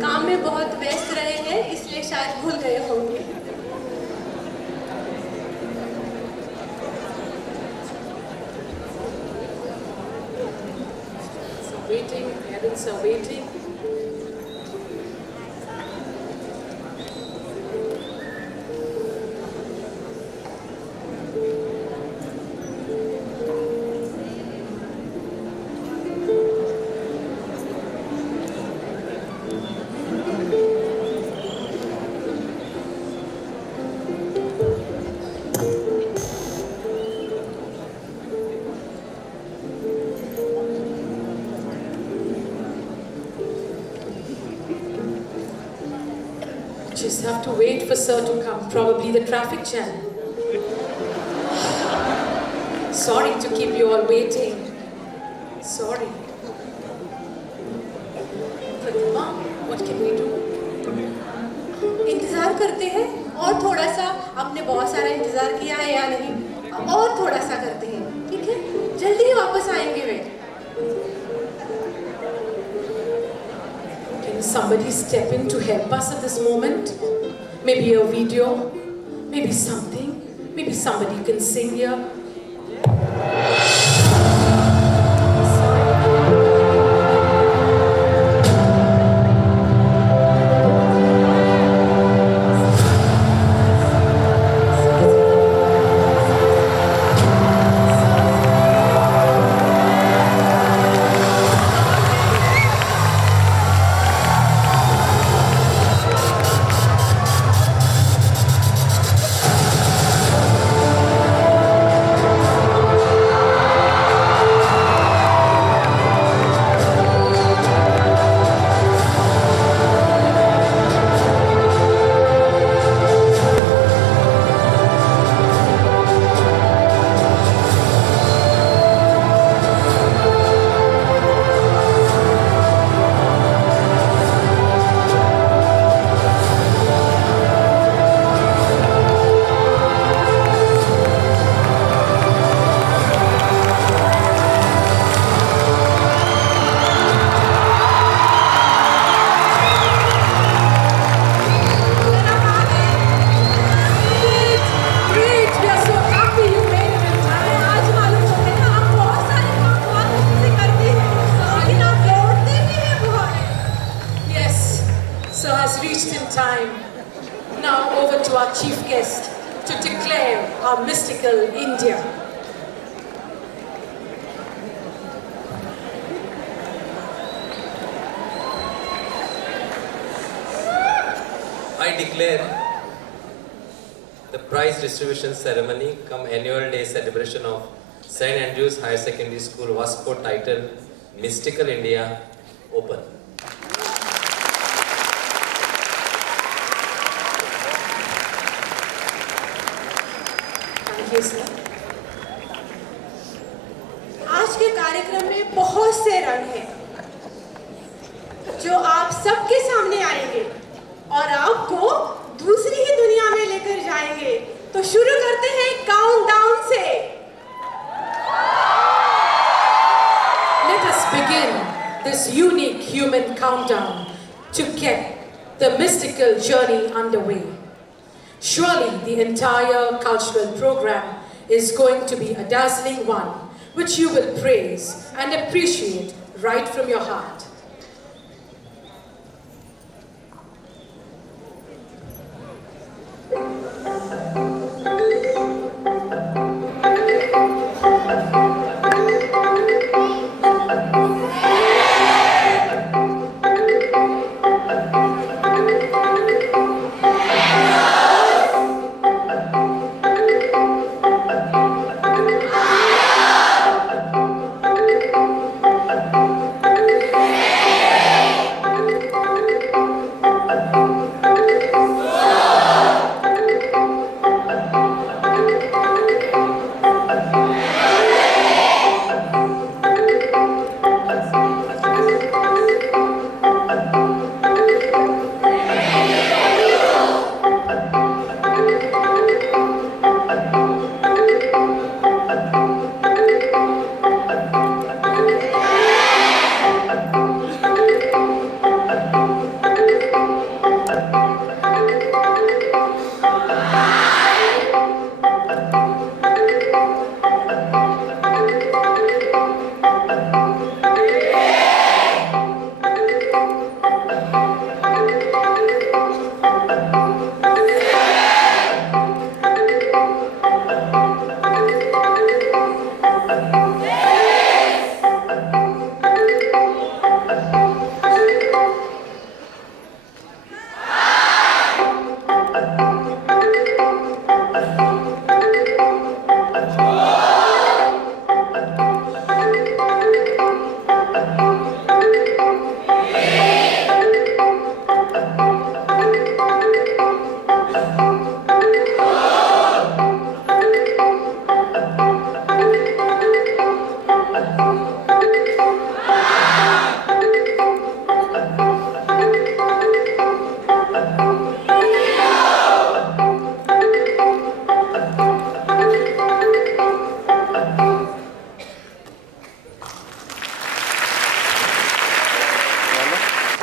काम में बहुत व्यस्त रहे हैं इसलिए शायद भूल गए होंगे। Waiting, parents are waiting. Just have to wait for sir to come, probably the traffic jam. Sorry to keep you all waiting. Sorry. Fatima, what can we do? इंतजार करते हैं और थोड़ा सा, आपने बहुत सारा इंतजार किया है या नहीं, और थोड़ा सा करते हैं, ठीक है? जल्दी ही वापस आएंगे वे। Can somebody step in to help us at this moment? Maybe a video, maybe something, maybe somebody can sing here. mystical India. I declare the prize distribution ceremony cum annual day celebration of St. Andrews Higher Secondary School Vasco titled Mystical India open. Thank you, sir. आज के कार्यक्रम में बहुत से रंग हैं जो आप सबके सामने आएंगे और आपको दूसरी ही दुनिया में लेकर जाएंगे। तो शुरू करते हैं काउंटडाउन से। Let us begin this unique human countdown to get the mystical journey underway. Surely the entire cultural program is going to be a dazzling one, which you will praise and appreciate right from your heart.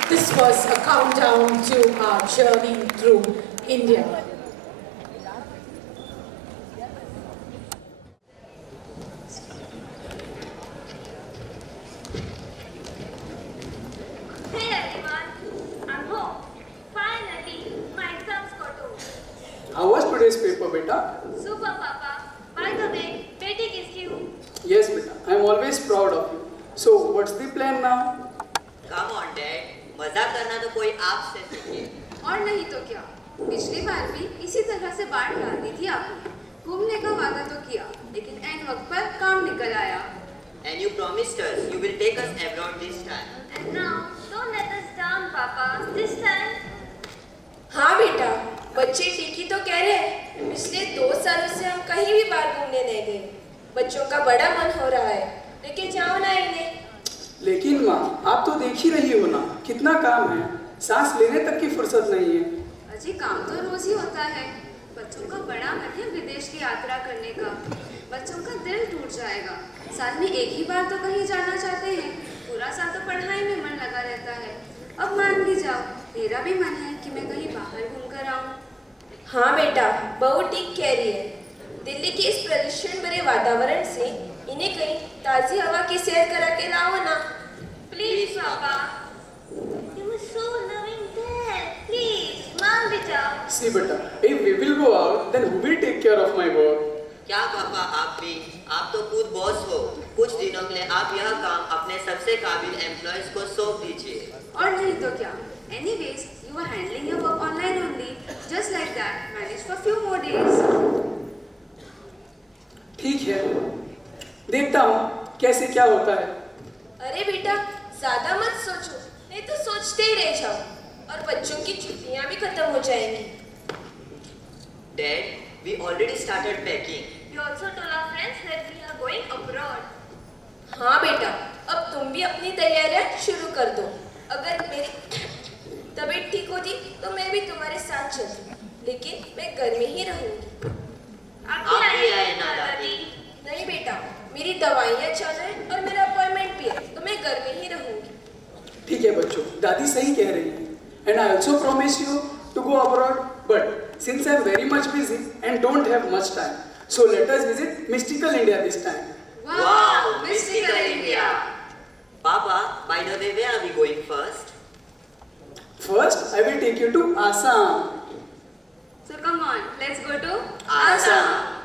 This was a countdown to our journey through India. Hey everyone, I'm home. Finally, my exams got over. How was today's paper, beta? Super, Papa. By the way, बेटी किसकी हूँ? Yes, beta. I am always proud of you. So, what's the plan now? Come on, Dad. मजाक करना तो कोई आपसे सीखे। और नहीं तो क्या? पिछली बार भी इसी तरह से बाढ़ डाल दी थी आपने। घूमने का वादा तो किया, लेकिन ऐन वक्त पर काम निकल आया। And you promised us you will take us abroad this time. And now, don't let us down, Papa. This time. हाँ बेटा, बच्चे ठीक ही तो कह रहे हैं। पिछले 2 सालों से हम कहीं भी बाहर घूमने नहीं गए। बच्चों का बड़ा मन हो रहा है, लेकिन जाओ ना इन्हें। लेकिन माँ, आप तो देख ही रही हो ना, कितना काम है। सांस लेने तक की फुर्सत नहीं है। अजी काम तो रोज ही होता है। बच्चों का बड़ा मन है विदेश की यात्रा करने का। बच्चों का दिल टूट जाएगा। साल में एक ही बार तो कहीं जाना चाहते हैं। पूरा साल तो पढ़ाई में मन लगा रहता है। अब मान भी जाओ, मेरा भी मन है कि मैं कहीं बाहर घूम कर आऊँ। हाँ बेटा, बहू ठीक कह रही है। दिल्ली के इस प्रदूषण भरे वातावरण से इन्हें कहीं ताज़ी हवा की सैर करा के लाओ ना। Please, Papa. You were so loving there. Please, मान भी जाओ। See, beta, if we will go out, then who will take care of my work? क्या पापा आप भी? आप तो खुद बॉस हो। कुछ दिनों के लिए आप यह काम अपने सबसे काबिल एम्प्लॉयज को सौंप दीजिए। और नहीं तो क्या? Anyways, you are handling your work online only. Just like that, manage for few more days. ठीक है, देखता हूँ कैसे क्या होता है। अरे बेटा, ज्यादा मत सोचो, नहीं तो सोचते ही रह जाओ और बच्चों की छुट्टियाँ भी खत्म हो जाएंगी। Dad, we already started packing. We also told our friends that we are going abroad. हाँ बेटा, अब तुम भी अपनी तैयारियां शुरू कर दो। अगर मेरी तबीयत ठीक होती तो मैं भी तुम्हारे साथ चलती, लेकिन मैं घर में ही रहूंगी। आप भी आए ना दादी। नहीं बेटा, मेरी दवाइयाँ चल रही हैं और मेरा अपॉइंटमेंट भी है, तो मैं घर में ही रहूंगी। ठीक है बच्चों, दादी सही कह रही है। And I also promise you to go abroad, but since I am very much busy and don't have much time, so let us visit mystical India this time. Wow, mystical India. Papa, by the way, where are we going first? First, I will take you to Assam. So come on, let's go to Assam.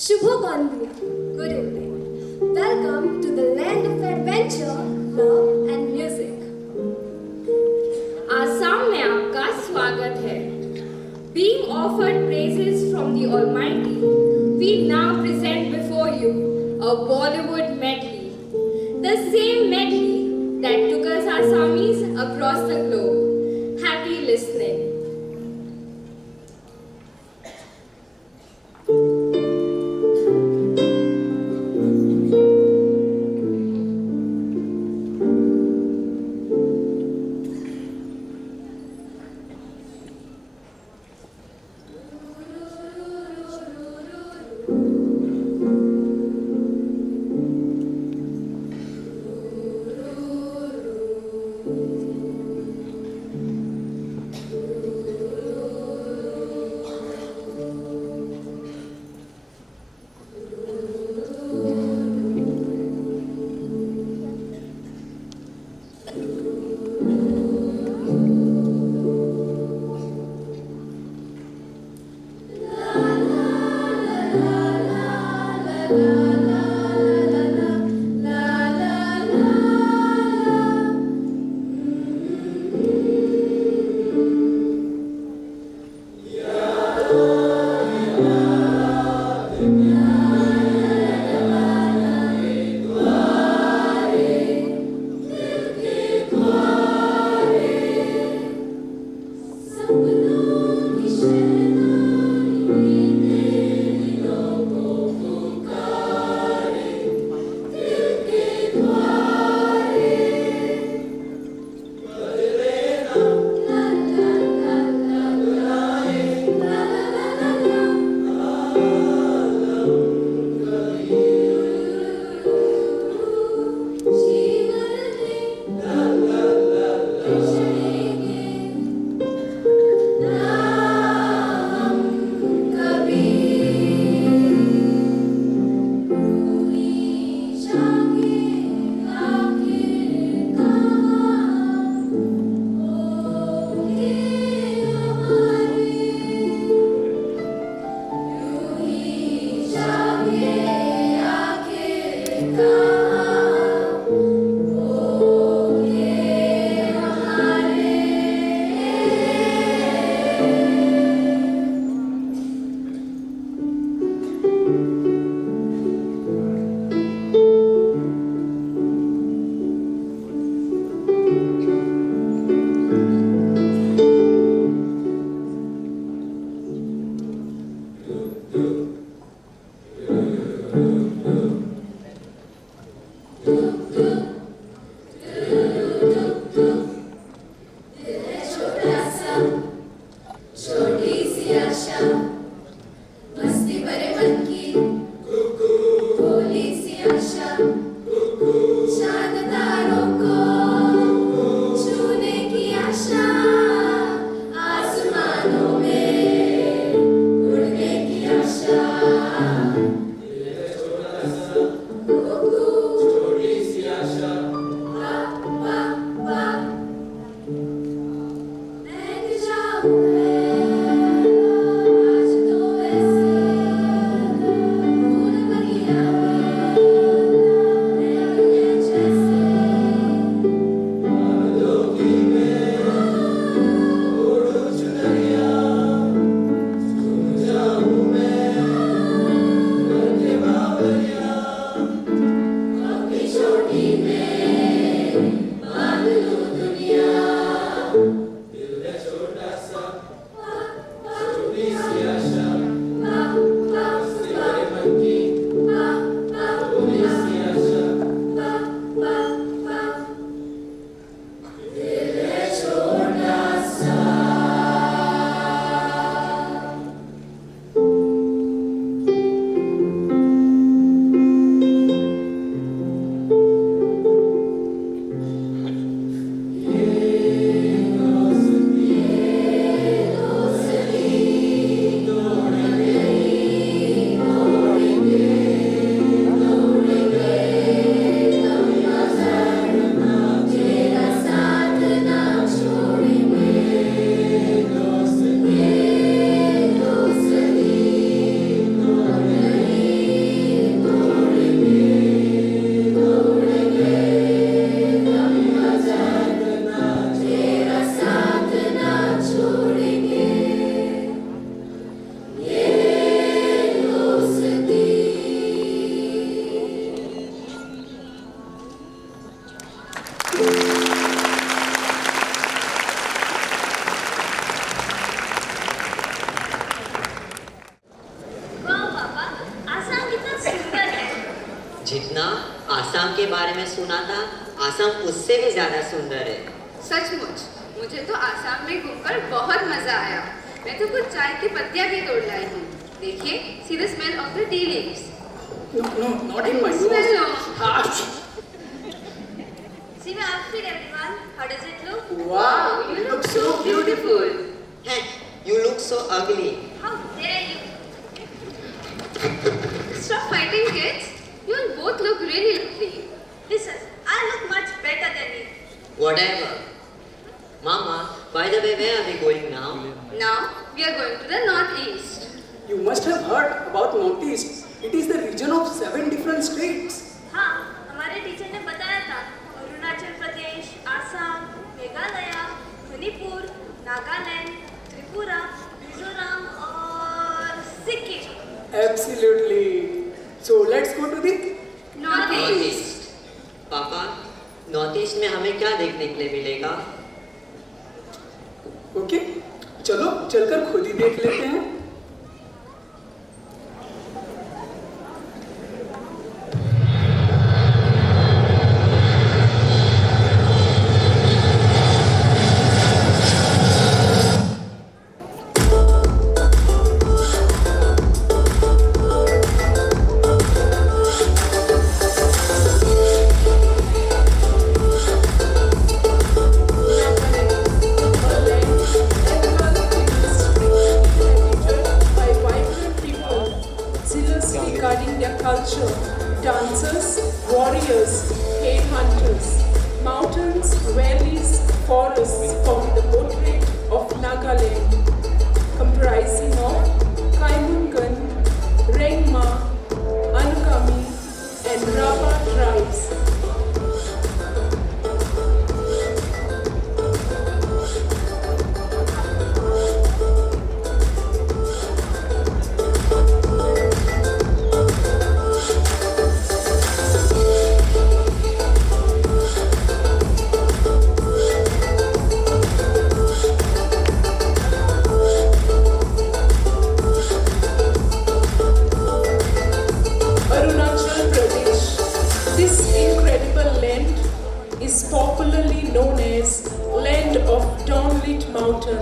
Shubhogandia, good evening. Welcome to the land of adventure, love and music. Assam में आपका स्वागत है. Being offered praises from the Almighty, we now present before you a Bollywood medley. The same medley that took us Assamese across the globe. Happy listening. छोटी सी आशा मस्ती भरे मन की भोली सी आशा चांद तारों को छूने की आशा आसमानों में उड़ने की आशा छोटी सी आशा जितना आसाम के बारे में सुना था, आसाम उससे भी ज्यादा सुंदर है। सचमुच मुझे तो आसाम में घूमकर बहुत मजा आया। मैं तो कुछ चाय की पत्तियां भी तोड़ लाई हूँ। देखिए, see the smell of the tea leaves. No, not in my Smell nose. no. See my outfit, everyone. How does it look? Wow, You look so beautiful. Hey, you look so ugly. How dare you? Stop fighting, kids. You all both look really lovely. Listen, I look much better than you. Whatever. Mama, by the way, where are we going now? Now we are going to the northeast. You must have heard about Northeast. It is the region of 7 different states. हाँ, हमारे teacher ने बताया था। अरुणाचल प्रदेश, आसाम, मेघालय, मणिपुर, नागालैंड, त्रिपुरा, मिजोरम और Sikkim. Absolutely. So let's go to the Northeast. पापा, north में हमें क्या देखने के लिए मिलेगा? ओके, चलो चलकर खुद ही देख लेते हैं।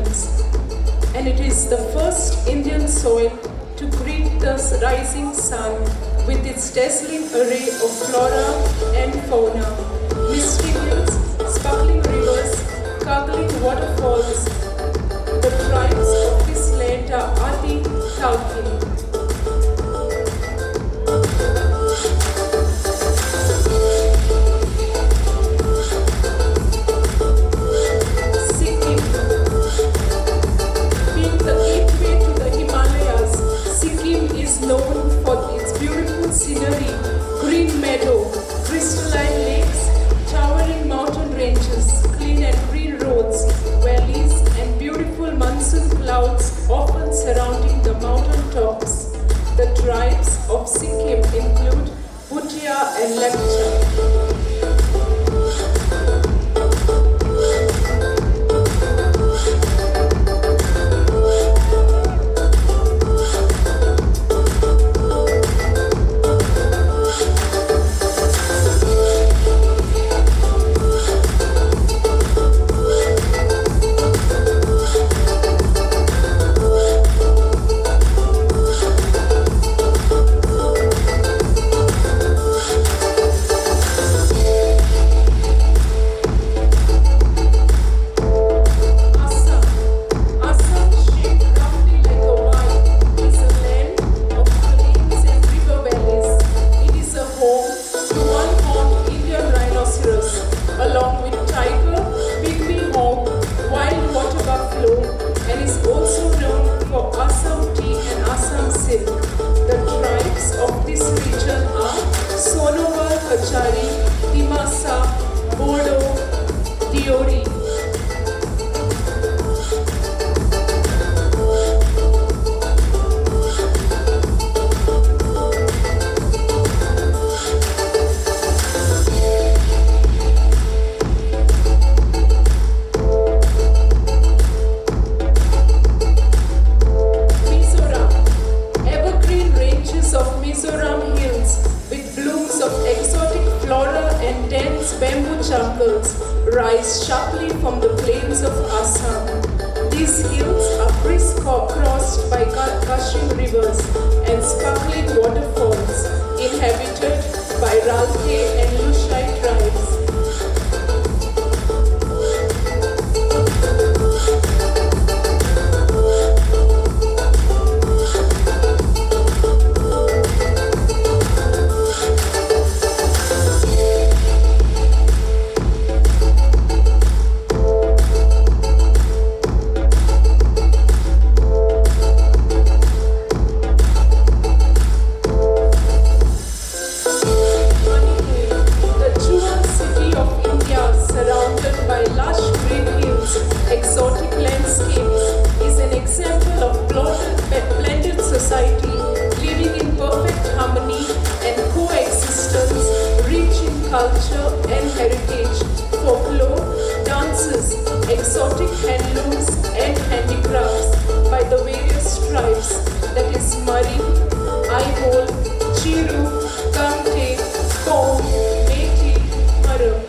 mountains. And it is the first Indian soil to greet the rising sun with its dazzling array of flora and fauna, misty hills, sparkling rivers, gurgling waterfalls. The tribes of this land are Adi Talkin. Sikkim. Being the gateway to the Himalayas, Sikkim is known for its beautiful scenery, green meadow, crystalline lakes, towering mountain ranges, clean and green roads, valleys, and beautiful monsoon clouds often surrounding the mountain tops. The tribes of Sikkim include Bhutia and Lepcha. Rise sharply from the plains of Assam. These hills are crisscrossed by gushing rivers and sparkling waterfalls, inhabited by Ralke and Lushai tribes. Culture and heritage, folklore, dances, exotic handlooms and handicrafts by the various tribes, that is Mari, Aimol, Chiru, Kamte, Kong, Methi, Maram.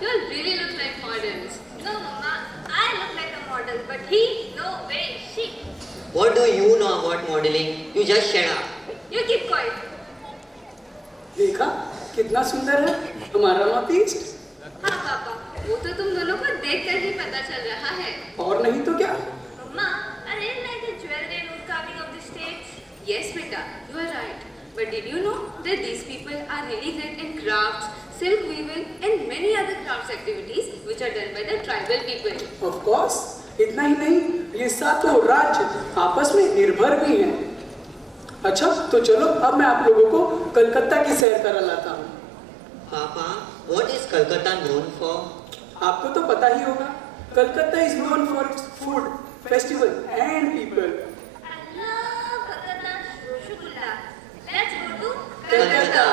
you all really look like models. No, Mama, I look like a model, but he, no way, she. What do you know about modeling? You just shut up. You keep quiet. देखा कितना सुंदर है हमारा north east. हाँ पापा, वो तो तुम दोनों को देखकर ही पता चल रहा है। और नहीं तो क्या? Mama, I really like the jewelry and wood carving of the states. Yes, beta, you are right. But did you know that these people are really great in crafts, silk weaving, and many other crafts activities which are done by the tribal people? Of course, इतना ही नहीं, ये सातों राज्य आपस में निर्भर भी हैं। अच्छा, तो चलो अब मैं आप लोगों को कलकत्ता की सैर करा लाता हूँ। Papa, what is Kolkata known for? आपको तो पता ही होगा, Calcutta is known for its food, festival and people. I love Kolkata's Rasgulla. Let's go to Kolkata.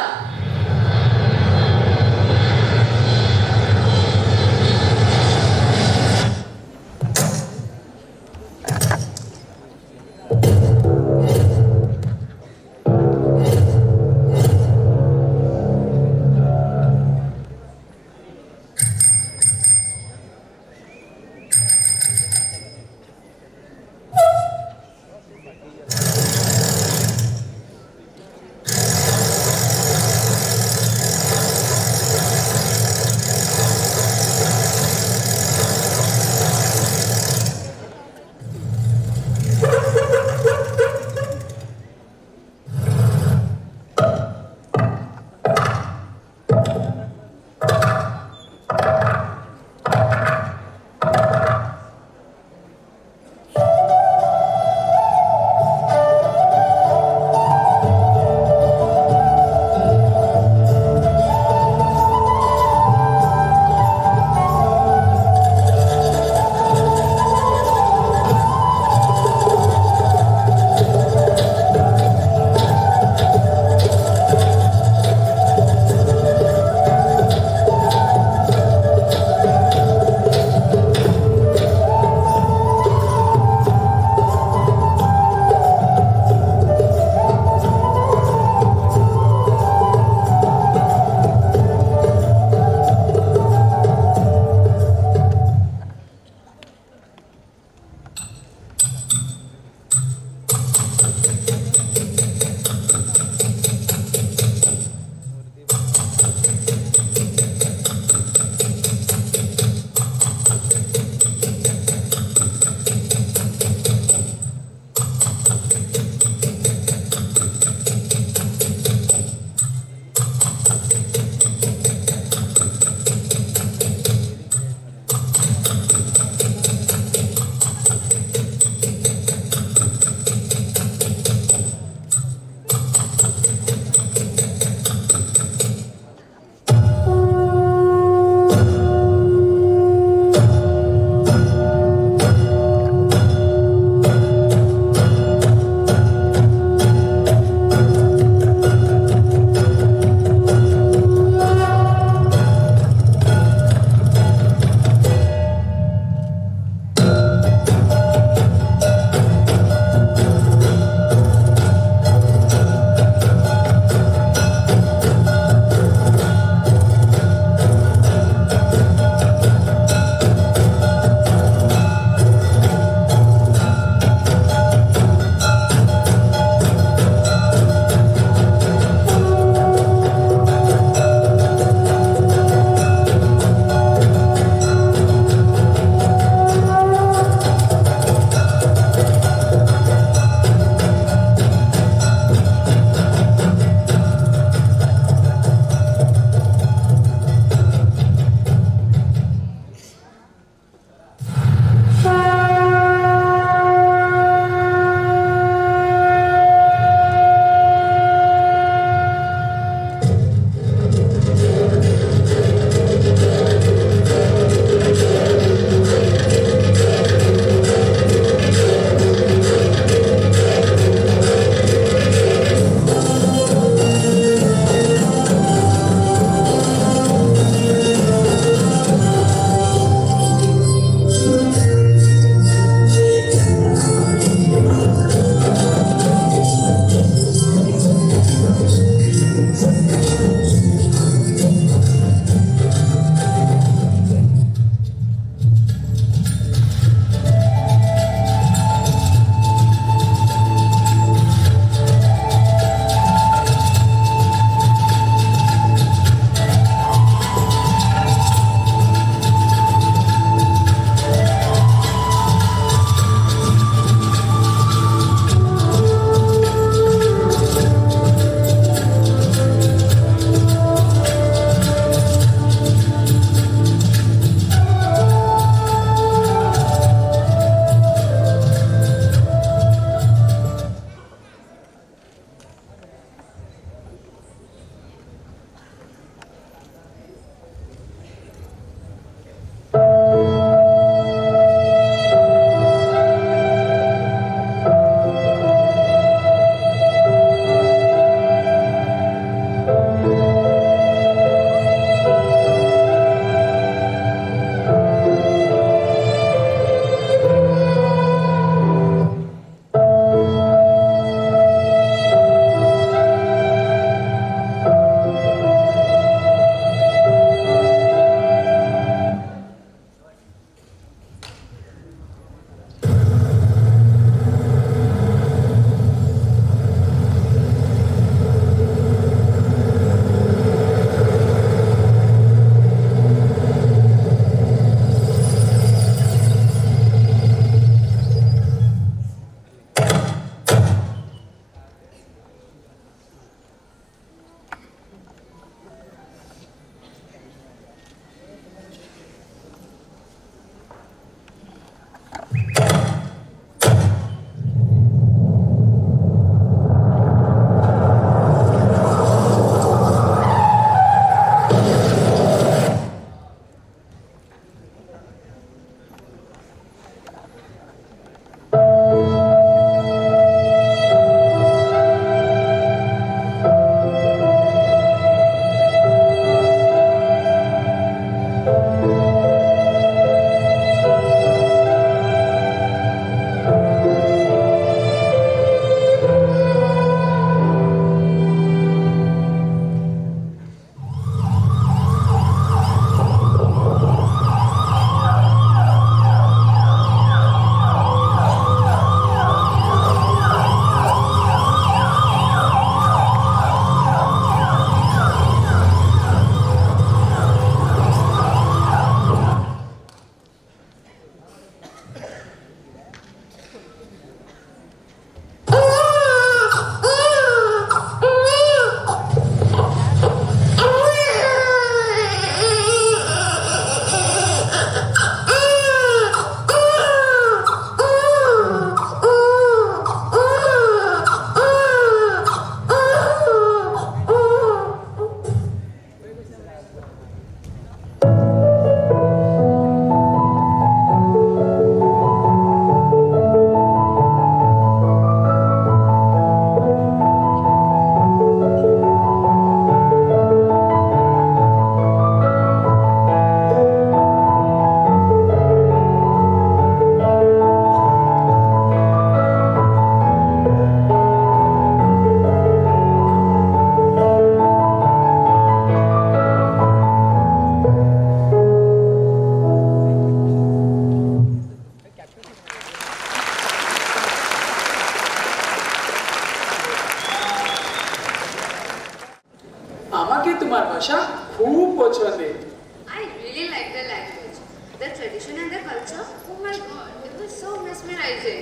the tradition and the culture. Oh my God, it was so mesmerizing.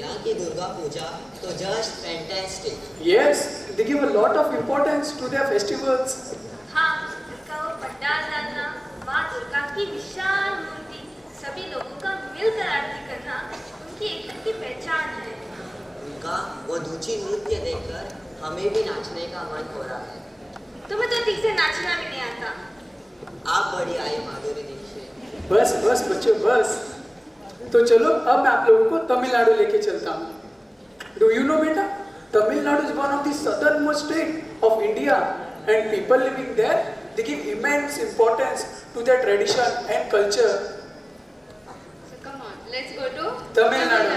यहाँ की दुर्गा पूजा तो just fantastic. Yes, they give a lot of importance to their festivals. हाँ, उनका वो पंडाल डालना, माँ दुर्गा की विशाल मूर्ति, सभी लोगों का मिलकर आरती करना, उनकी एकता की पहचान है। उनका वो दूची नृत्य देखकर हमें भी नाचने का मन हो रहा है। तुम्हें तो ठीक से नाचना भी नहीं आता। आप बड़ी आई माधुरी दीक्षित। बस बस बच्चों बस। तो चलो अब मैं आप लोगों को तमिलनाडु लेके चलता हूँ। डू यू नो बेटा, Tamil Nadu is one of the southern most state of India and people living there, they give immense importance to their tradition and culture. So come on, let's go to Tamil Nadu.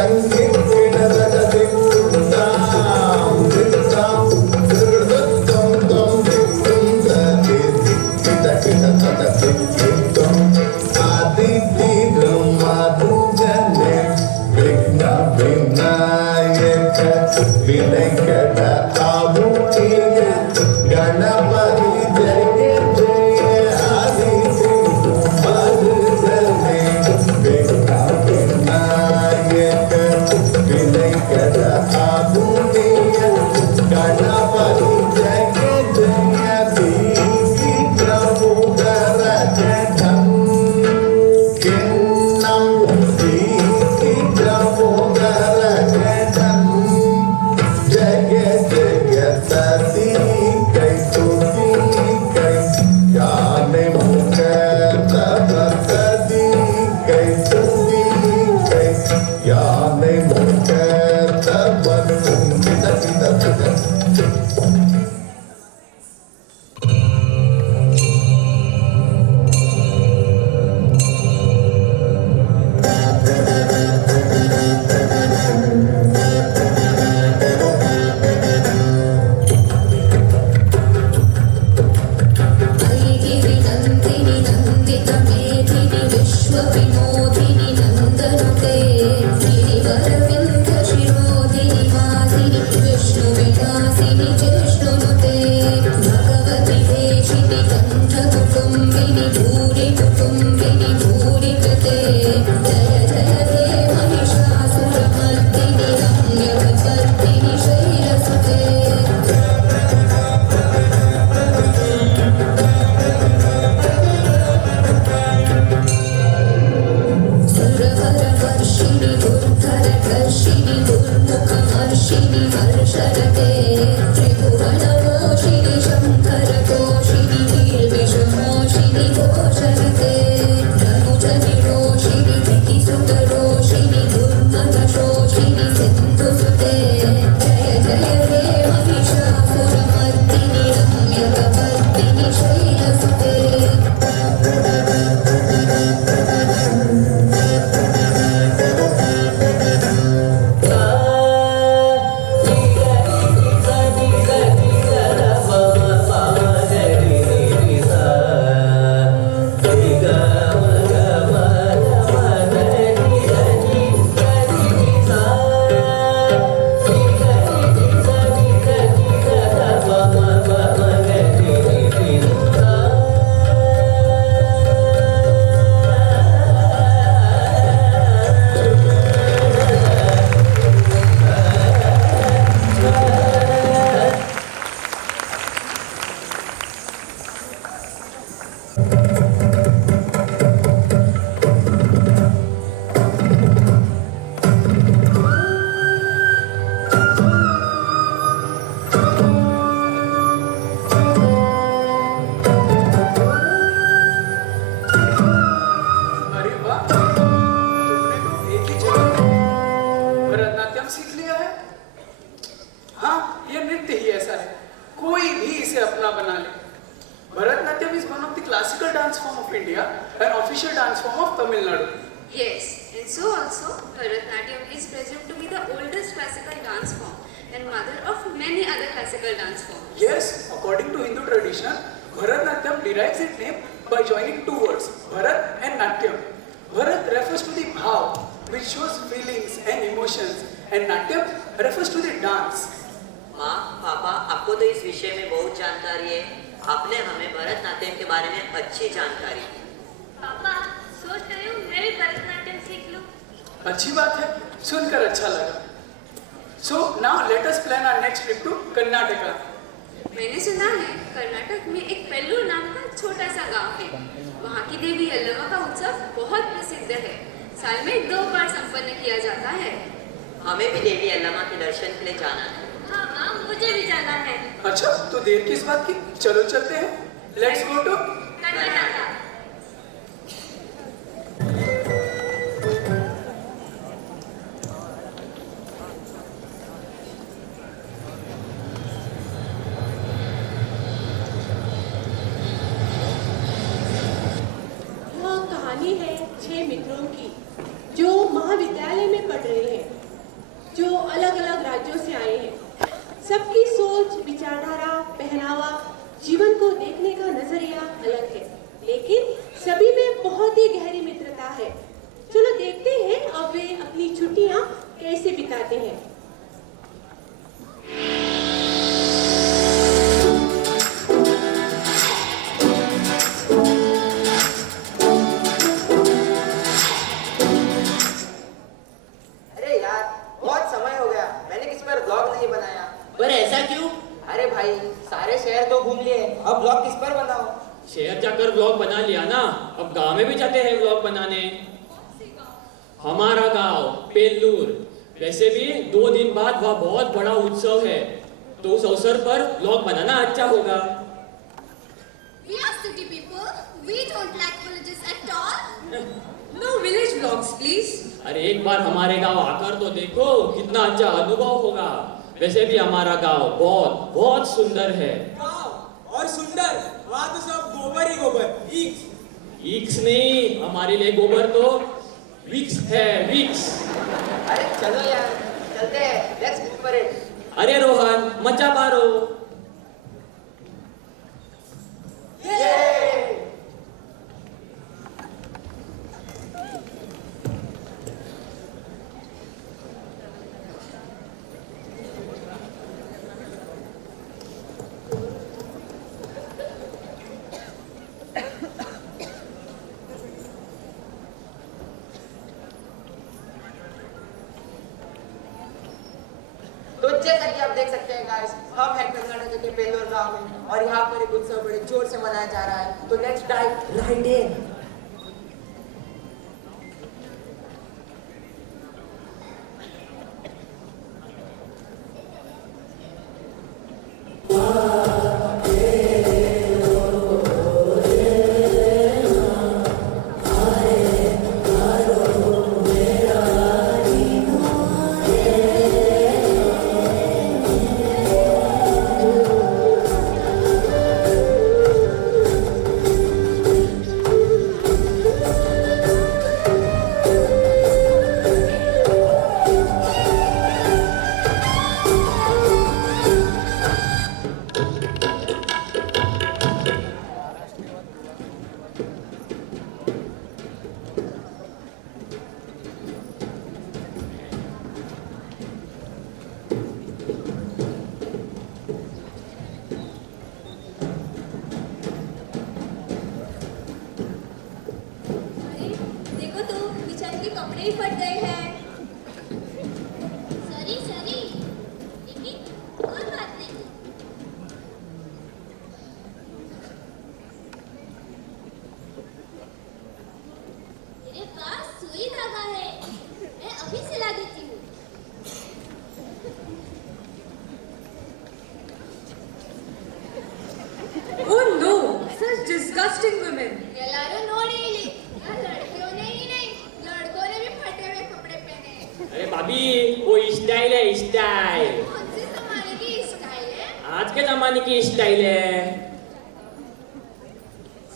Thank you. भाई, सारे शहर तो घूम लिए, अब blog किस पर बनाओ? शहर जाकर ब्लॉग बना लिया ना, अब गांव में भी जाते हैं ब्लॉग बनाने। हमारा गांव पेल्लूर, वैसे भी 2 दिन बाद वह बहुत बड़ा उत्सव है, तो उस अवसर पर ब्लॉग बनाना अच्छा होगा। We are city people. We don't like villages at all. No village vlogs, please. अरे एक बार हमारे गांव आकर तो देखो, कितना अच्छा अनुभव होगा। वैसे भी हमारा गांव बहुत बहुत सुंदर है। और सुंदर, वहाँ तो सब गोबर ही गोबर, ईक्स नहीं, हमारे लिए गोबर तो विक्स है, विक्स। अरे चलो यार, चलते हैं, लेट्स गो फॉर इट। अरे रोहन, मजा मारो। तो जैसा कि आप देख सकते हैं गाइस, हम हैं कर्नाटक के पेल्लोर गांव में और यहाँ पर एक उत्सव बड़े जोर से मनाया जा रहा है। तो लेट्स डाइव राइट इन।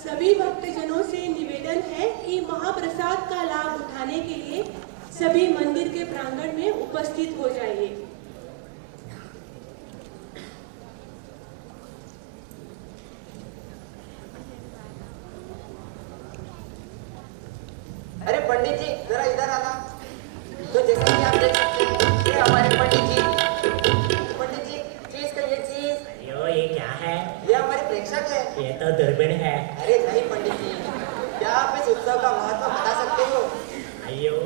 सभी भक्तजनों से निवेदन है कि महाप्रसाद का लाभ उठाने के लिए सभी मंदिर के प्रांगण में उपस्थित हो जाइए। अरे पंडित जी, जरा इधर आना। तो जैसा कि आप देख सकते हैं, ये हमारे पंडित जी, चीज का ये चीज। यो, ये क्या है? ये हमारे प्रेक्षक है। ये तो दूरबीन है। अरे नहीं पंडित जी, क्या आप इस उत्सव का महत्व बता सकते हो? आइयो।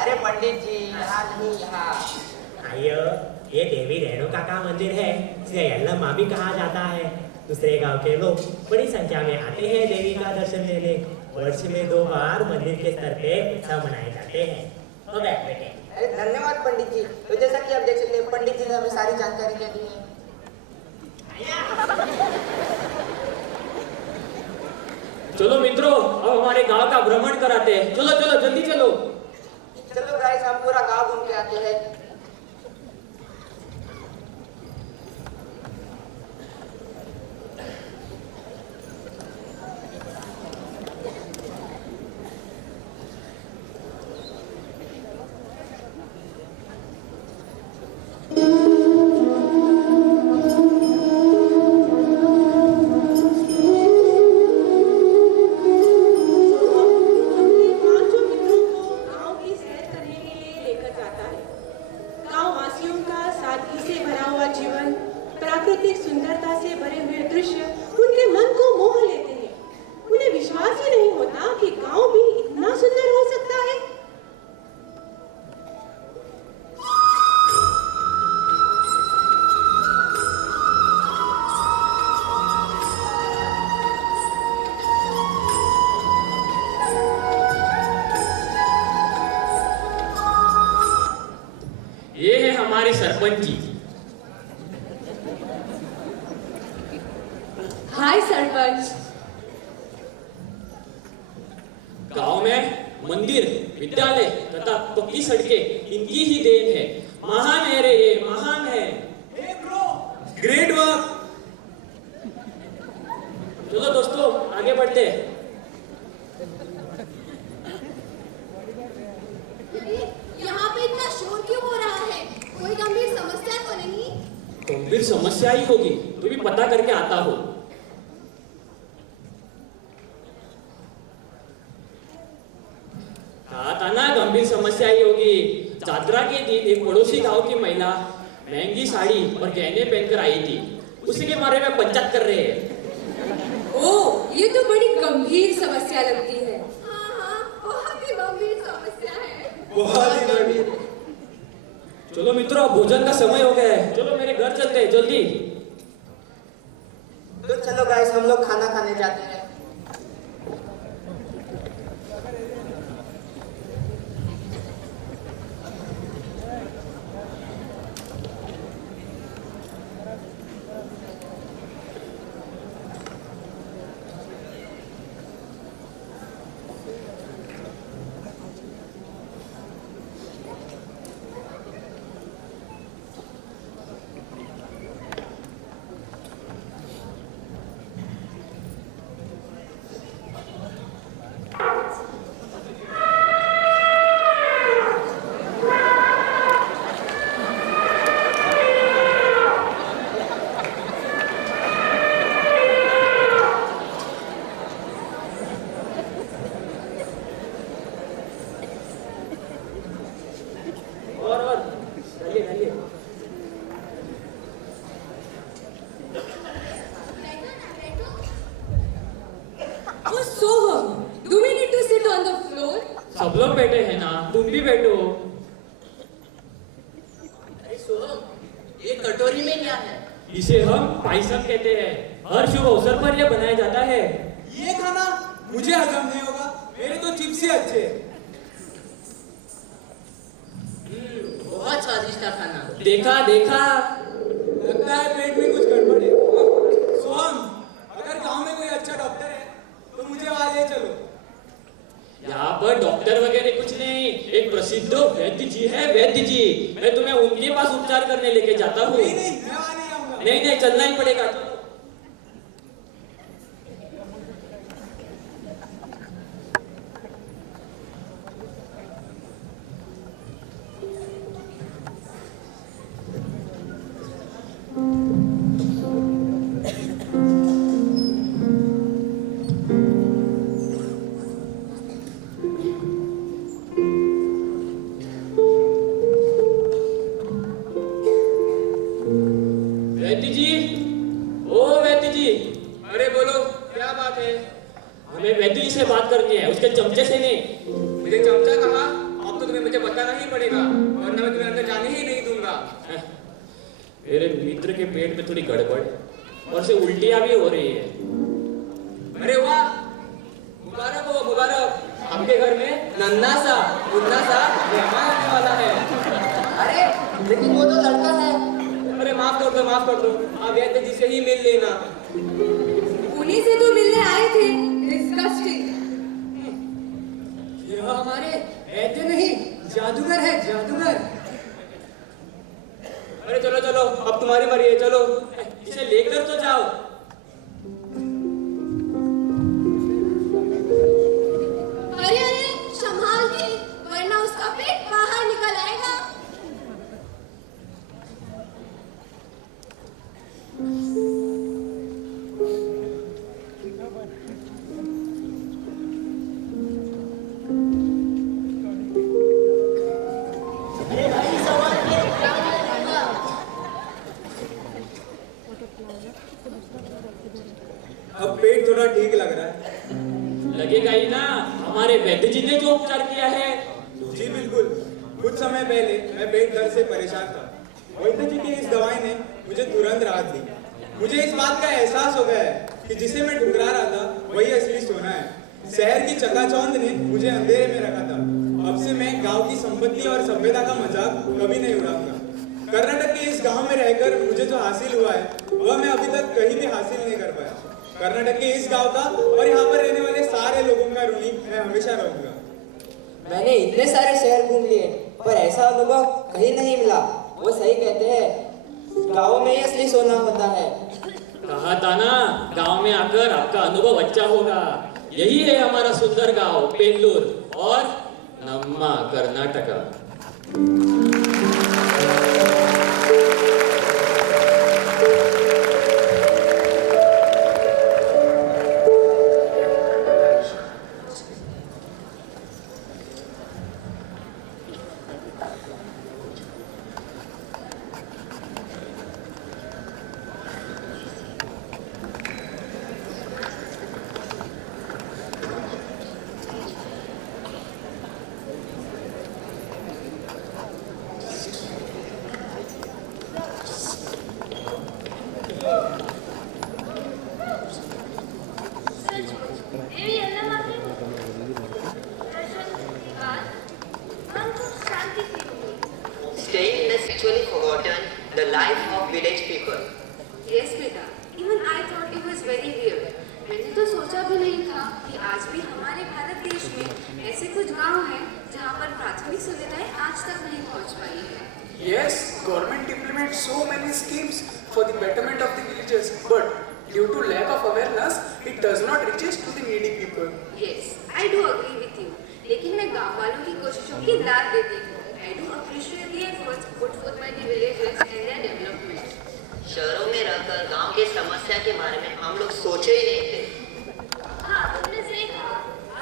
अरे पंडित जी, यहाँ नहीं, यहाँ। आइयो, ये देवी रेणुका का मंदिर है, इसे यल्लम्मा भी कहा जाता है। दूसरे गांव के लोग बड़ी संख्या में आते हैं देवी का दर्शन लेने। वर्ष में 2 बार मंदिर के स्तर पे उत्सव मनाए जाते हैं। हो गया बेटे। अरे धन्यवाद पंडित जी। तो जैसा कि आप देख सकते हैं, पंडित जी ने हमें सारी जानकारी दे दी है। चलो मित्रों, अब हमारे गांव का भ्रमण कराते हैं। चलो चलो, जल्दी चलो। चलो गाइस, हम पूरा गांव घूम के आते हैं। ये है हमारी सरपंच जी। हाय सरपंच। गांव में मंदिर, विद्यालय तथा पक्की सड़कें इनकी ही देन है। महान है रे, ये महान है। Great work. चलो दोस्तों आगे बढ़ते हैं। यहाँ पे इतना शोर क्यों हो रहा है? कोई गंभीर समस्या तो नहीं? गंभीर समस्या ही होगी, तू भी पता करके आता हो। कहा था ना गंभीर समस्या ही होगी। यात्रा के दिन एक पड़ोसी गांव की महिला महंगी साड़ी और गहने पहनकर आई थी। उसी के बारे में पंचायत कर रहे हैं। ओह, ये तो बड़ी गंभीर समस्या लगती है। हाँ, बहुत ही गंभीर समस्या है। बहुत ही गंभीर। चलो मित्रों, भोजन का समय हो गया है। चलो मेरे घर चलते हैं जल्दी। तो चलो गाइस, हम लोग खाना खाने जाते हैं। सब लोग बैठे हैं ना, तुम भी बैठो। ये कटोरी में क्या है? इसे हम पायसम कहते हैं। हर शुभ अवसर पर यह बनाया जाता है। ये खाना मुझे हजम नहीं होगा, मेरे तो चिप्स ही अच्छे। बहुत स्वादिष्ट खाना। देखा देखा, लगता है पेट में कुछ गड़बड़ है। सोहम, अगर गांव में कोई अच्छा डॉक्टर है तो मुझे वहां ले चलो। यहाँ पर डॉक्टर वगैरह कुछ नहीं, एक प्रसिद्ध वैद्य जी है, वैद्य जी। मैं तुम्हें उनके पास उपचार करने लेके जाता हूँ। नहीं नहीं, मैं वहां नहीं आऊंगा। नहीं नहीं, चलना ही पड़ेगा। वैद्य जी, ओ वैद्य जी। अरे बोलो, क्या बात है? हमें वैद्य जी से बात करनी है, उसके चमचे से नहीं। मुझे चमचा कहा? अब तो तुम्हें मुझे बताना ही पड़ेगा, वरना मैं तुम्हें अंदर जाने ही नहीं दूंगा। मेरे मित्र के पेट में थोड़ी गड़बड़ और से उल्टियां भी हो रही है। अरे वाह, मुबारक हो मुबारक। आपके घर में नन्ना सा मुन्ना सा मेहमान आने वाला है। अरे लेकिन वो तो लड़का है। अरे माफ कर दो, माफ कर दो। आप वैद्य जी से ही मिल लेना। उन्हीं से तो मिलने आए थे। डिस्गस्टिंग। ये हमारे वैद्य नहीं, जादूगर है, जादूगर। अरे चलो चलो, अब तुम्हारी मर्जी है, चलो इसे लेकर तो जाओ। अरे अरे, संभाल के, वरना उसका पेट बाहर निकल आएगा। अब पेट थोड़ा ठीक लग रहा है। लगेगा ही ना, हमारे वैद्य जी ने जो उपचार किया है। जी बिल्कुल। कुछ समय पहले मैं पेट दर्द से परेशान था। वैद्य जी की इस दवाई ने मुझे तुरंत राहत दी। मुझे इस बात का एहसास हो गया है कि जिसे मैं ठुकरा रहा था वही असली सोना है। शहर की चकाचौंध ने मुझे अंधेरे में रखा था अब से मैं गांव की संपत्ति और सभ्यता का मजाक कभी नहीं उड़ाऊंगा। कर्नाटक के इस गांव में रहकर मुझे जो हासिल हुआ है वह मैं अभी तक कहीं भी हासिल नहीं कर पाया। कर्नाटक के इस गांव का और यहाँ पर रहने वाले सारे लोगों का ऋणी मैं हमेशा रहूंगा। मैंने इतने सारे शहर घूम लिए पर ऐसा अनुभव कहीं नहीं मिला। वो सही कहते हैं, गाँव में ही असली सोना होता है। कहा था ना, गांव में आकर आपका अनुभव अच्छा होगा। यही है हमारा सुंदर गांव पेल्लूर और नम्मा Karnataka. Staying in the sexually forgotten, the life of village people. Yes, बेटा. Even I thought it was very weird. मैंने तो सोचा भी नहीं था कि आज भी हमारे भारत देश में ऐसे कुछ गांव हैं जहां पर प्राथमिक सुविधाएं आज तक नहीं पहुंच पाई हैं. Yes, government implements so many schemes for the betterment of the villages, but due to lack of awareness, it does not reach to the needy people. Yes, I do agree with you. लेकिन मैं गांव वालों की कोशिशों की दाद देती हूँ. I do appreciate the efforts put forth by the villagers and their development. शहरों में रहकर गांव की समस्या के बारे में हम लोग सोचे ही नहीं थे। हाँ, तुमने सही कहा।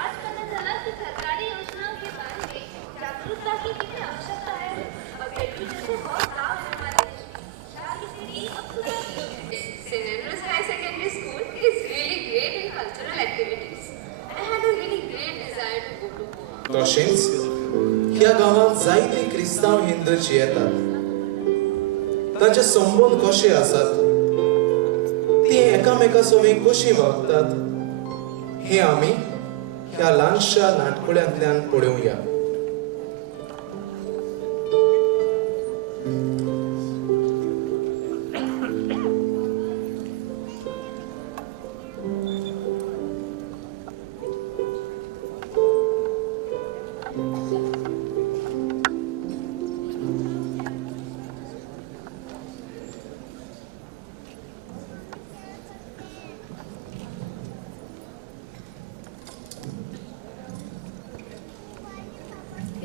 आज पता चला कि सरकारी योजनाओं के बारे में जागरूकता की कितनी आवश्यकता है। अब पेल्लूर जैसे बहुत गांव हैं हमारे देश में, जहाँ की स्थिति अब सुधर रही है। St. Andrews High Secondary School is really great in cultural activities. I had a really great desire to go to Goa. तशेंच ह्या गांवांत जायते क्रिस्तांव हिंदूचे येतात. तांचे संबंध कशे आसात, ती एकामेका सोबीत कशी वागतात, हे आमी ह्या ल्हानशा नाटकुळ्यांतल्यान पळोवया.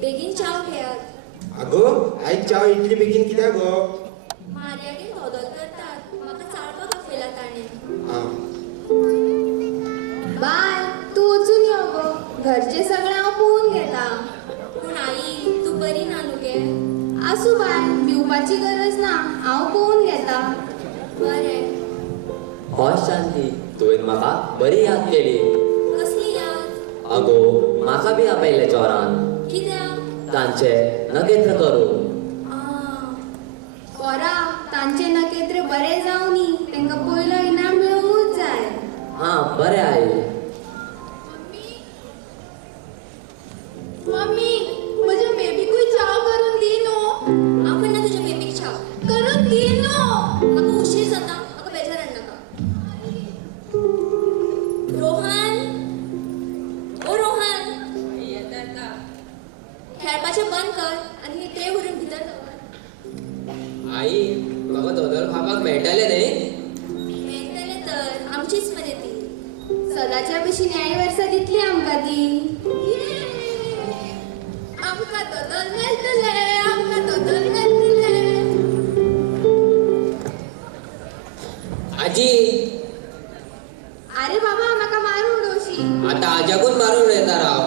बेगीन चाव घेयात. आगो, आयज चाव इतली बेगीन कित्याक गो? मारयागेन धोदोल करतात. म्हाका चाळपाक आपयला ताणें. बाय, तूं वचून यो गो. घरचे सगळें हांव पळोवन घेता. पूण आई, तूं बरी ना न्हू गे? आसूं बाय, भिवपाची गरज ना. हांव पळोवन घेता. बरें. हय शांती, तुवें म्हाका बरी याद केली. कसली याद? आगो, म्हाका बी आपयले चोरान. कित्याक? तांचे नकेत्र करूं. कोरा, तांचे नकेत्र बरे जावनी. तांकां पयलो इनाम मेळूंकूच जाय. हां, बरें आई. मम्मी, म्हज्या बेबीकूय चाव करून दी न्हू. हांव करना तुज्या बेबीक चाव. करून दी न्हू. म्हाका उशीर जाता. म्हाका बेजार हाडनाका. रोहन, ओ रोहन, खेळपाचें बंद कर आनी ही ट्रे व्हरून भितर दवर. आई, म्हाका धोदोल खावपाक मेळटलें न्ही? मेळटलें तर, आमचीच मरे ती. सदाच्या भशेन ह्याय वर्सा दितली आमकां ती. आमकां धोदोल मेळटले, आमकां धोदोल मेळटले. आजी, अरे बाबा, म्हाका मारून उडोवशी. आता आज्याकूच मारून उडयता राव.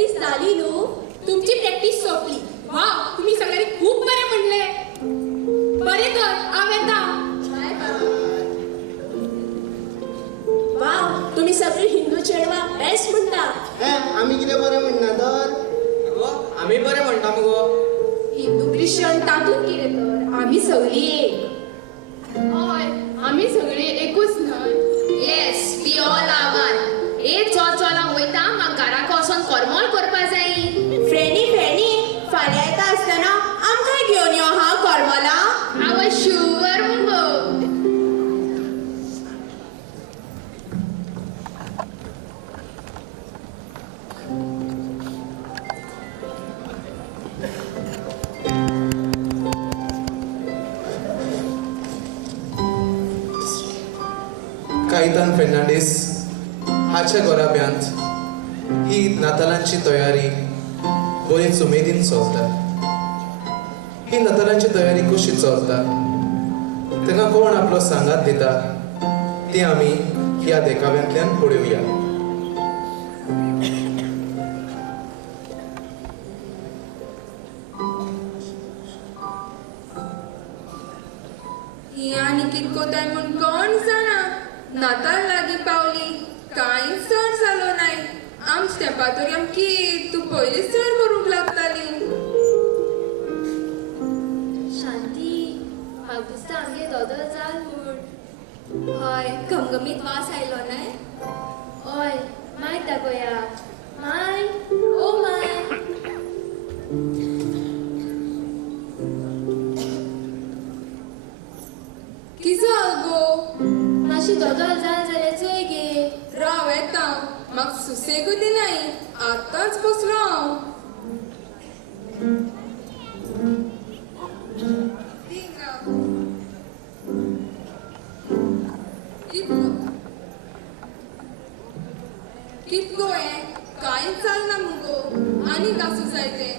प्रॅक्टिस झाली न्हू? तुमची प्रॅक्टिस सोंपली. वा, तुम्ही सगळ्यांनी खूप बरे म्हणले. बरे तर हांव येता. वाव, तुम्ही सगळी हिंदू चेडवा बेस्ट म्हणता. आम्ही कितें बरें म्हणना तर आम्ही बरे म्हणटा मगो. हिंदू ख्रिश्चन तातूंत कितें तर आमी सगळी एक. हय, आमी सगळी एकूच न्हय. Yes, we all are one. एक चोलांक वयता म्हाका घराक वचोन करमोल करपा जाय. फ्रेंडी फाल्यां येता आसतना आमकां घेवन यो हा करमला. आव शुअर मुगो. कायतान फेर्नांडीस हाच्या गोराब्यांत ही नातालांची तयारी बरीच उमेदीन चलता. ही नातालांची तयारी कशी चलता ताका कोण आपलो सांगात दिता ती आमी ह्या देखाव्यांतल्यान पळोवया. ही आनी कितें कोताय म्हूण कोण जाणा. नाताळ लागीं पावली, कांयच चड जालो नाय. आमच्या तेंपार तरी आमकी तूं पयलींच चड करूंक लागताली. शांती, म्हाका दिसता आमगे दोदोल जाल म्हूण. हय, घमघमीत वास आयलो नाय. हय, माय दाखोया. माय, ओ माय. कितें जाल गो? मातशी दोदोल जाल जाल्यार चोय गे. राव येता, म्हाका सुसेगू दिनाय. आतांच बसलो हांव. कित गो हें? कांयच जालना मुगो. आनी घासूं जाय तें.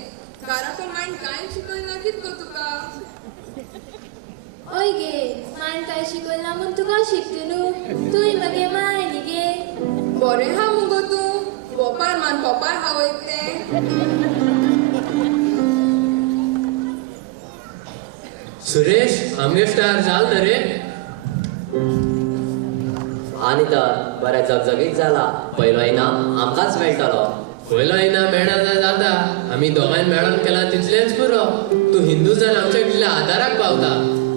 घराको मायंड कांय शिकयना कित गो तुका? ओय गे, मायन काय शिकयना म्हूण तुका शिकता न्हू. तुय मगे माय न्ही गे. बरें हा मुगो तूं. वोपार मान पोपार हा वयते. सुरेश, आमगे स्टार जाल ना रे. आनी तर बरें जगजगीत जाला. पयलो इनाम आमकांच मेळटलो. पयलो इनाम मेळना जाता. आमी दोगांय मेळोन केला तितलेंच पुरो. तूं हिंदू जावन आमच्या कितल्या आदाराक पावता.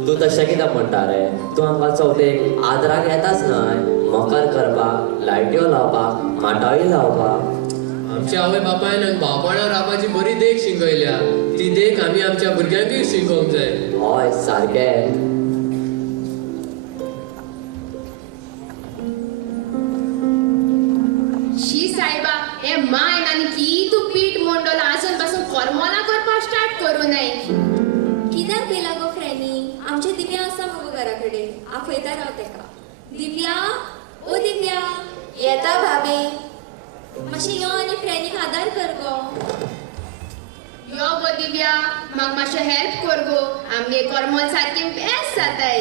तूं तशें कित्याक म्हणटा रे? तूं आमकां चवथेक आदराक येताच न्हय. मकर करपाक, लायट्यो लावपाक, माटाळी लावपाक. आमच्या आवय बापायन भावपणां रावपाची बरी देख शिकयल्या. ती देख आमी आमच्या भुरग्यांकूय शिकोवंक जाय. हय, सारकें. शी सायबा, हे मायन आनी की तूं पीठ मोंडोला आसून पासून करमोला करपाक स्टार्ट करूं नये. कित्याक पेला गो फ्रेंडी? आमचे दिव्या आसा मुगो घरा कडेन. आपयता राव तेका. दिव्या, ओ दिव्या. येता भाभी. मातशें यो आनी फ्रेंडीक आदार कर गो. यो गो दिव्या, म्हाका मातशें हेल्प कर गो. आमगे करमोल सारकें बेस्ट जाताय.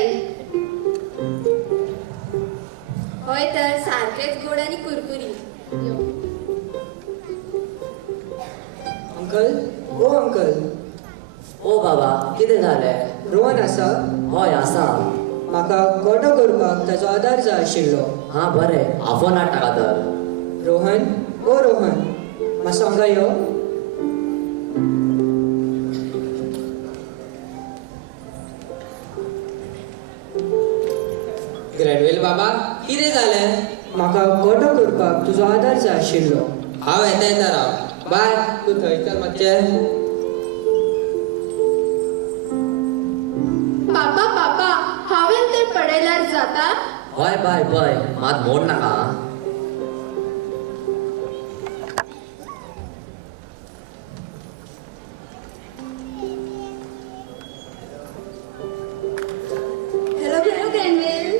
हय तर, सारकेंच गोड आनी कुरकुरी. अंकल, ओ अंकल. ओ बाबा, कितें जालें? रोहन आसा? हय आसा. म्हाका गोठो करपाक ताचो आदार जाय आशिल्लो. हां बरें, हांव फोन हाड ताका तर. रोहन, ओ रोहन, मातसो हांगा यो. ग्रॅडवेल बाबा, कितें जालें? म्हाका गोठो करपाक तुजो आदार जाय आशिल्लो. हांव येता राव. बाय, तूं थंय चल मातशें. पापा, हांवें तें पडयल्यार जाता? हय बाय पय, मात मोड नाका. Hello, Granville.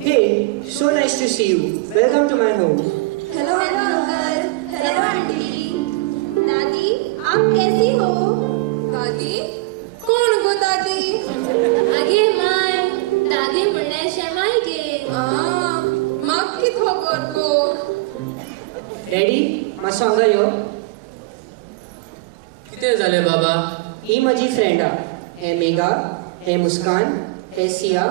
Hey, so nice to see you. Welcome to my home. Hello, uncle. Hello, auntie. दादी, आप कैसी हो? दादी? कोण गो दादी? आगे माय, दादी म्हणल्यार शेमाय गे. म्हाका कित खबर गो? डॅडी, डॅडी मातसो हांगा यो. कितें जालें बाबा? ही म्हजी फ्रेंड हा. हे मेघा, हे मुस्कान, हे सिया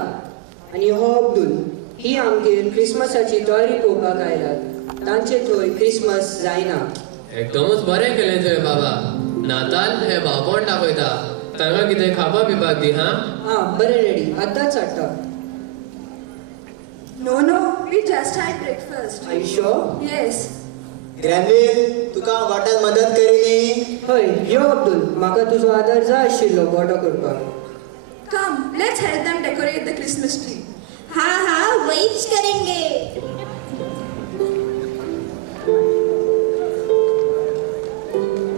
आनी हो अब्दुल. ही आमगेर क्रिसमसाची तयारी पळोवपाक आयल्यात. तांचे थंय क्रिसमस जायना. एकदमच बरें केलें तुवें बाबा. नाताल हे भावपण दाखयता. तांकां कितें खावपा पिवपाक दी हां. हां बरें डॅडी, आतांच हाडटा. No, we just had breakfast. Are you sure? Yes. Granville, तुका गोठात मदत करिनी? हय, यो अब्दुल, म्हाका तुजो आदार जाय आशिल्लो गोठो करपाक. Come, let's help them decorate the Christmas tree. हाँ हाँ वही करेंगे.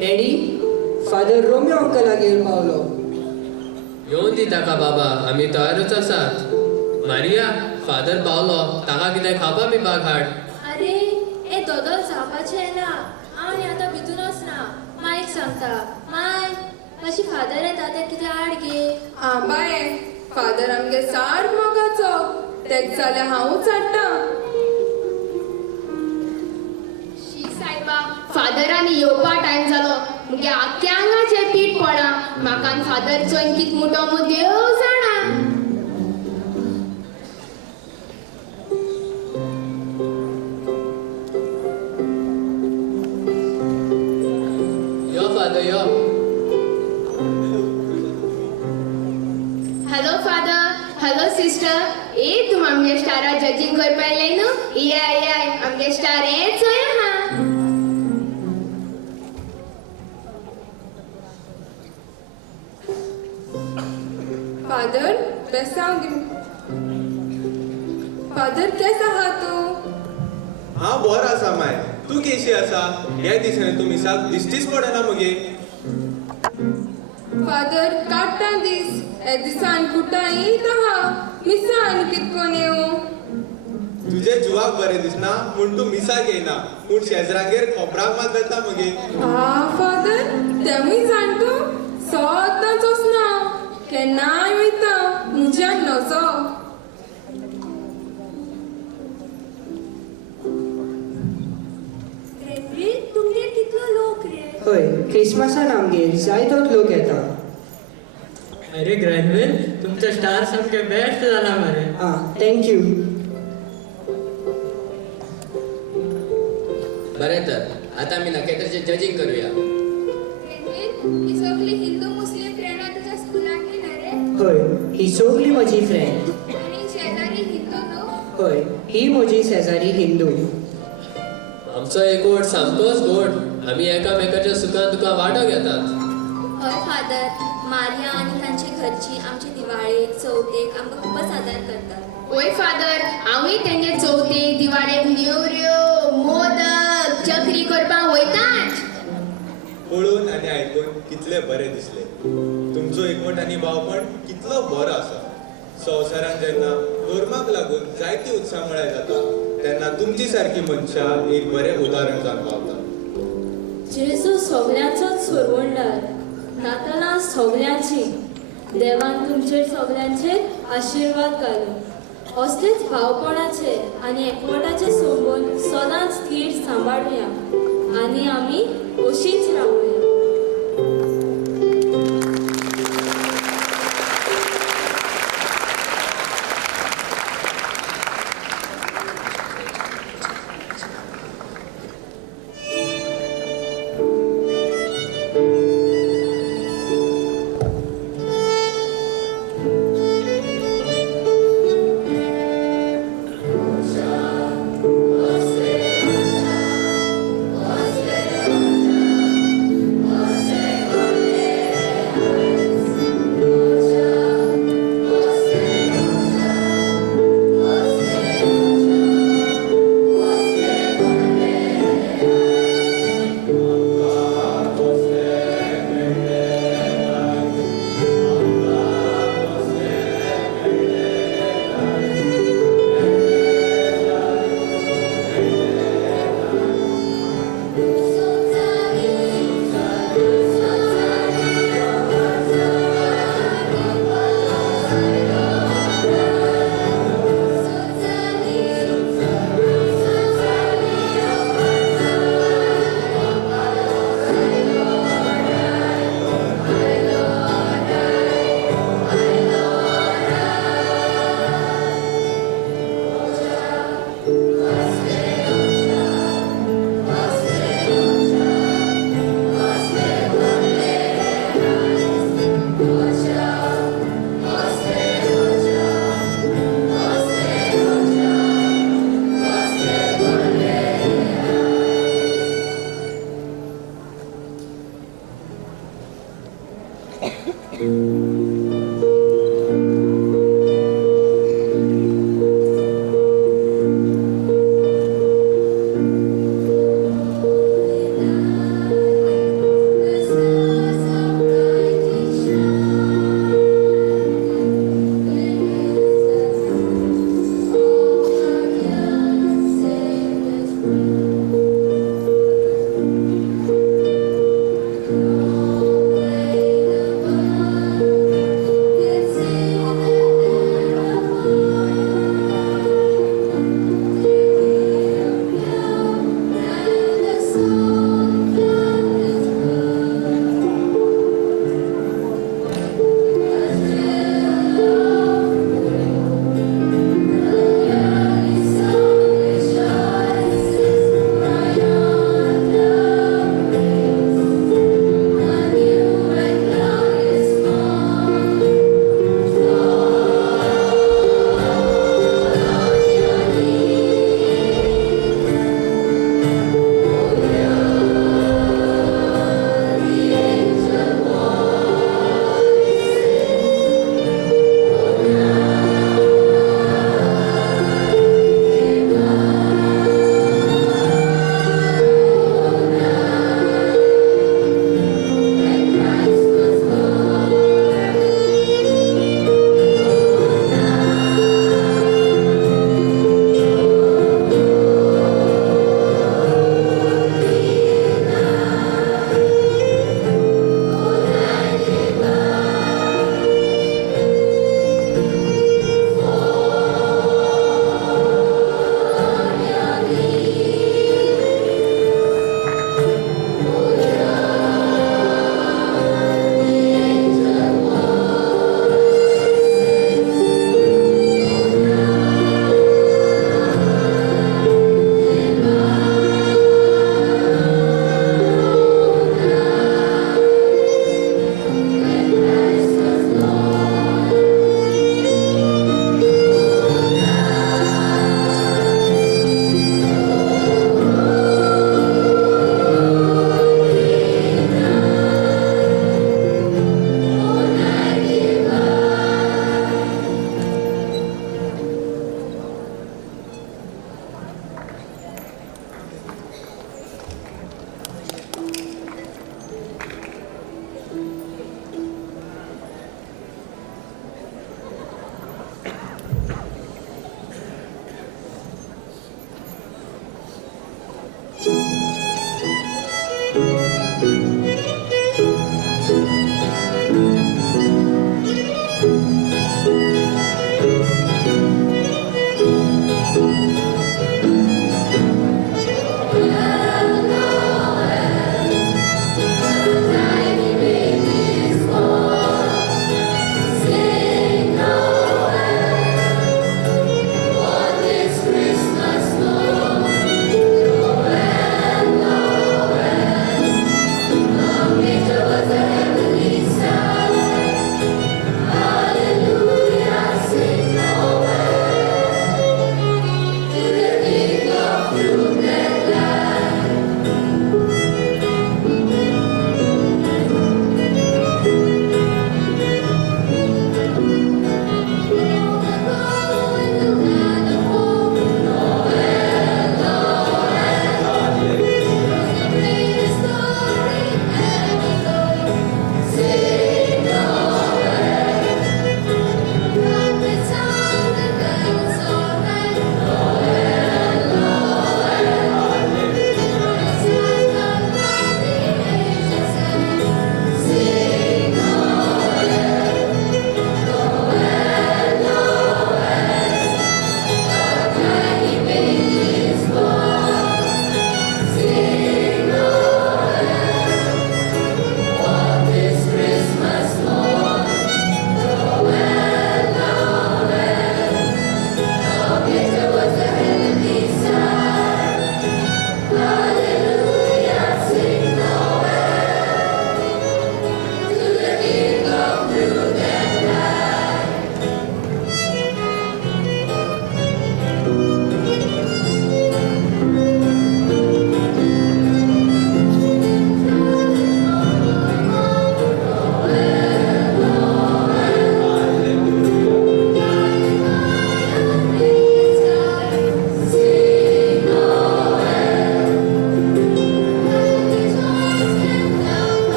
डॅडी, फादर रोमियो अंकलागेर पावलो. येवन दी ताका बाबा, आमी तयारूच आसात. मारिया, फादर पावलो, ताका कितें खावपा पिवपाक हाड. अरे हे दोदोल जावपाचें ना. हांव आतां भितून वचना. मायक सांगता. माय मातशी फादर येता ते कितें हाड गे. आं बाये, फादर आमगे सार मोगाचो. तेच जाल्यार हांवूच हाडटा. शी सायबा, फादरान येवपा टायम जालो. मुगे आख्या आंगाचें पीठ पडा. म्हाका फादर चोयन कित मुटो मू देव जाणा. यो फादर यो. Hello father, hello sister. ए तूं आमगे स्टारा जजींग करपा येयलें न्हू. या आमगे स्टार हें चोय हा. फादर, बेसांव गे. फादर, केस आहा तूं? हांव बरो आसा माय. तूं केशी आसा? ह्या दिसांनी तूं मिसाक दिश्टीच पडना मगे. फादर, काडटा दीस. हे दिसान कुटाईत आहा. मिसान कितकोन येवं? तुजे जुवाक बरें दिसना म्हूण तूं मिसाक येयना. पूण शेजरागेर खोबराक मात बेता मगे. फादर, तेवूय जाण तूं? सदांच वचना. केन्नाय वयता. म्हज्यान नजो. तुमगेर कितलो लोक रे. हय, क्रिसमसाक आमगेर जायतोच लोक येता. अरे ग्रॅनविल, तुमचा स्टार सामकें बेस्ट जाला मरे. हां, थँक्यू. बरें तर, आतां आमी नकेत्राचें जजींग करुया. ही सगळी हिंदू मुस्लिम फ्रेंडा तुज्या स्कुलाक येयला रे. हय, ही सगळी म्हजी फ्रेंड. आनी शेजारी हिंदू न्हू. हय, ही म्हजी शेजारी हिंदू. आमचो एकवट सामकोच गोड. आमी एकामेकाच्या सुखान तुका वांटो घेतात. हय फादर, मारिया आनी तांची घरची आमचे दिवाळेक चवथेक आमकां खूबच आदार करतात. ओय फादर, हांवूय तेंगे चवथेक दिवाळेक नेवऱ्यो मोदक चकरी करपाक वयतात. पळोवन आनी आयकून कितलें बरें दिसलें. तुमचो एकवट आनी भावपण कितलो बरो आसा. संवसारान जेन्ना धर्माक लागून जायती उत्सवमेळा जाता तेन्ना तुमची सारकी मनशां एक बरें उदाहरण जावन पावता. जेजू सगळ्यांचोच सोरवणदार. नातालां सगळ्यांची. देवान तुमचेर सगळ्यांचेर आशिर्वाद घालूं. असलेच भावपणाचे आनी एकवटाचे संबंद सदांच थीर सांबाळुया आनी आमी अशींच रावुया.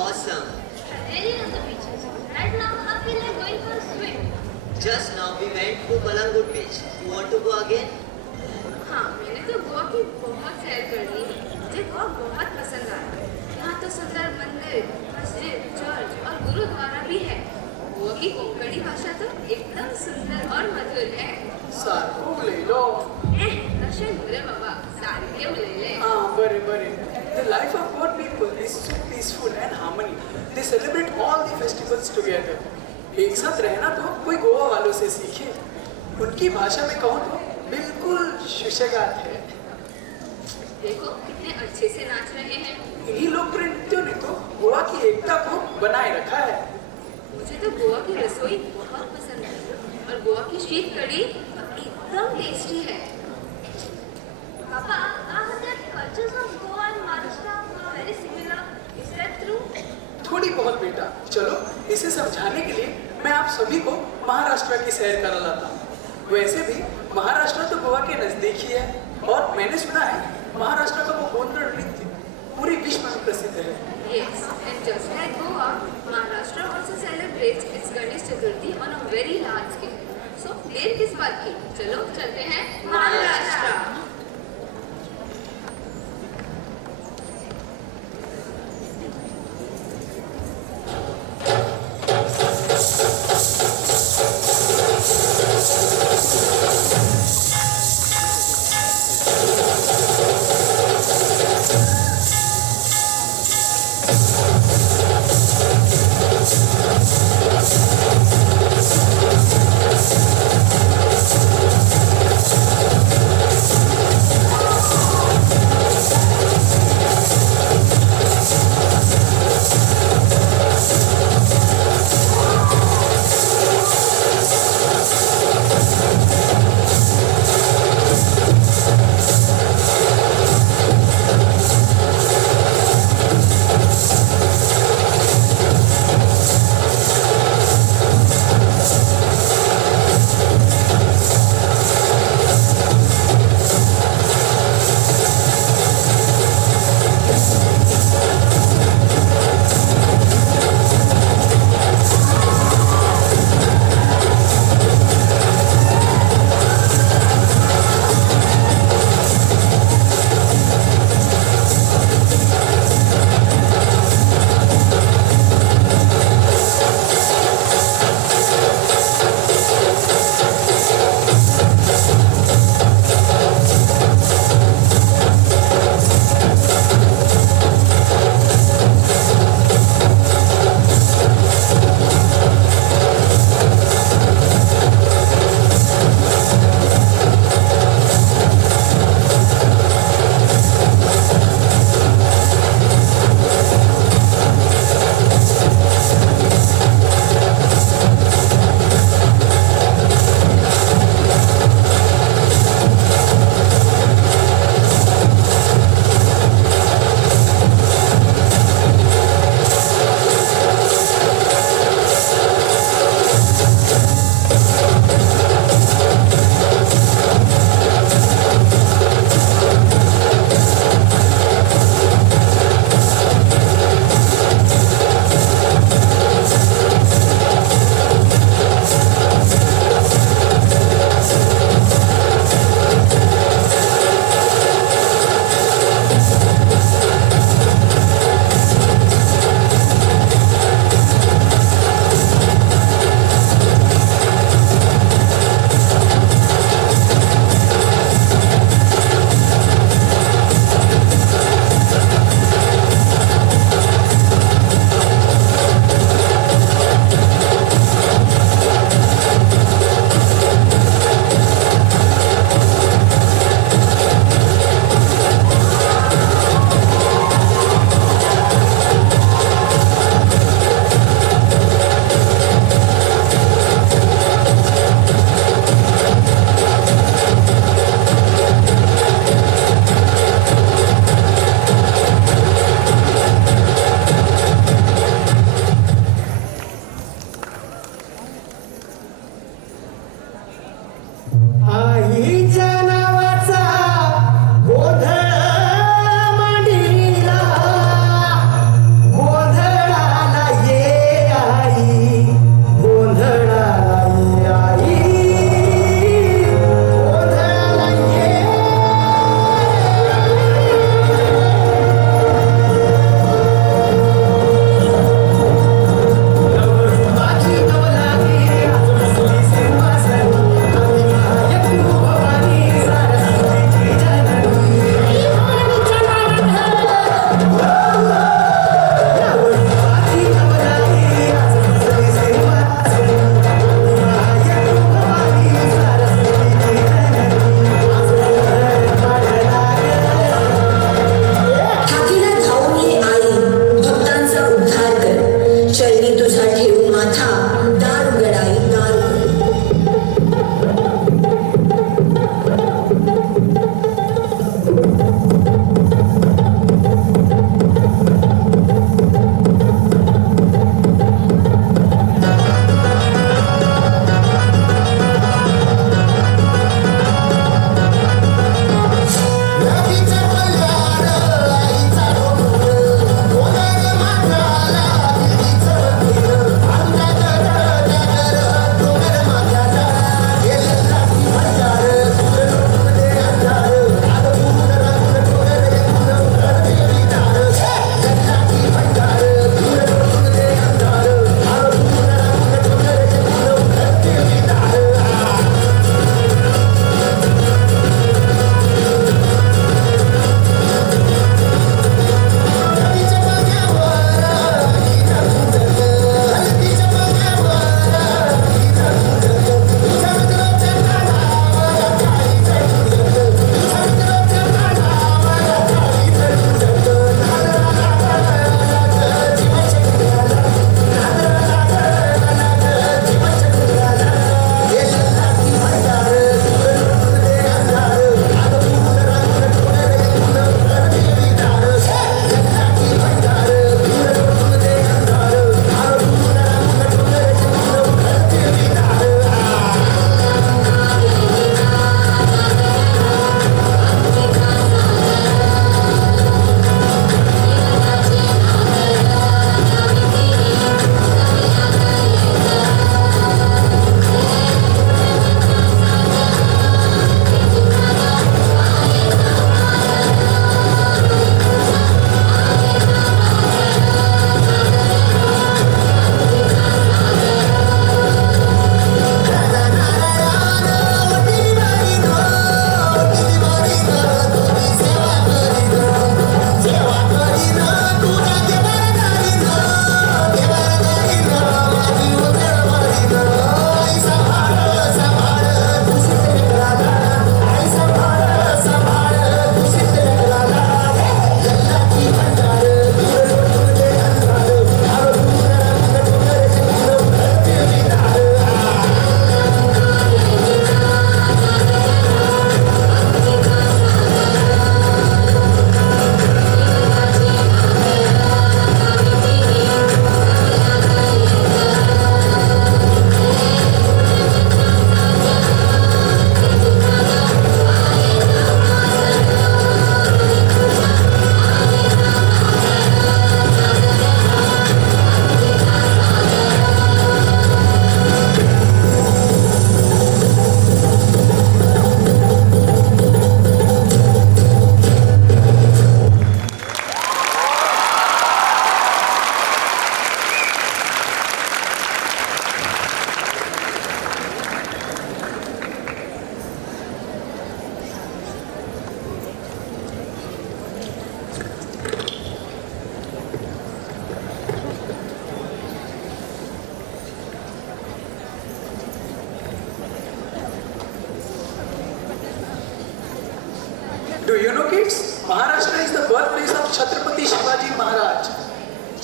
awesome. Really on the beaches. Right now, I feel like going for a swim. Just now we went to Balangut beach. You want to go again? हाँ, मैंने तो गोवा की बहुत सैर कर ली। मुझे गोवा बहुत पसंद आया। यहाँ तो सुंदर मंदिर, मस्जिद, चर्च और गुरुद्वारा भी है। गोवा की कोंकणी भाषा तो एकदम सुंदर और मधुर है। सारखं उलयलो. तशें न्हू बाबा, सारकें उलयलें. बरें. The life of Goa people is so peaceful and harmony. They celebrate all the festivals together. एक साथ रहना तो कोई गोवा वालों से सीखे. उनकी भाषा में कहूँ तो बिल्कुल शुशगात है. देखो कितने अच्छे से नाच रहे हैं. इन्हीं लोकप्रिय नृत्यों ने तो गोवा की एकता को बनाए रखा है. मुझे तो गोवा की रसोई बहुत पसंद है और गोवा की शीत कढ़ी एकदम टेस्टी है. Papa, are the cultures of Goa and Maharashtra very similar? Is that true? थोड़ी बहुत बेटा. चलो इसे समझाने के लिए मैं आप सभी को महाराष्ट्र की सैर करा लाता हूँ. वैसे भी महाराष्ट्र तो गोवा के नजदीक ही है और मैंने सुना है महाराष्ट्र का वो गोंधळ नृत्य पूरी विश्व में प्रसिद्ध है. Yes, and just like Goa, Maharashtra also celebrates its Ganesh Chaturthi on a very large scale. So देर किस बात की? चलो चलते हैं महाराष्ट्र.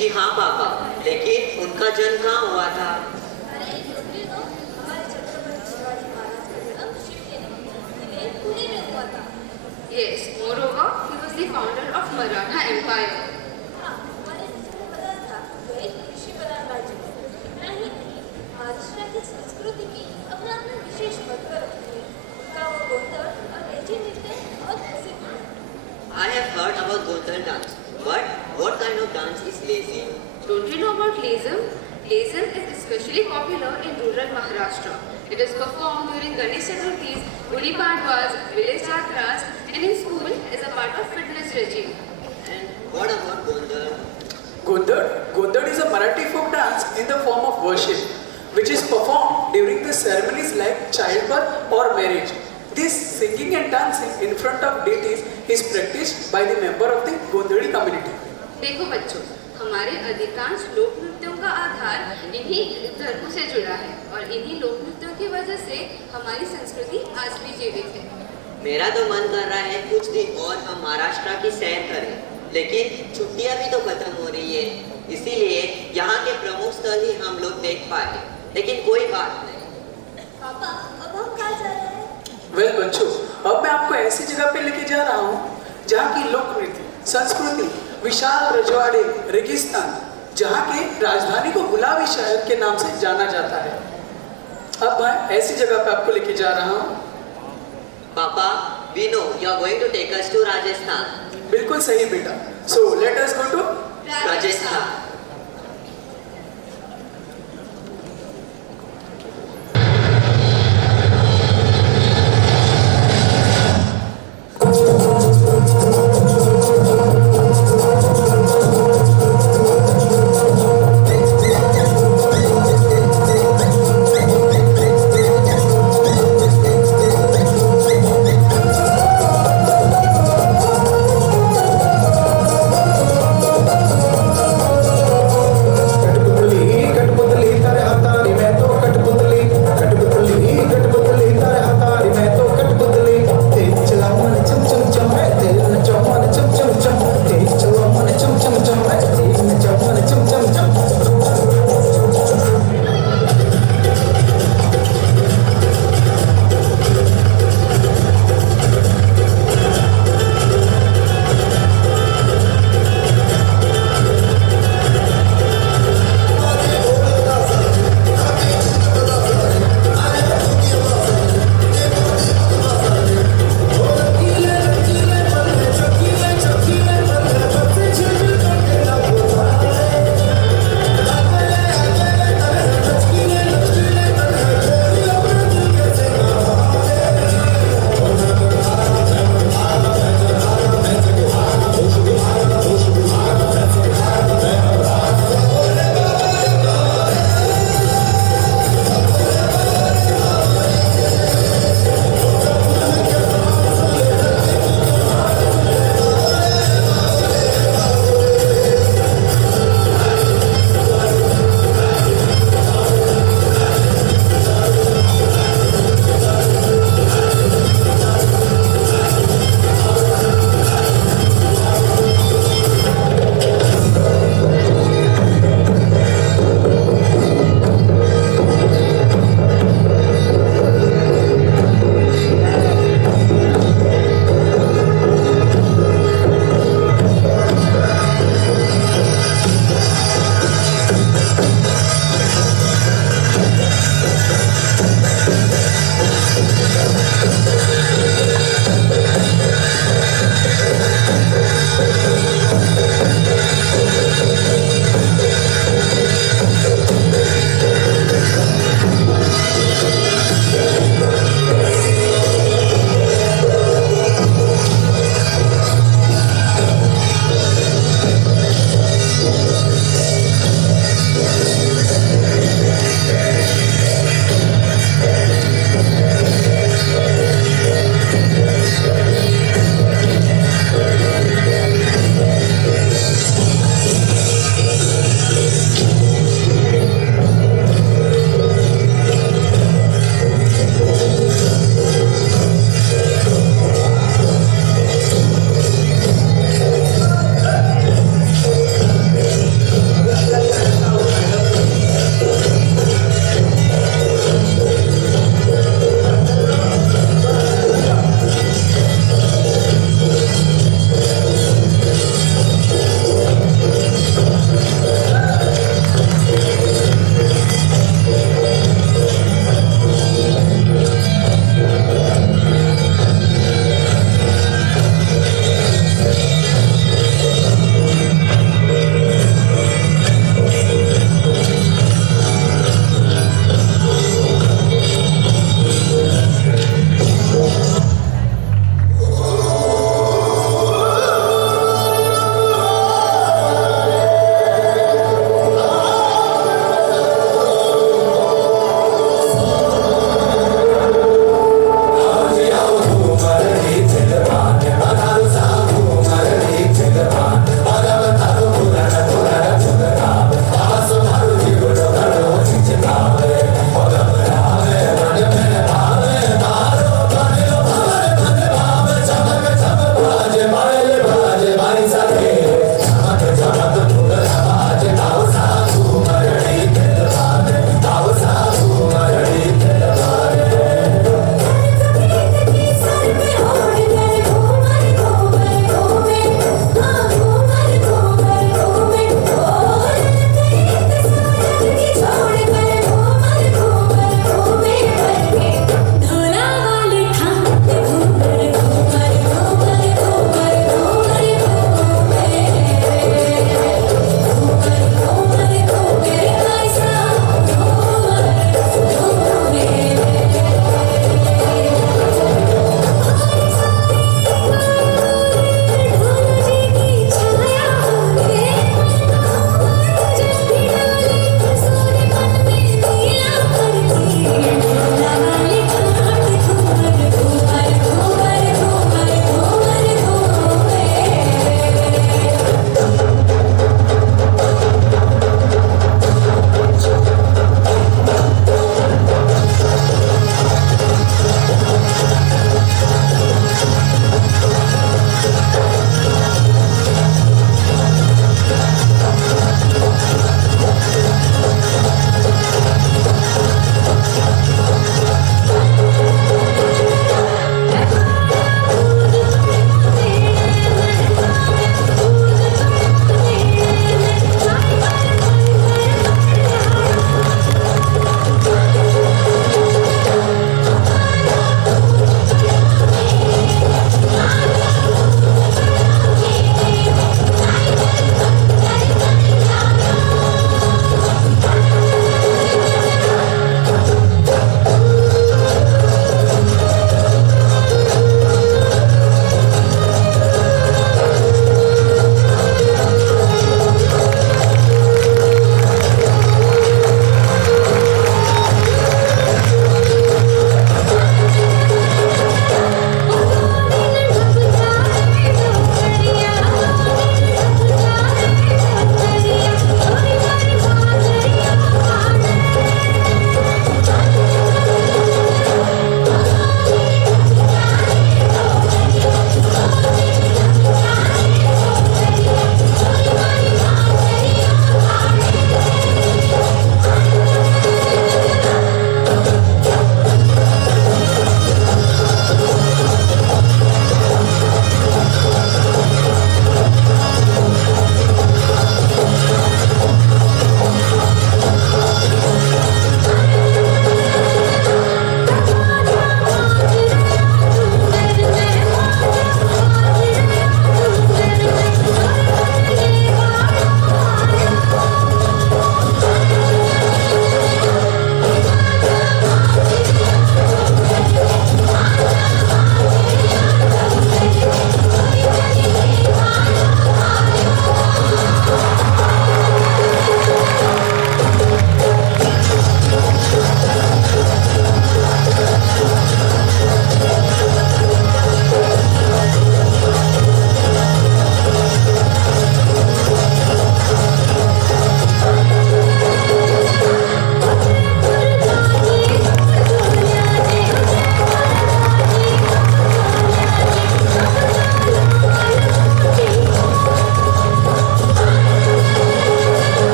जी हाँ पापा, लेकिन उनका जन्म कहाँ हुआ था? अरे you know, हमारे छत्रपति शिवाजी महाराज का जन्म शिवसेना में पुणे में हुआ था। Yes, moreover, he was the founder of Maratha Empire. हाँ, हमारे किसी ने बताया था वह एक ऋषि प्रधान राज्य है। इतना ही नहीं, महाराष्ट्र की संस्कृति की अपना अपना विशेष महत्व रखती है। उनका वो गोंधळ और लेझी नृत्य बहुत प्रसिद्ध है। I have heard about Gondal dance, but what kind of dance is lazy? Don't you know about Lazim? Lazim is especially popular in rural Maharashtra. It is performed during Ganesh Chaturthis, Gudi Padwas, village jatras, and in school is a part of fitness regime. And what about Gondal? Gondad is a Marathi folk dance in the form of worship, which is performed during the ceremonies like childbirth or marriage. This singing and dancing in front of deities is practiced by the member of the Gondadi community. देखो बच्चों, हमारे अधिकांश लोक नृत्यों का आधार इन्हीं धर्मों से जुड़ा है और इन्हीं लोक नृत्यों की वजह से हमारी संस्कृति आज भी जीवित है। मेरा तो मन कर रहा है कुछ दिन और हम महाराष्ट्र की सैर करें, लेकिन छुट्टियां भी तो खत्म हो रही है, इसीलिए यहाँ के प्रमुख स्थल ही हम लोग देख पाए, लेकिन कोई बात नहीं। पापा, अब हम कहाँ जा रहे हैं? वेल बच्चों, अब मैं आपको ऐसी जगह पे लेके जा रहा हूँ जहाँ की लोक नृत्य, संस्कृति, विशाल रजवाड़े, रेगिस्तान, जहाँ के राजधानी को गुलाबी शहर के नाम से जाना जाता है। अब मैं ऐसी जगह पे आपको लेके जा रहा हूँ। पापा, we know you are going to take us to Rajasthan. बिल्कुल सही बेटा। So let us go to Rajasthan.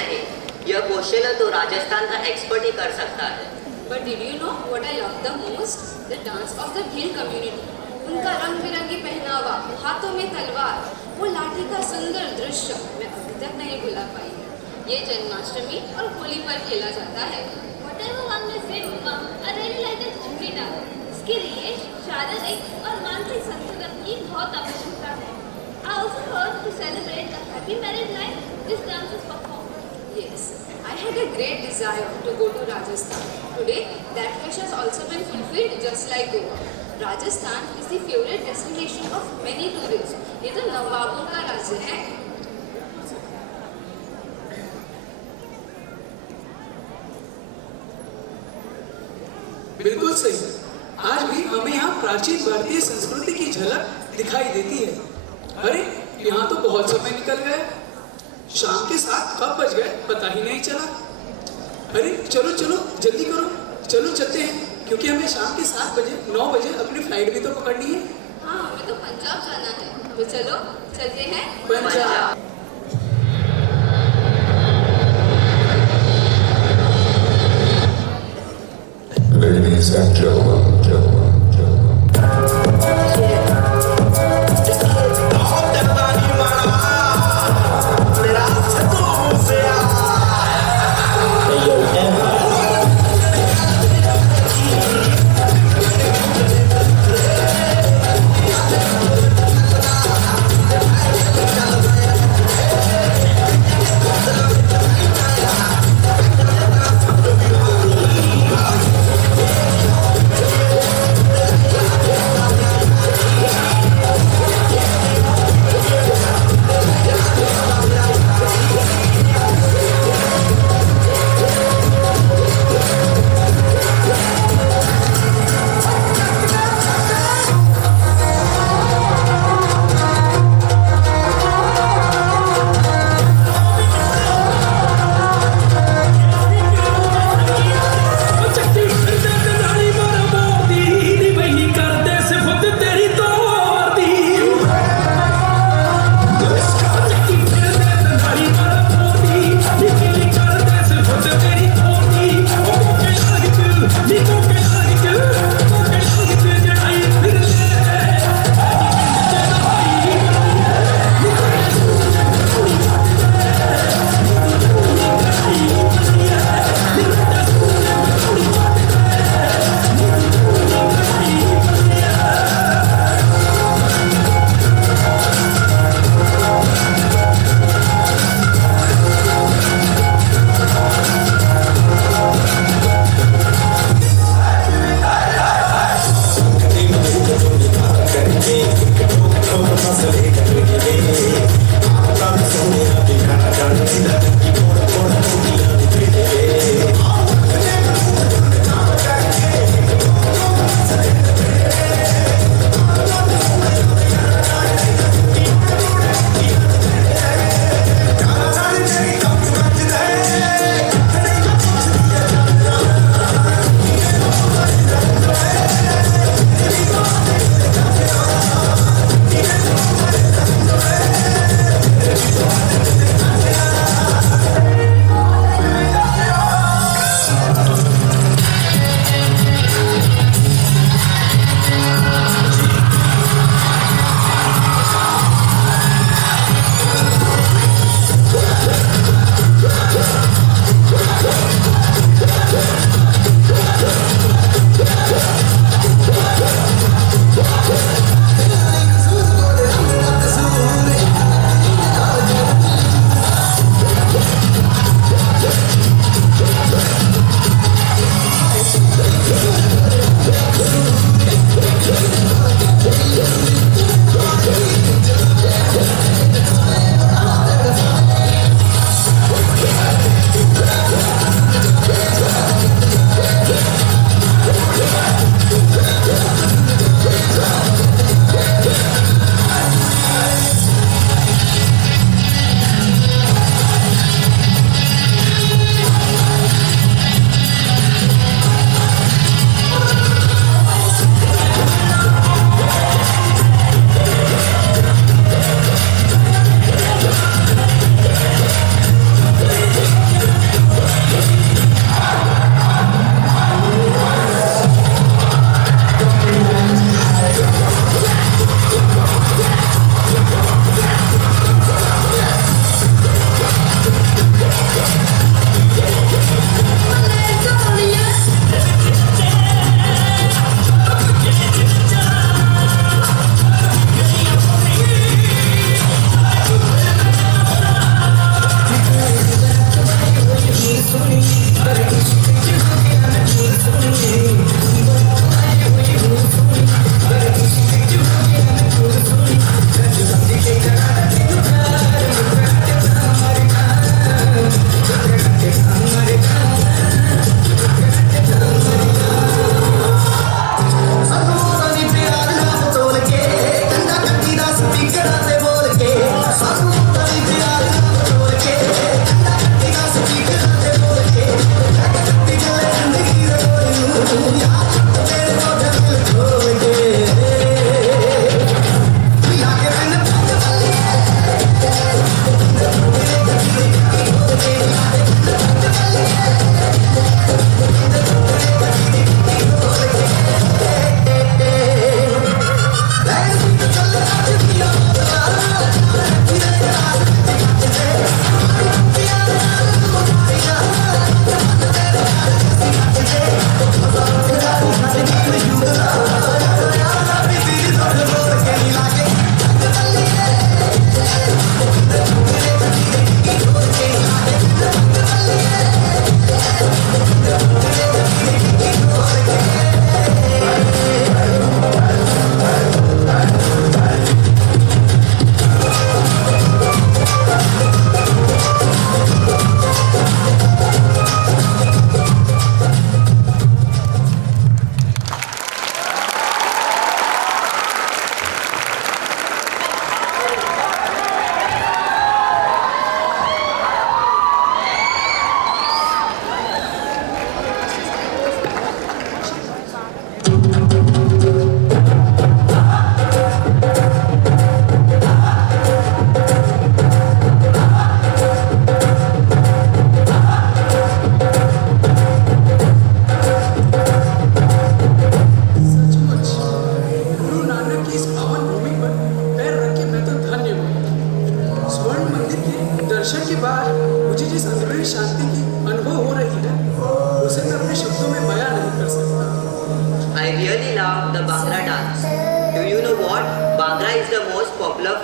नहीं, यह कौशल तो राजस्थान का एक्सपर्ट ही कर सकता है। But did you know what I love the most? The dance of the Bhil community. उनका रंग बिरंगी पहनावा, हाथों में तलवार, वो लाठी का सुंदर दृश्य मैं अभी तक नहीं भुला पाई। ये जन्माष्टमी और होली पर खेला जाता है। Whatever one may say, Mama, I really like the Jhumri dance. इसके लिए शारीरिक और मानसिक संतुलन की बहुत आवश्यकता है। I also heard to celebrate a happy married life, this dance is performed. Yes, I had a great desire to go to Rajasthan. Today, that wish has also been fulfilled just like Goa. Rajasthan is the favorite destination of many tourists. ये तो नवाबों का राज्य है। बिल्कुल सही। आज भी हमें यहाँ प्राचीन भारतीय संस्कृति की झलक दिखाई देती है। अरे यहाँ तो बहुत समय निकल गया, शाम के 7 कब बज गए पता ही नहीं चला। अरे चलो चलो जल्दी करो, चलो चलते हैं, क्योंकि हमें शाम के 7 बजे 9 बजे अपनी फ्लाइट भी तो पकड़नी है। हाँ, हमें तो पंजाब जाना है, तो चलो चलते हैं Punjab. Ladies and gentlemen.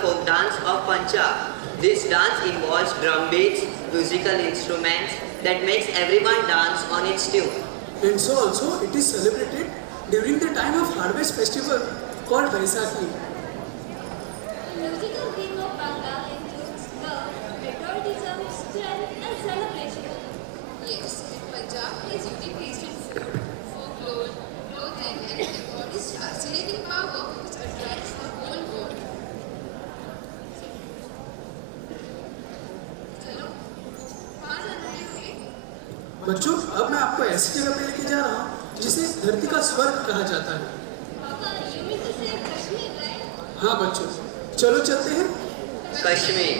folk dance of Punjab. This dance involves drum beats, musical instruments that makes everyone dance on its tune. And so also it is celebrated during the time of harvest festival called Baisakhi. The musical theme of Bengal includes love, patriotism, strength, and celebration. Yes, Punjab has unique taste in food, folklore, clothing, and embodies fascinating power which attracts the whole world. चलो, कहाँ जा रहे हो? बच्चों, अब मैं आपको ऐसी जगह पे लेके जा रहा हूँ जिसे धरती का स्वर्ग कहा जाता है। Papa, you mean to say Kashmir, right? हाँ बच्चों, चलो चलते हैं। Kashmir.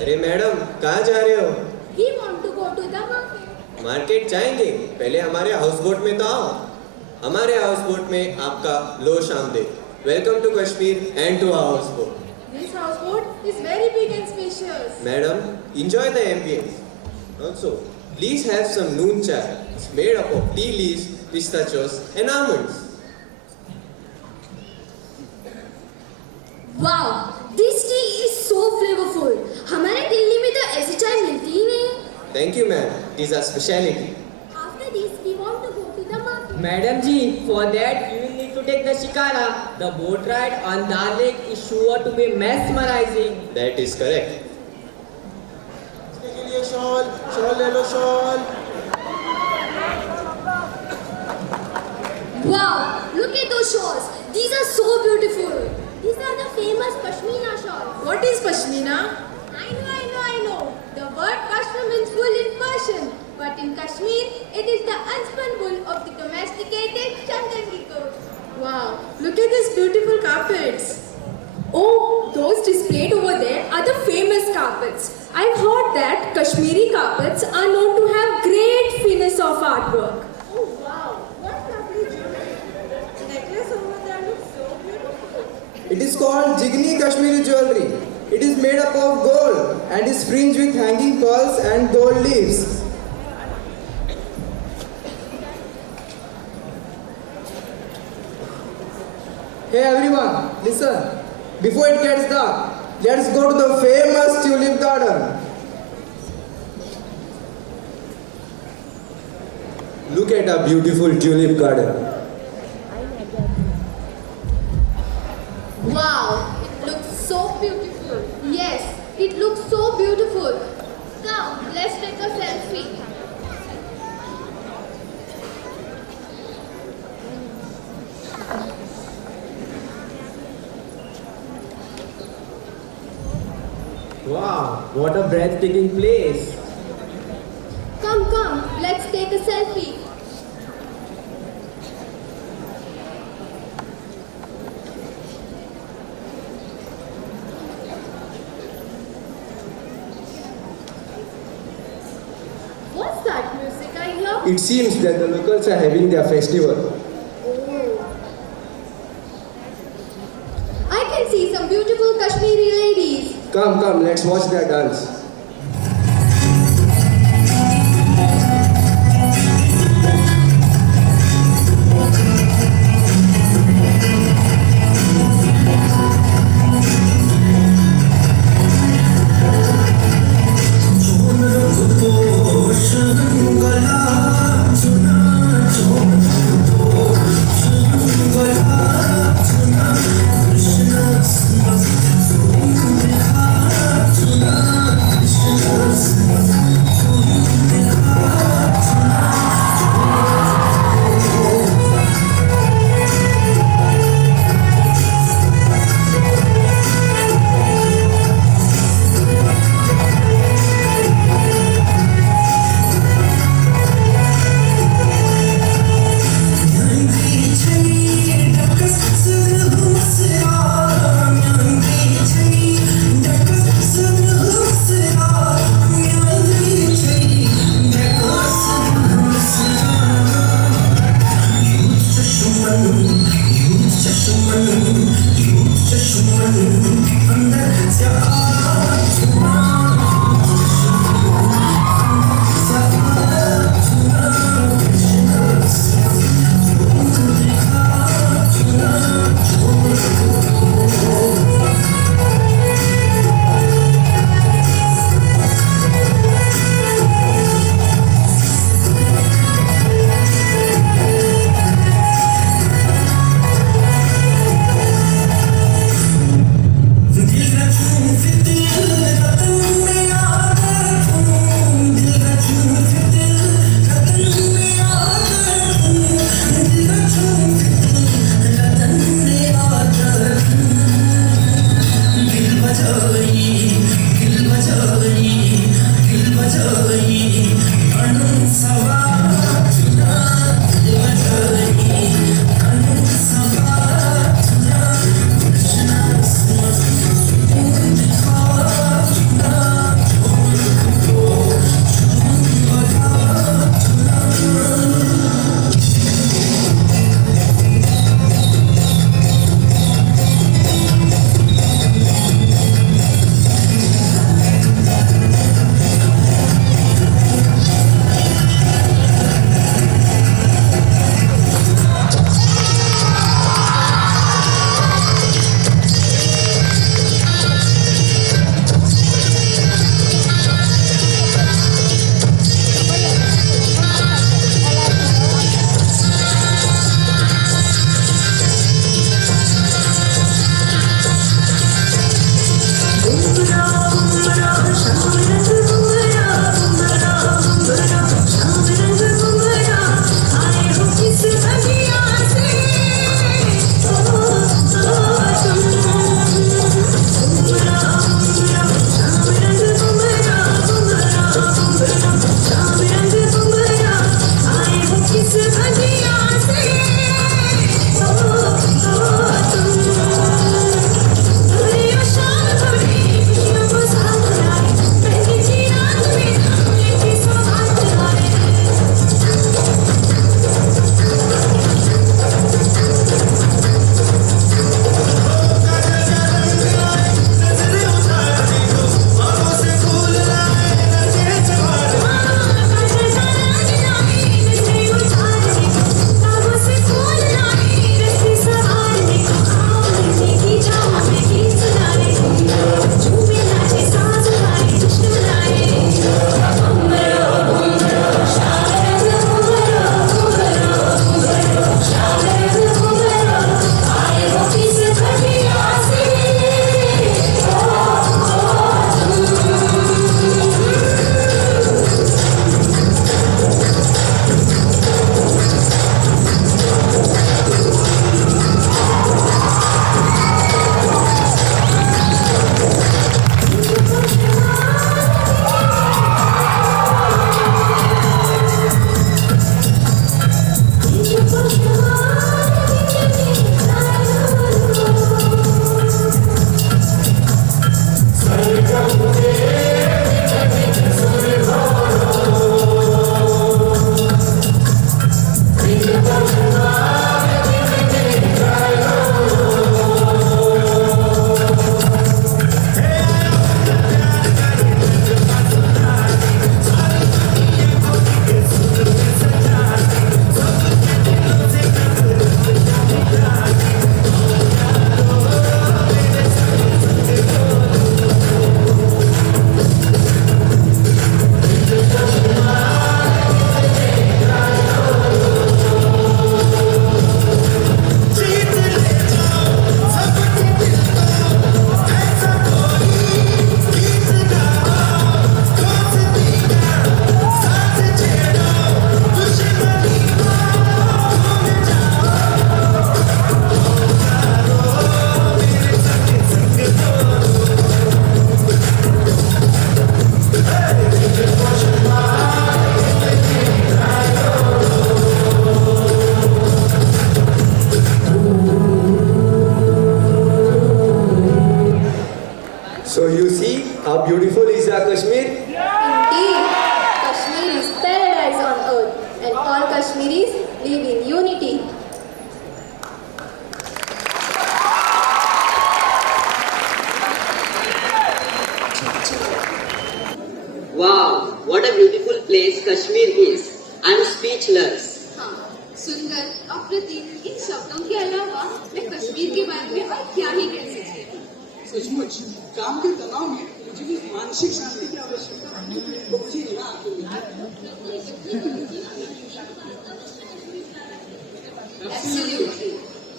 अरे मैडम, कहाँ जा रहे हो? We want to go to the market. Market जाएंगे? पहले हमारे हाउस बोट में तो आओ। हमारे हाउस बोट में आपका लो शामदेव। Welcome to Kashmir and to our houseboat. This houseboat is very big and spacious. Madam, enjoy the ambience. Also, please have some noon chai. It's made up of tea leaves, pistachios, and almonds. Wow, this tea is so flavorful. हमारे दिल्ली में तो ऐसी चाय मिलती ही नहीं। Thank you, ma'am. It is our specialty. After this, we want to go to the market. Madam ji, for that you will need to take the shikara. The boat ride on Dal Lake is sure to be mesmerizing. That is correct. इसके लिए shawl ले लो shawl. Wow, look at those shawls. These are so beautiful. These are the famous Pashmina shawls. What is Pashmina? I know. The word Pashma means wool in Persian. But in Kashmir, it is the unspun wool of the domesticated Chandangi goat. Wow, look at these beautiful carpets. Oh, those displayed over there are the famous carpets. I've heard that Kashmiri carpets are known to have great finesse of artwork. Oh wow, what lovely jewelry. The necklace over there looks so beautiful. It is called Jigni Kashmiri jewelry. It is made up of gold and is fringed with hanging pearls and gold leaves. Hey everyone, listen. Before it gets dark, let's go to the famous tulip garden. Look at our beautiful tulip garden. Wow, it looks so beautiful. Yes, it looks so beautiful. Come, let's take a selfie. Wow, what a breathtaking place. Come, let's take a selfie. What's that music I hear? It seems that the locals are having their festival. Oh. I can see some beautiful Kashmiri ladies. Come, let's watch their dance. Kashmir is. I'm speechless. हाँ, सुंदर, अप्रतिम, इन शब्दों के अलावा मैं कश्मीर के बारे में और क्या ही कह सकती हूँ। सचमुच काम के तनाव में मुझे भी मानसिक शांति की आवश्यकता है, तो मुझे यहाँ आके मिली। Absolutely.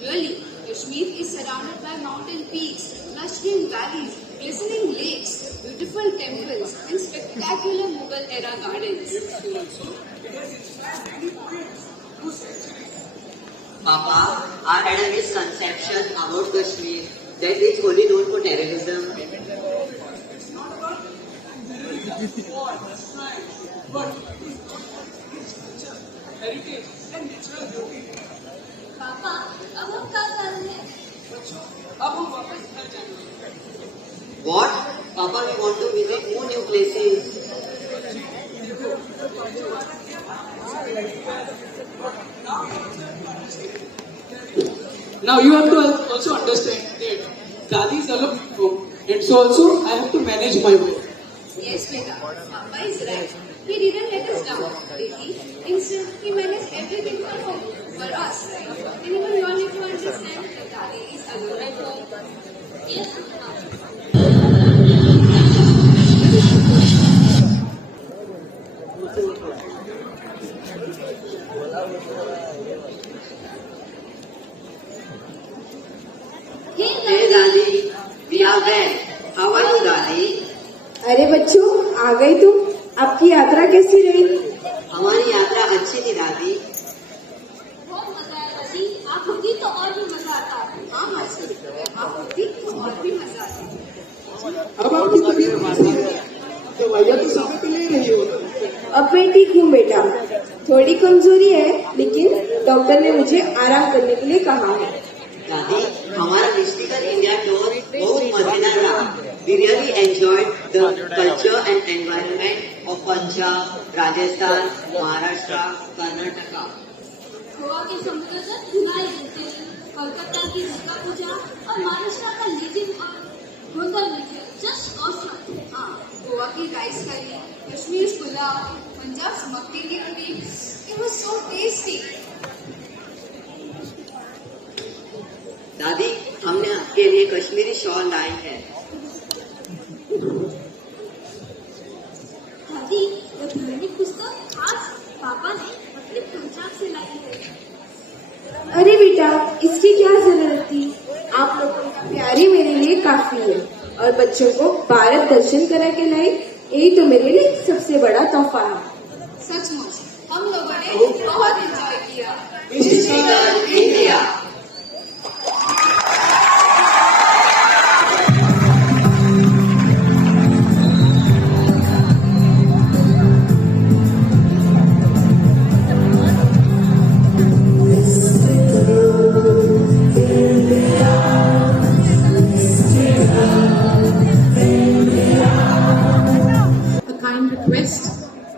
Really, Kashmir is surrounded by mountain peaks, lush green valleys, glistening lakes, beautiful temples, and spectacular Mughal era gardens. Papa, I had a misconception about Kashmir that it's only known for terrorism. Heritage and natural beauty. पापा अब हम कहाँ जा रहे हैं? अब हम वापस घर जाएंगे। What? Papa, we want to visit more new places. Now you have to also understand that Dadi is alone at home, and so also I have to manage my work. Yes, Beta, Papa is right. He didn't let us down, did he? Instead, he managed everything for home, for us, right? And even you all need to understand that Dadi is alone at home. Yes, Hey, Dadi, we are back. How are you, Dadi? अरे बच्चों, आ गई तुम? आपकी यात्रा कैसी रही? हमारी यात्रा अच्छी थी, दादी। बहुत मजा आया दादी। आप होती तो और भी मजा आता। हाँ मासी, आप होती तो और भी मजा आता। अब आपकी तबीयत कैसी है? दवाइयाँ तो समय पे ले रही हो। अब मैं ठीक हूँ बेटा, थोड़ी कमजोरी है, लेकिन डॉक्टर ने मुझे आराम करने के लिए कहा है। दादी, हमारा मिस्टिकल इंडिया टूर बहुत मजेदार रहा। We really enjoyed the culture and environment of Punjab, Rajasthan, Maharashtra, Karnataka. Goa के समुद्र से धुलाई होते, कोलकाता की दुर्गा पूजा और महाराष्ट्र का लेजिम और गोंदल नृत्य जस्ट ऑसम। हाँ, गोवा की राइस करी, कश्मीर पुलाव, पंजाब मक्के की रोटी, it was so tasty. दादी, हमने आपके लिए कश्मीरी शॉल लाई है। दादी, ये धार्मिक पुस्तक आज पापा ने अपने पंजाब से लाई है। अरे बेटा, इसकी क्या जरूरत थी? आप लोगों का प्यार ही मेरे लिए काफी है, और बच्चों को भारत दर्शन करा के लाई, यही तो मेरे लिए सबसे बड़ा तोहफा है। सचमुच, हम लोगों ने बहुत एंजॉय किया। Mystical India.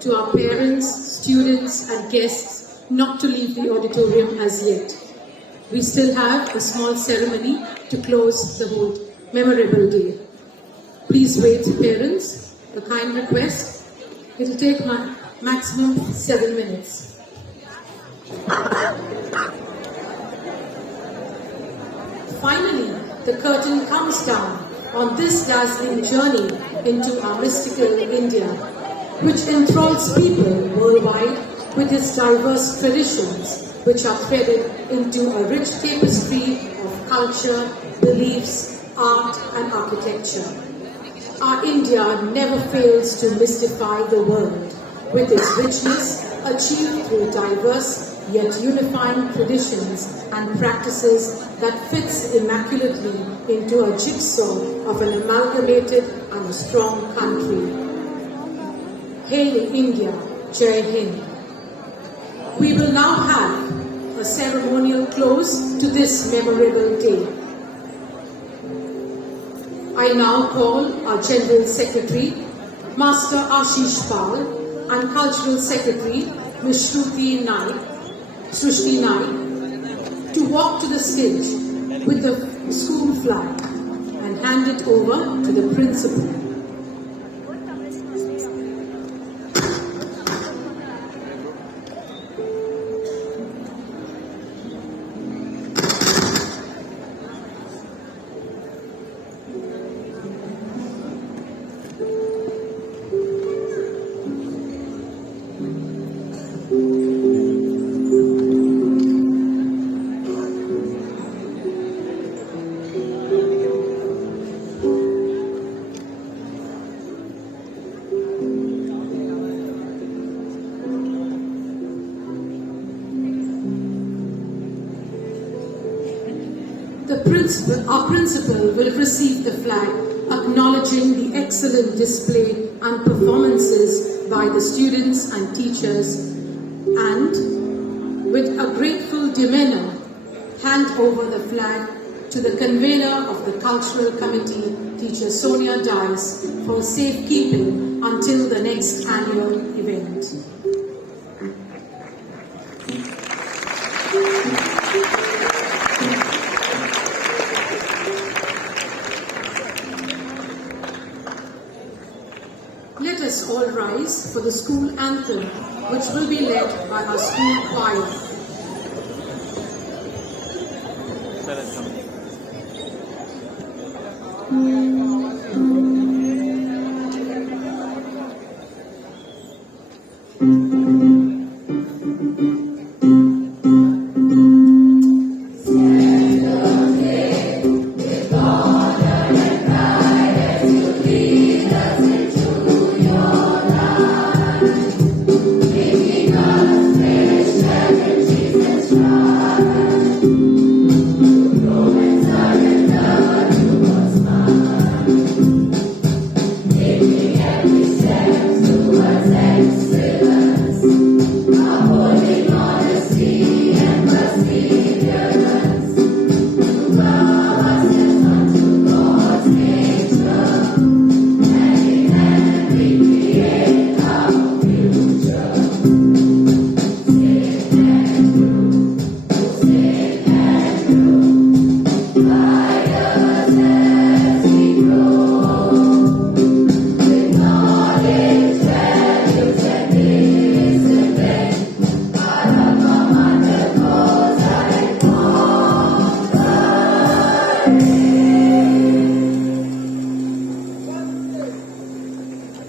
To our parents, students and guests not to leave the auditorium as yet. We still have a small ceremony to close the whole memorable day. Please wait, parents. A kind request. It will take maximum 7 minutes. Finally, the curtain comes down on this dazzling journey into our mystical India, which enthralls people worldwide with its diverse traditions, which are threaded into a rich tapestry of culture, beliefs, art and architecture. Our India never fails to mystify the world with its richness achieved through diverse yet unifying traditions and practices that fits immaculately into a jigsaw of an amalgamated and a strong country. Hail India, Jai Hind. We will now have a ceremonial close to this memorable day. I now call our General Secretary, Master Ashish Pal, and Cultural Secretary, Ms. Srushti Naik, to walk to the stage with the school flag and hand it over to the principal. Our principal will receive the flag, acknowledging the excellent display and performances by the students and teachers, and with a grateful demeanor, hand over the flag to the convener of the Cultural Committee, Teacher Sonia Dias, for safekeeping until the next annual event. Let us all rise for the school anthem, which will be led by our school choir.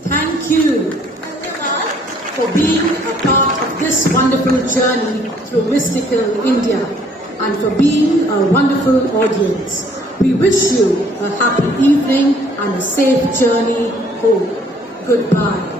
Thank you for being a part of this wonderful journey through mystical India and for being a wonderful audience. We wish you a happy evening and a safe journey home. Goodbye.